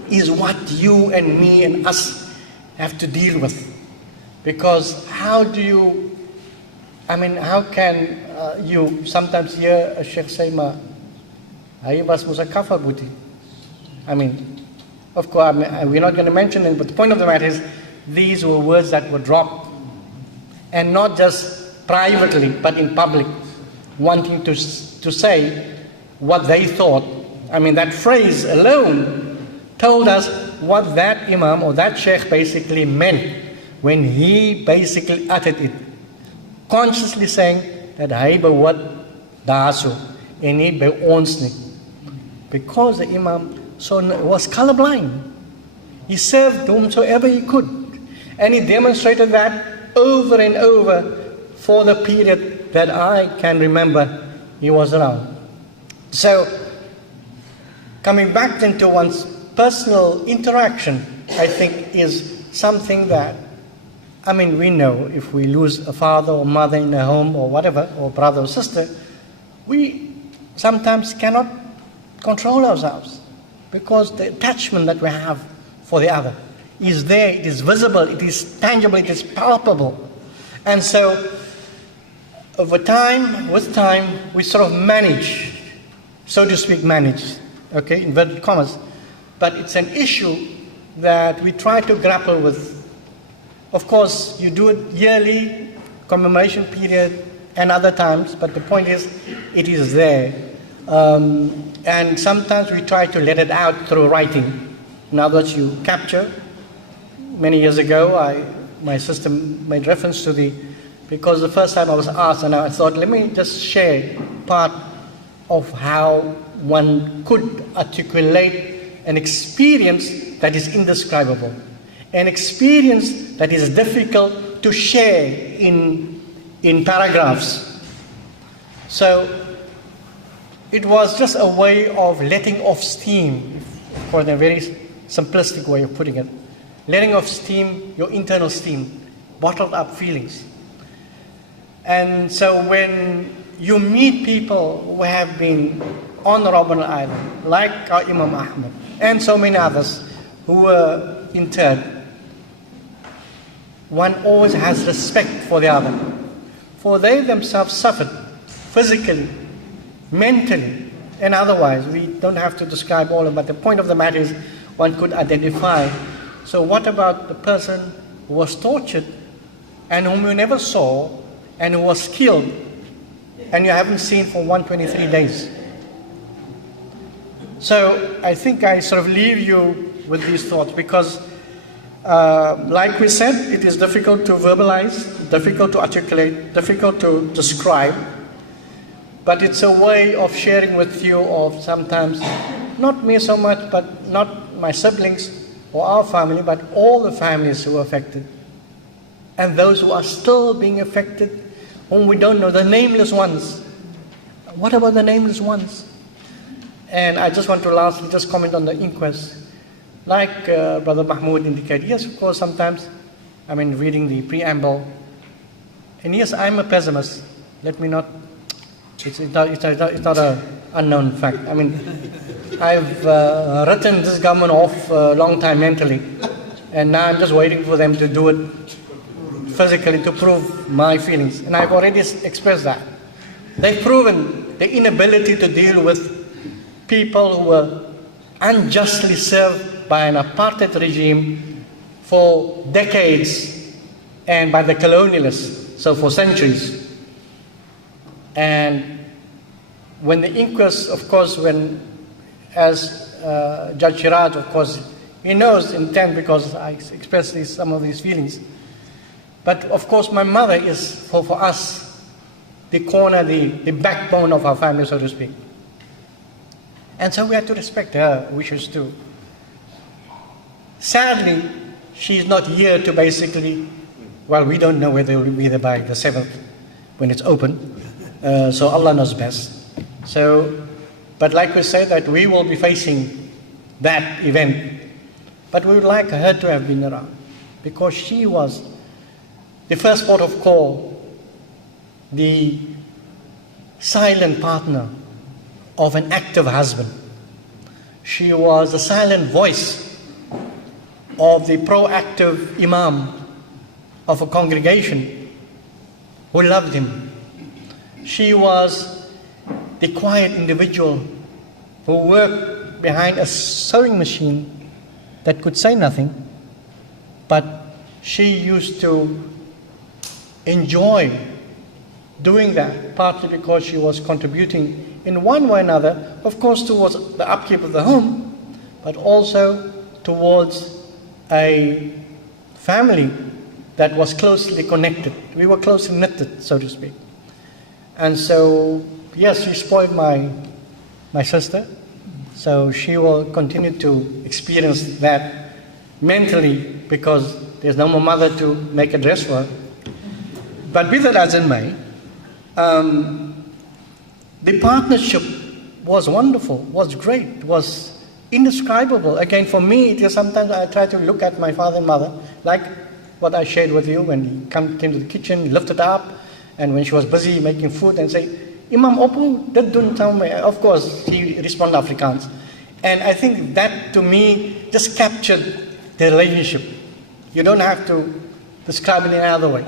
is what you and me and us have to deal with. Because how can you sometimes hear a Sheikh say, "Hai was musakafar buti." I mean, of course, we're not going to mention it, but the point of the matter is, these were words that were dropped. And not just privately, but in public, wanting to say what they thought. I mean, that phrase alone told us what that Imam or that Sheikh basically meant when he basically uttered it. Consciously saying that hy bewat daarso en nie by ons nie. Because the Imam was colorblind. He served whomsoever he could. And he demonstrated that over and over for the period that I can remember he was around. So, coming back then to one's personal interaction, I think is something that, we know if we lose a father or mother in a home or whatever, or brother or sister, we sometimes cannot control ourselves because the attachment that we have for the other is there, it is visible, it is tangible, it is palpable. And so, with time, we sort of manage, so to speak, okay, inverted commas. But it's an issue that we try to grapple with. Of course, you do it yearly, commemoration period, and other times, but the point is, it is there. And sometimes we try to let it out through writing. In other words, you capture. Many years ago, my sister made reference to because the first time I was asked, and I thought, let me just share part of how one could articulate an experience that is indescribable, an experience that is difficult to share in paragraphs. So it was just a way of letting off steam, for a very simplistic way of putting it. Letting off steam, your internal steam, bottled up feelings. And so when you meet people who have been on Robben Island, like our Imam Ahmad, and so many others who were interred, one always has respect for the other. For they themselves suffered physically, mentally, and otherwise. We don't have to describe all of it, but the point of the matter is one could identify. So what about the person who was tortured and whom you never saw and who was killed and you haven't seen for 123 days? So I think I sort of leave you with these thoughts because like we said, it is difficult to verbalize, difficult to articulate, difficult to describe, but it's a way of sharing with you of sometimes, not me so much, but not my siblings or our family, but all the families who are affected. And those who are still being affected, whom we don't know, the nameless ones. What about the nameless ones? And I just want to lastly just comment on the inquest. Like Brother Mahmoud indicated, yes, of course, sometimes, reading the preamble, and yes, I'm a pessimist. Let me not, it's not an unknown fact. I've written this government off a long time mentally, and now I'm just waiting for them to do it physically to prove my feelings, and I've already expressed that. They've proven the inability to deal with people who were unjustly served by an apartheid regime for decades and by the colonialists, so for centuries. And when the inquest, of course, as Judge Siraj, of course, he knows intent because I expressed some of these feelings. But of course, my mother is, for us, the corner, the backbone of our family, so to speak. And so we have to respect her wishes too. Sadly, she's not here to basically, well, we don't know whether it will be there by the 7th when it's open. So Allah knows best. So, but like we said, that we will be facing that event. But we would like her to have been around because she was the first port of call, the silent partner of an active husband. She was a silent voice of the proactive imam of a congregation who loved him. She was the quiet individual who worked behind a sewing machine that could say nothing, but she used to enjoy doing that, partly because she was contributing in one way or another, of course, towards the upkeep of the home, but also towards a family that was closely connected. We were closely knitted, so to speak. And so, yes, she spoiled my sister, so she will continue to experience that mentally because there's no more mother to make a dress for her. But be that as it may, the partnership was wonderful, was great, was indescribable. Again, for me, it is sometimes I try to look at my father and mother, like what I shared with you when he came to the kitchen, he lifted her up, and when she was busy making food and say, Imam Opu, dat doen me. Of course, he responded Afrikaans. And I think that to me just captured the relationship. You don't have to describe it in another way.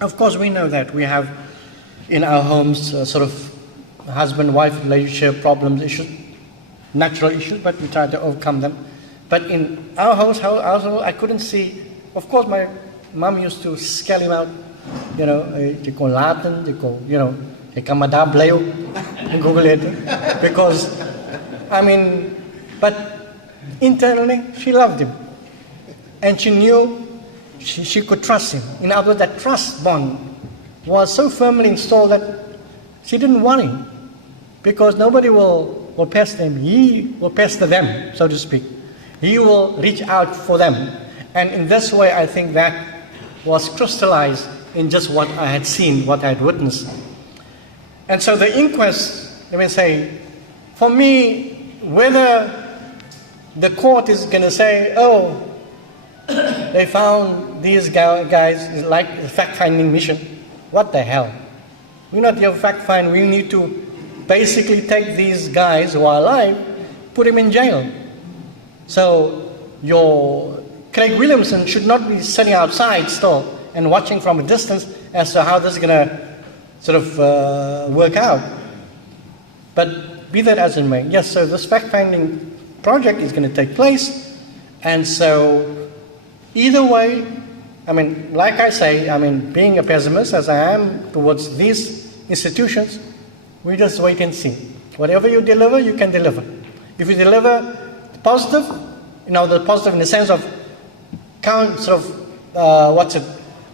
Of course, we know that we have in our homes sort of husband-wife relationship problems, issues, natural issues, but we try to overcome them. But in our household, I couldn't see. Of course, my mom used to scale him out. You know, they call Latin, they call, you know, they come and Google it. Because, I mean, but internally, she loved him. And she knew she could trust him. In other words, that trust bond was so firmly installed that she didn't worry. Because nobody will pester him. He will pester them, so to speak. He will reach out for them. And in this way, I think that was crystallized in just what I had seen, what I had witnessed. And so the inquest, let me say, for me, whether the court is going to say, oh, they found these guys, like a fact-finding mission, what the hell? We're not here fact-find, we need to basically take these guys who are alive, put them in jail. So your Craig Williamson should not be sitting outside still and watching from a distance as to how this is going to sort of work out. But be that as it may, yes, so this fact-finding project is going to take place. And so either way, I mean, like I say, I mean, being a pessimist as I am towards these institutions, we just wait and see. Whatever you deliver, you can deliver. If you deliver positive, you know, the positive in the sense of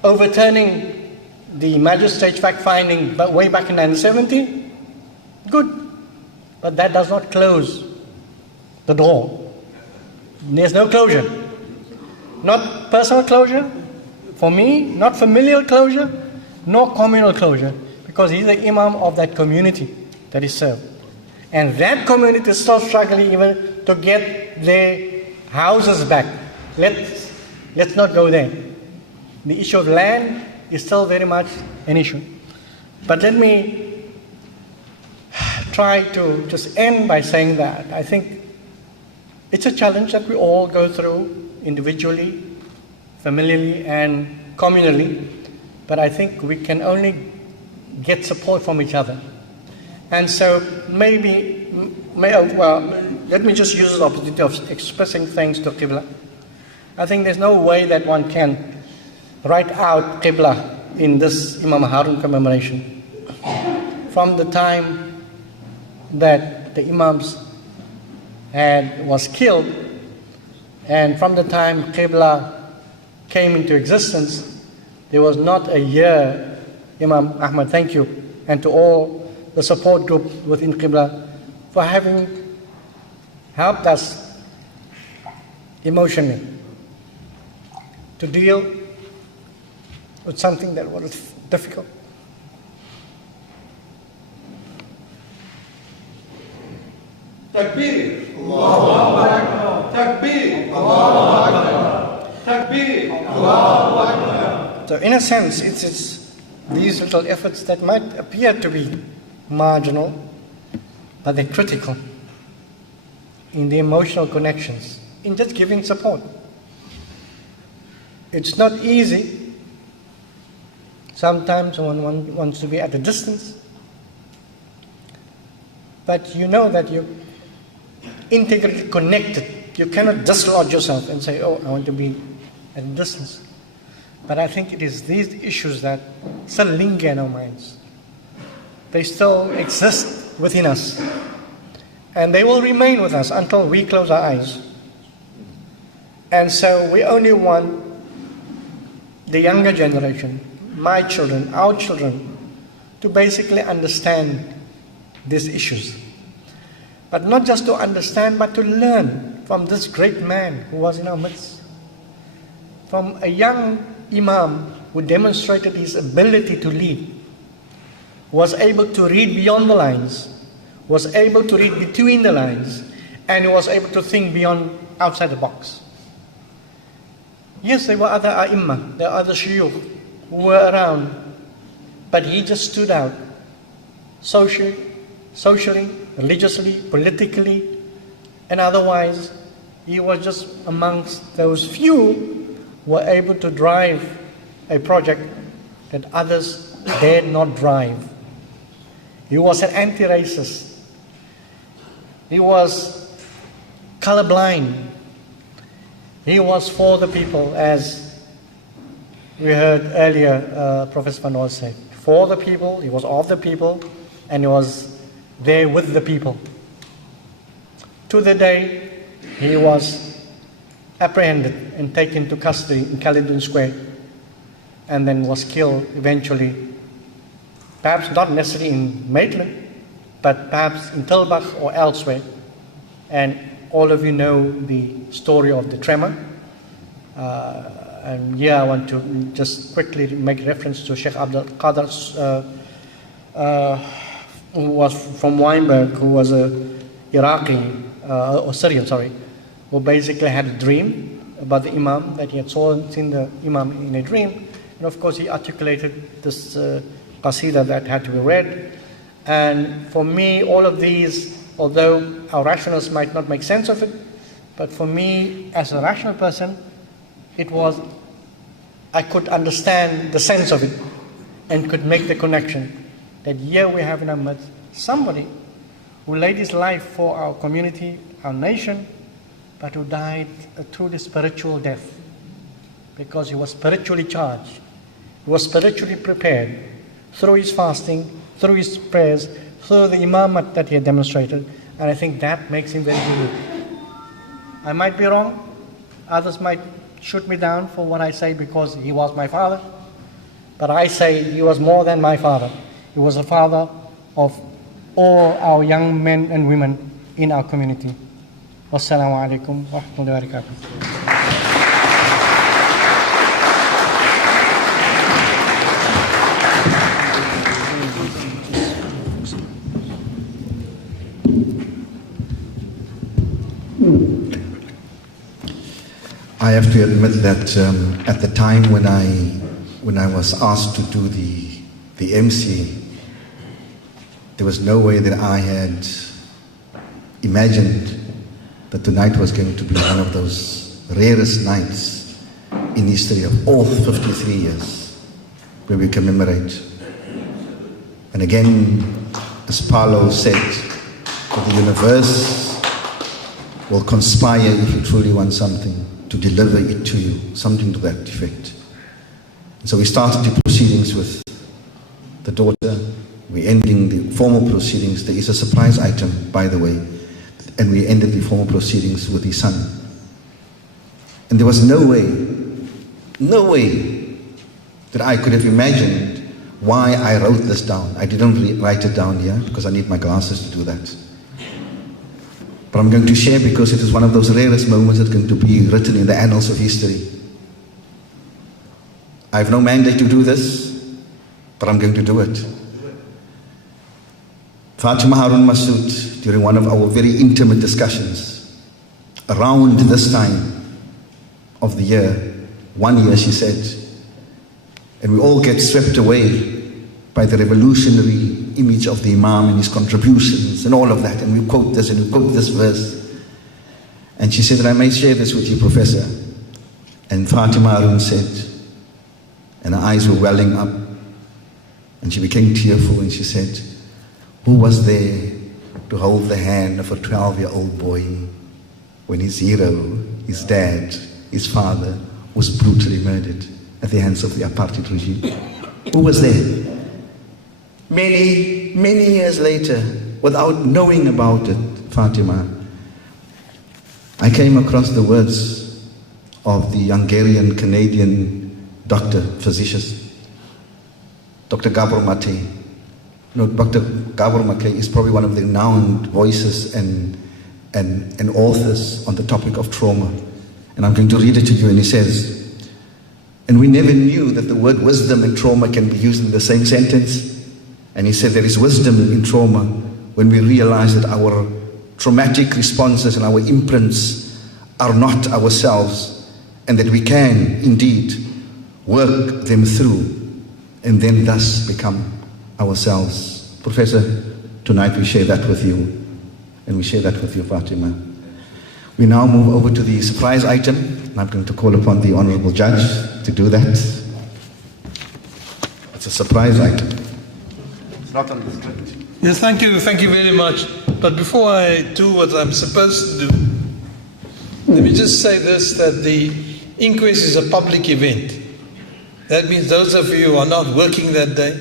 overturning the magistrate fact-finding way back in 1970, good. But that does not close the door. There's no closure. Not personal closure, for me, not familial closure, nor communal closure, because he's the imam of that community that he served. And that community is still struggling even to get their houses back. Let's not go there. The issue of land is still very much an issue. But let me try to just end by saying that I think it's a challenge that we all go through individually, familially, and communally. But I think we can only get support from each other. And so let me just use the opportunity of expressing thanks to Qibla I think there's no way that one can write out Qibla in this Imam Haron commemoration. From the time that the Imams was killed, and from the time Qibla came into existence, there was not a year. Imam Ahmad, thank you, and to all the support group within Qibla for having helped us emotionally to deal with something that was difficult. Takbir, Allahu Akbar. Takbir, Allahu Akbar. Takbir, Allahu Akbar. So in a sense, it's these little efforts that might appear to be marginal, but they're critical in the emotional connections, in just giving support. It's not easy. Sometimes one wants to be at a distance, but you know that you're integrally connected. You cannot dislodge yourself and say, oh, I want to be at a distance. But I think it is these issues that still linger in our minds. They still exist within us. And they will remain with us until we close our eyes. And so we only want the younger generation, my children, our children, to basically understand these issues. But not just to understand, but to learn from this great man who was in our midst. From a young Imam who demonstrated his ability to lead, was able to read beyond the lines, was able to read between the lines, and was able to think beyond, outside the box. Yes, there were other A'imma, there were other Shuyukh who were around, but he just stood out socially, religiously, politically, and otherwise. He was just amongst those few who were able to drive a project that others dared not drive. He was an anti-racist. He was colorblind. He was for the people, as we heard earlier Professor Van Oz say. For the people, he was of the people, and he was there with the people. To the day he was apprehended and taken to custody in Caledon Square, and then was killed eventually, perhaps not necessarily in Maitland, but perhaps in Tilbach or elsewhere. And all of you know the story of the tremor. And here I want to just quickly make reference to Sheikh Abdul Qadir, who was from Weinberg, who was a Iraqi, or Syrian, who basically had a dream about the Imam, that he had seen the Imam in a dream. And of course he articulated this qasida that had to be read. And for me, all of these, although our rationalists might not make sense of it, but for me, as a rational person, I could understand the sense of it and could make the connection that here we have in our midst somebody who laid his life for our community, our nation, but who died a truly spiritual death because he was spiritually charged. He was spiritually prepared through his fasting, through his prayers, through the imamat that he had demonstrated, and I think that makes him very unique. I might be wrong. Others might shoot me down for what I say because he was my father, but I say he was more than my father. He was a father of all our young men and women in our community. Wassalamu alaikum wa rahmatullahi wa barakatuh. I have to admit that at the time when I was asked to do the MC, there was no way that I had imagined that tonight was going to be one of those rarest nights in history of all 53 years where we commemorate. And again, as Paulo said, that the universe will conspire if you truly want something to deliver it to you, something to that effect. And so we started the proceedings with the daughter. We're ending the formal proceedings. There is a surprise item, by the way, and we ended the formal proceedings with the son. And there was no way that I could have imagined why I wrote this down. I didn't really write it down here because I need my glasses to do that. But I'm going to share because it is one of those rarest moments that's going to be written in the annals of history. I have no mandate to do this, but I'm going to do it. Fatima Harun Masood, during one of our very intimate discussions, around this time of the year, 1 year, she said, and we all get swept away by the revolutionary image of the Imam and his contributions and all of that, and we quote this and we quote this verse. And she said that I may share this with you, Professor. And Fatima Harun said, and her eyes were welling up, and she became tearful, and she said, who was there to hold the hand of a 12-year-old boy when his hero, his dad, his father, was brutally murdered at the hands of the apartheid regime? Who was there? Many, many years later, without knowing about it, Fatima, I came across the words of the Hungarian-Canadian doctor, physician, Dr. Gabor Mate. You know, Dr. Gabor Mate is probably one of the renowned voices and authors on the topic of trauma. And I'm going to read it to you, and he says, and we never knew that the word wisdom and trauma can be used in the same sentence. And he said there is wisdom in trauma when we realize that our traumatic responses and our imprints are not ourselves, and that we can indeed work them through and then thus become ourselves. Professor, tonight we share that with you, and we share that with you, Fatima. We now move over to the surprise item, and I'm going to call upon the Honorable Judge to do that. It's a surprise item. It's not on the script. Yes, thank you very much. But before I do what I'm supposed to do, let me just say this, that the inquest is a public event. That means those of you who are not working that day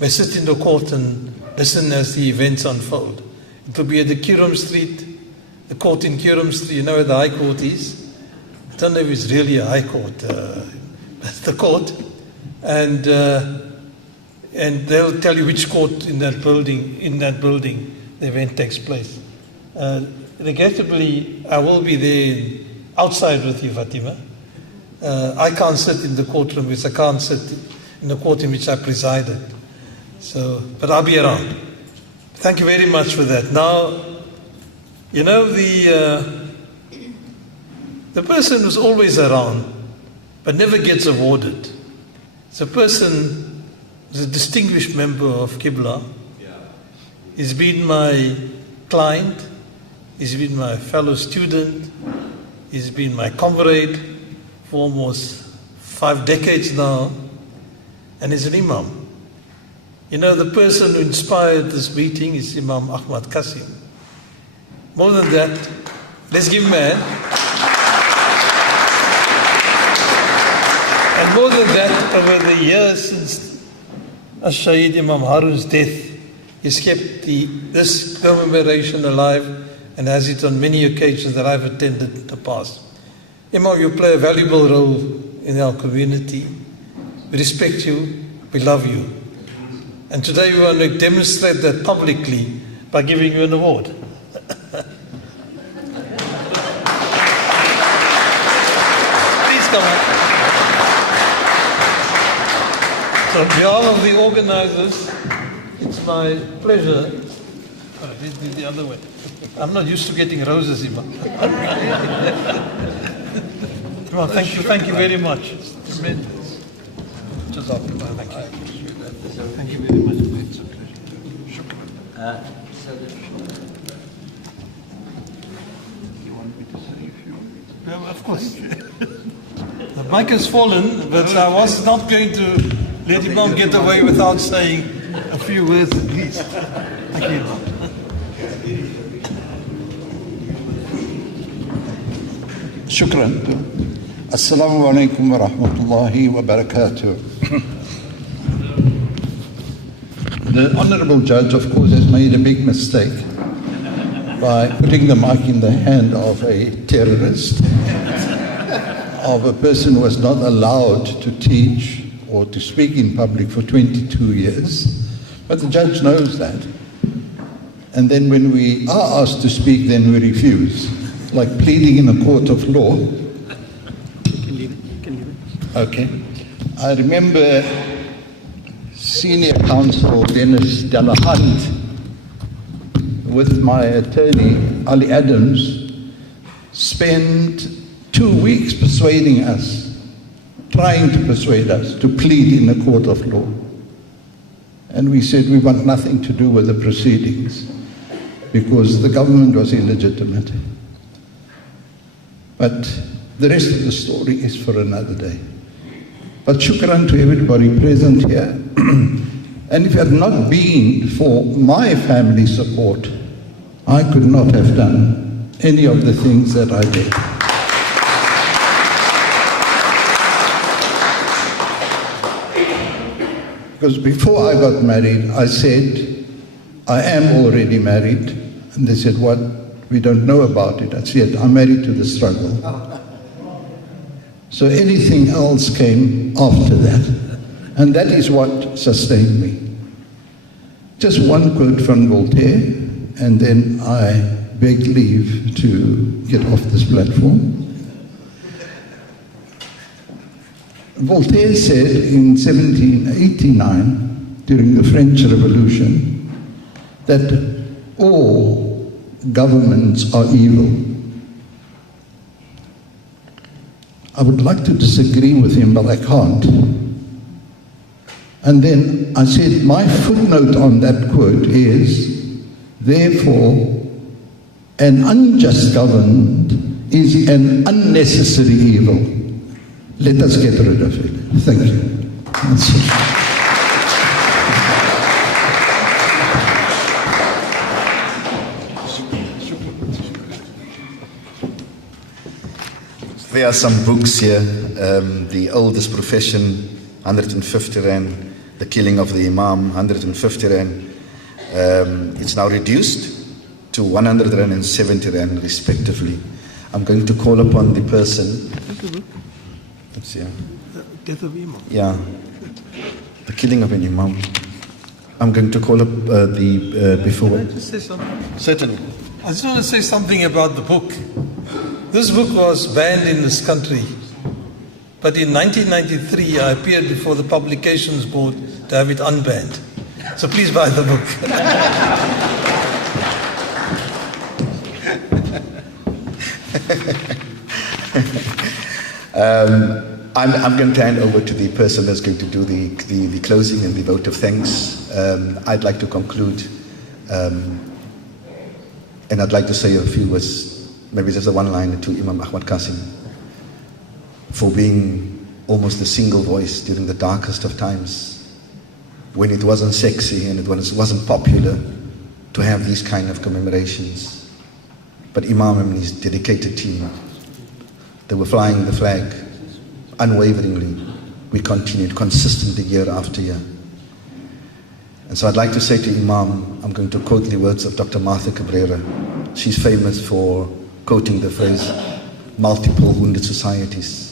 may sit in the court and listen as the events unfold. It will be at the Kiram Street, the court in Kiram Street. You know where the High Court is? I don't know if it's really a High Court. That's the court. And they'll tell you which court in that building the event takes place. Regrettably, I will be there outside with you, Fatima. I can't sit in the courtroom because I can't sit in the court in which I presided. So, but I'll be around. Thank you very much for that. Now, you know, the person who's always around but never gets awarded. It's a person who's a distinguished member of Qibla. He's been my client. He's been my fellow student. He's been my comrade for almost 5 decades now. And he's an imam. You know, the person who inspired this meeting is Imam Ahmad Qasim. More than that, let's give him a hand. And more than that, over the years since Ash-Shaheed Imam Harun's death, he's kept this commemoration alive and has it on many occasions that I've attended in the past. Imam, you play a valuable role in our community. We respect you, we love you. And today we want to demonstrate that publicly by giving you an award. Please come on. So on behalf of the organizers, it's my pleasure. Oh, the other way. I'm not used to getting roses, Imam. Well, thank you very much. It's tremendous. Jazakallah. Thank you. Thank you very much. It's a pleasure. You want me to say a few? Yeah, of course. The mic has fallen, but I was not going to let Imam get away without saying a few words at least. Thank you, Imam. Shukran. Assalamu alaikum wa rahmatullahi wa barakatuh. The Honorable Judge, of course, has made a big mistake by putting the mic in the hand of a terrorist, of a person who was not allowed to teach or to speak in public for 22 years. But the judge knows that. And then when we are asked to speak, then we refuse, like pleading in a court of law. Okay. I remember Senior Counsel Dennis Delahant with my attorney Ali Adams spent 2 weeks persuading us, trying to persuade us to plead in a court of law. And we said we want nothing to do with the proceedings because the government was illegitimate. But the rest of the story is for another day. But shukran to everybody present here. And if it had not been for my family support, I could not have done any of the things that I did. Because before I got married, I said, I am already married. And they said, what? We don't know about it. I said, I'm married to the struggle. So anything else came after that. And that is what sustained me. Just one quote from Voltaire, and then I beg leave to get off this platform. Voltaire said in 1789, during the French Revolution, that all governments are evil. I would like to disagree with him, but I can't. And then I said, my footnote on that quote is, therefore, an unjust government is an unnecessary evil. Let us get rid of it. Thank you. That's it. There are some books here. The oldest profession, 150 Rand. The killing of the Imam, 150 Rand. It's now reduced to 100 Rand and 70 Rand respectively. I'm going to call upon the person. Let's see. The death of Imam. Yeah. The killing of an Imam. I'm going to call up before. Can I just say something? Certainly. I just want to say something about the book. This book was banned in this country. But in 1993, I appeared before the Publications Board to have it unbanned. So please buy the book. I'm going to hand over to the person that's going to do the closing and the vote of thanks. I'd like to conclude, and I'd like to say a few words, maybe just a one-liner to Imam Ahmad Qasim, for being almost the single voice during the darkest of times, when it wasn't sexy and it wasn't popular to have these kind of commemorations. But Imam and his dedicated team, they were flying the flag unwaveringly. We continued consistently year after year. And so I'd like to say to Imam, I'm going to quote the words of Dr. Martha Cabrera. She's famous for quoting the phrase, multiple wounded societies.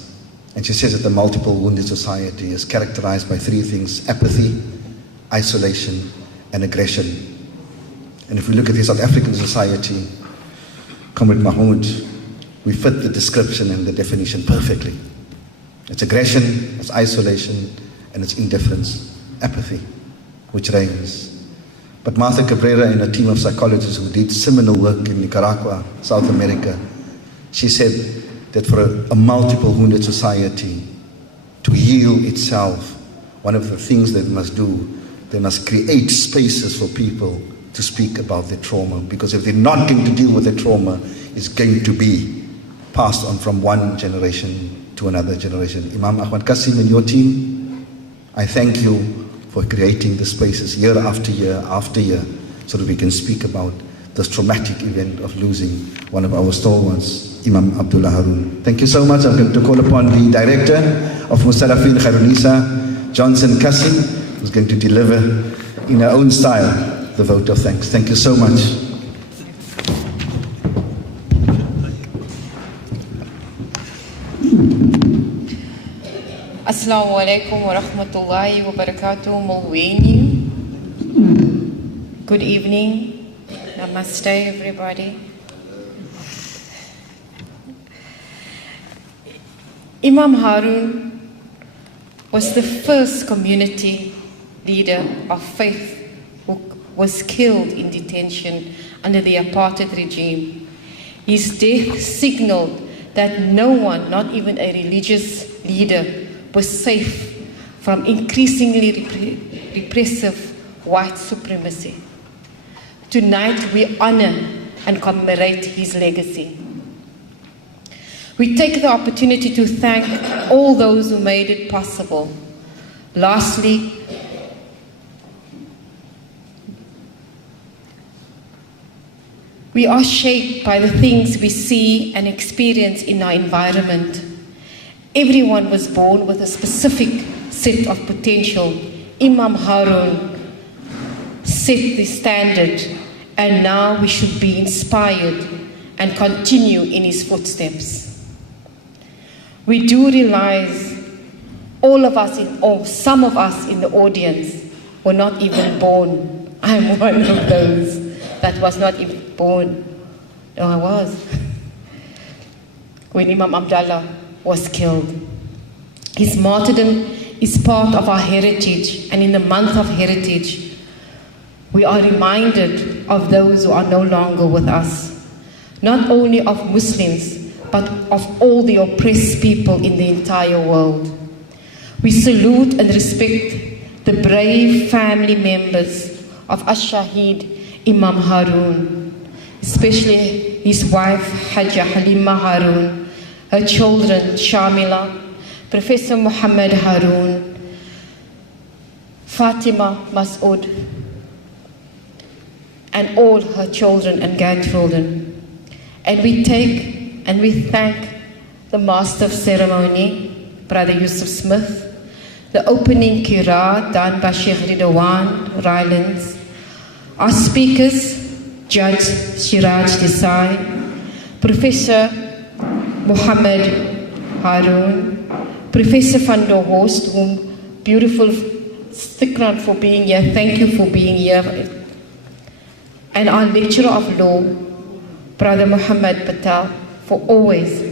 And she says that the multiple wounded society is characterized by three things: apathy, isolation, and aggression. And if we look at the South African society, Comrade Mahmoud, we fit the description and the definition perfectly. It's aggression, it's isolation, and it's indifference, apathy, which reigns. But Martha Cabrera and a team of psychologists who did seminal work in Nicaragua, South America, she said that for a multiple wounded society to heal itself, one of the things they must do, they must create spaces for people to speak about their trauma. Because if they're not going to deal with the trauma, it's going to be passed on from one generation to another generation. Imam Ahmad Qasim and your team, I thank you for creating the spaces year after year after year so that we can speak about this traumatic event of losing one of our stalwarts, Imam Abdullah Haron. Thank you so much. I'm going to call upon the Director of Mustarafin Khairunisa, Johnson Kassim, who's going to deliver in her own style the vote of thanks. Thank you so much. Assalamu alaikum wa rahmatullahi wa barakatuh, Mulweni. Good evening. Namaste, everybody. Imam Haron was the first community leader of faith who was killed in detention under the apartheid regime. His death signaled that no one, not even a religious leader, was safe from increasingly repressive white supremacy. Tonight we honor and commemorate his legacy. We take the opportunity to thank all those who made it possible. Lastly, we are shaped by the things we see and experience in our environment. Everyone was born with a specific set of potential. Imam Haron set the standard, and now we should be inspired and continue in his footsteps. We do realize all of us, or some of us in the audience, were not even born. I'm one of those that was not even born. No, I was. When Imam Abdullah was killed. His martyrdom is part of our heritage, and in the month of heritage, we are reminded of those who are no longer with us, not only of Muslims, but of all the oppressed people in the entire world. We salute and respect the brave family members of Ash-Shaheed Imam Haron, especially his wife, Hajja Halima Haron, her children, Shamila, Professor Muhammad Haron, Fatima Masood, and all her children and grandchildren. And we thank the Master of Ceremony, Brother Yusuf Smith, the opening Qira done by Sheikh Ridwan Rylands, our speakers, Judge Siraj Desai, Professor Muhammad Haron, Professor van der Horst, whom beautiful, stick around for being here, thank you for being here, and our lecturer of law, Brother Muhammad Patel, for always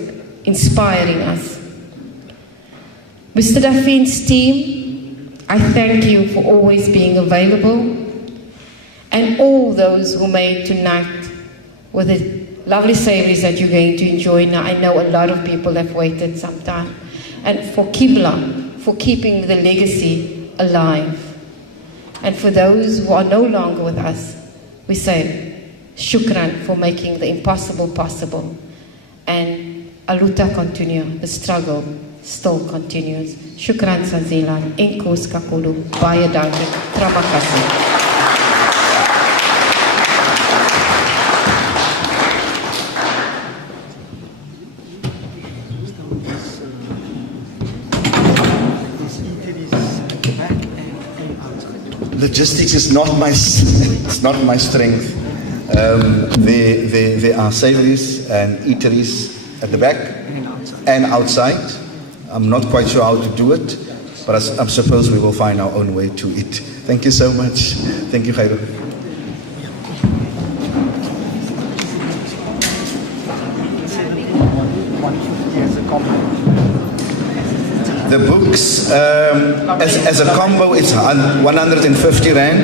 inspiring us. Mr. Dafin's team, I thank you for always being available, and all those who made tonight with the lovely savories that you're going to enjoy now. I know a lot of people have waited some time. And for Qibla, for keeping the legacy alive. And for those who are no longer with us, we say, shukran for making the impossible possible. And aluta continua, the struggle still continues. Shukran Sanzilan, Inkos Kakulu, Baya Danke, Terima kasih. Logistics is not my it's not my strength. There are savories and eateries at the back and outside. I'm not quite sure how to do it, but I suppose we will find our own way to it. Thank you so much. Thank you, Khairu. The books, as a combo, it's 150 Rand,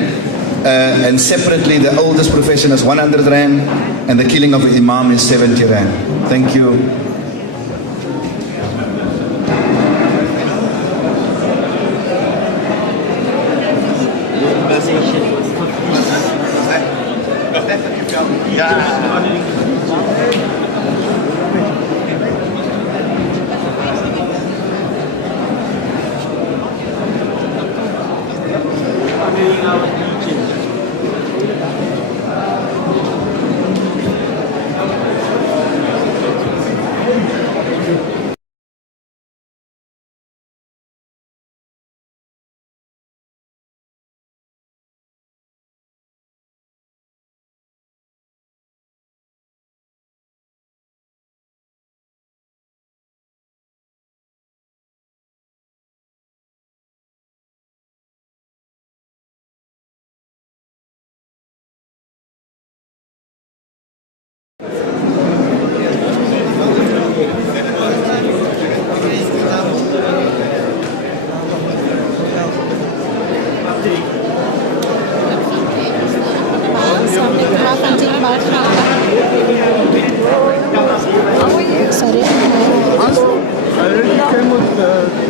and separately the oldest profession is 100 Rand, and the killing of the Imam is 70 Rand. Thank you. Sorry. I already came with the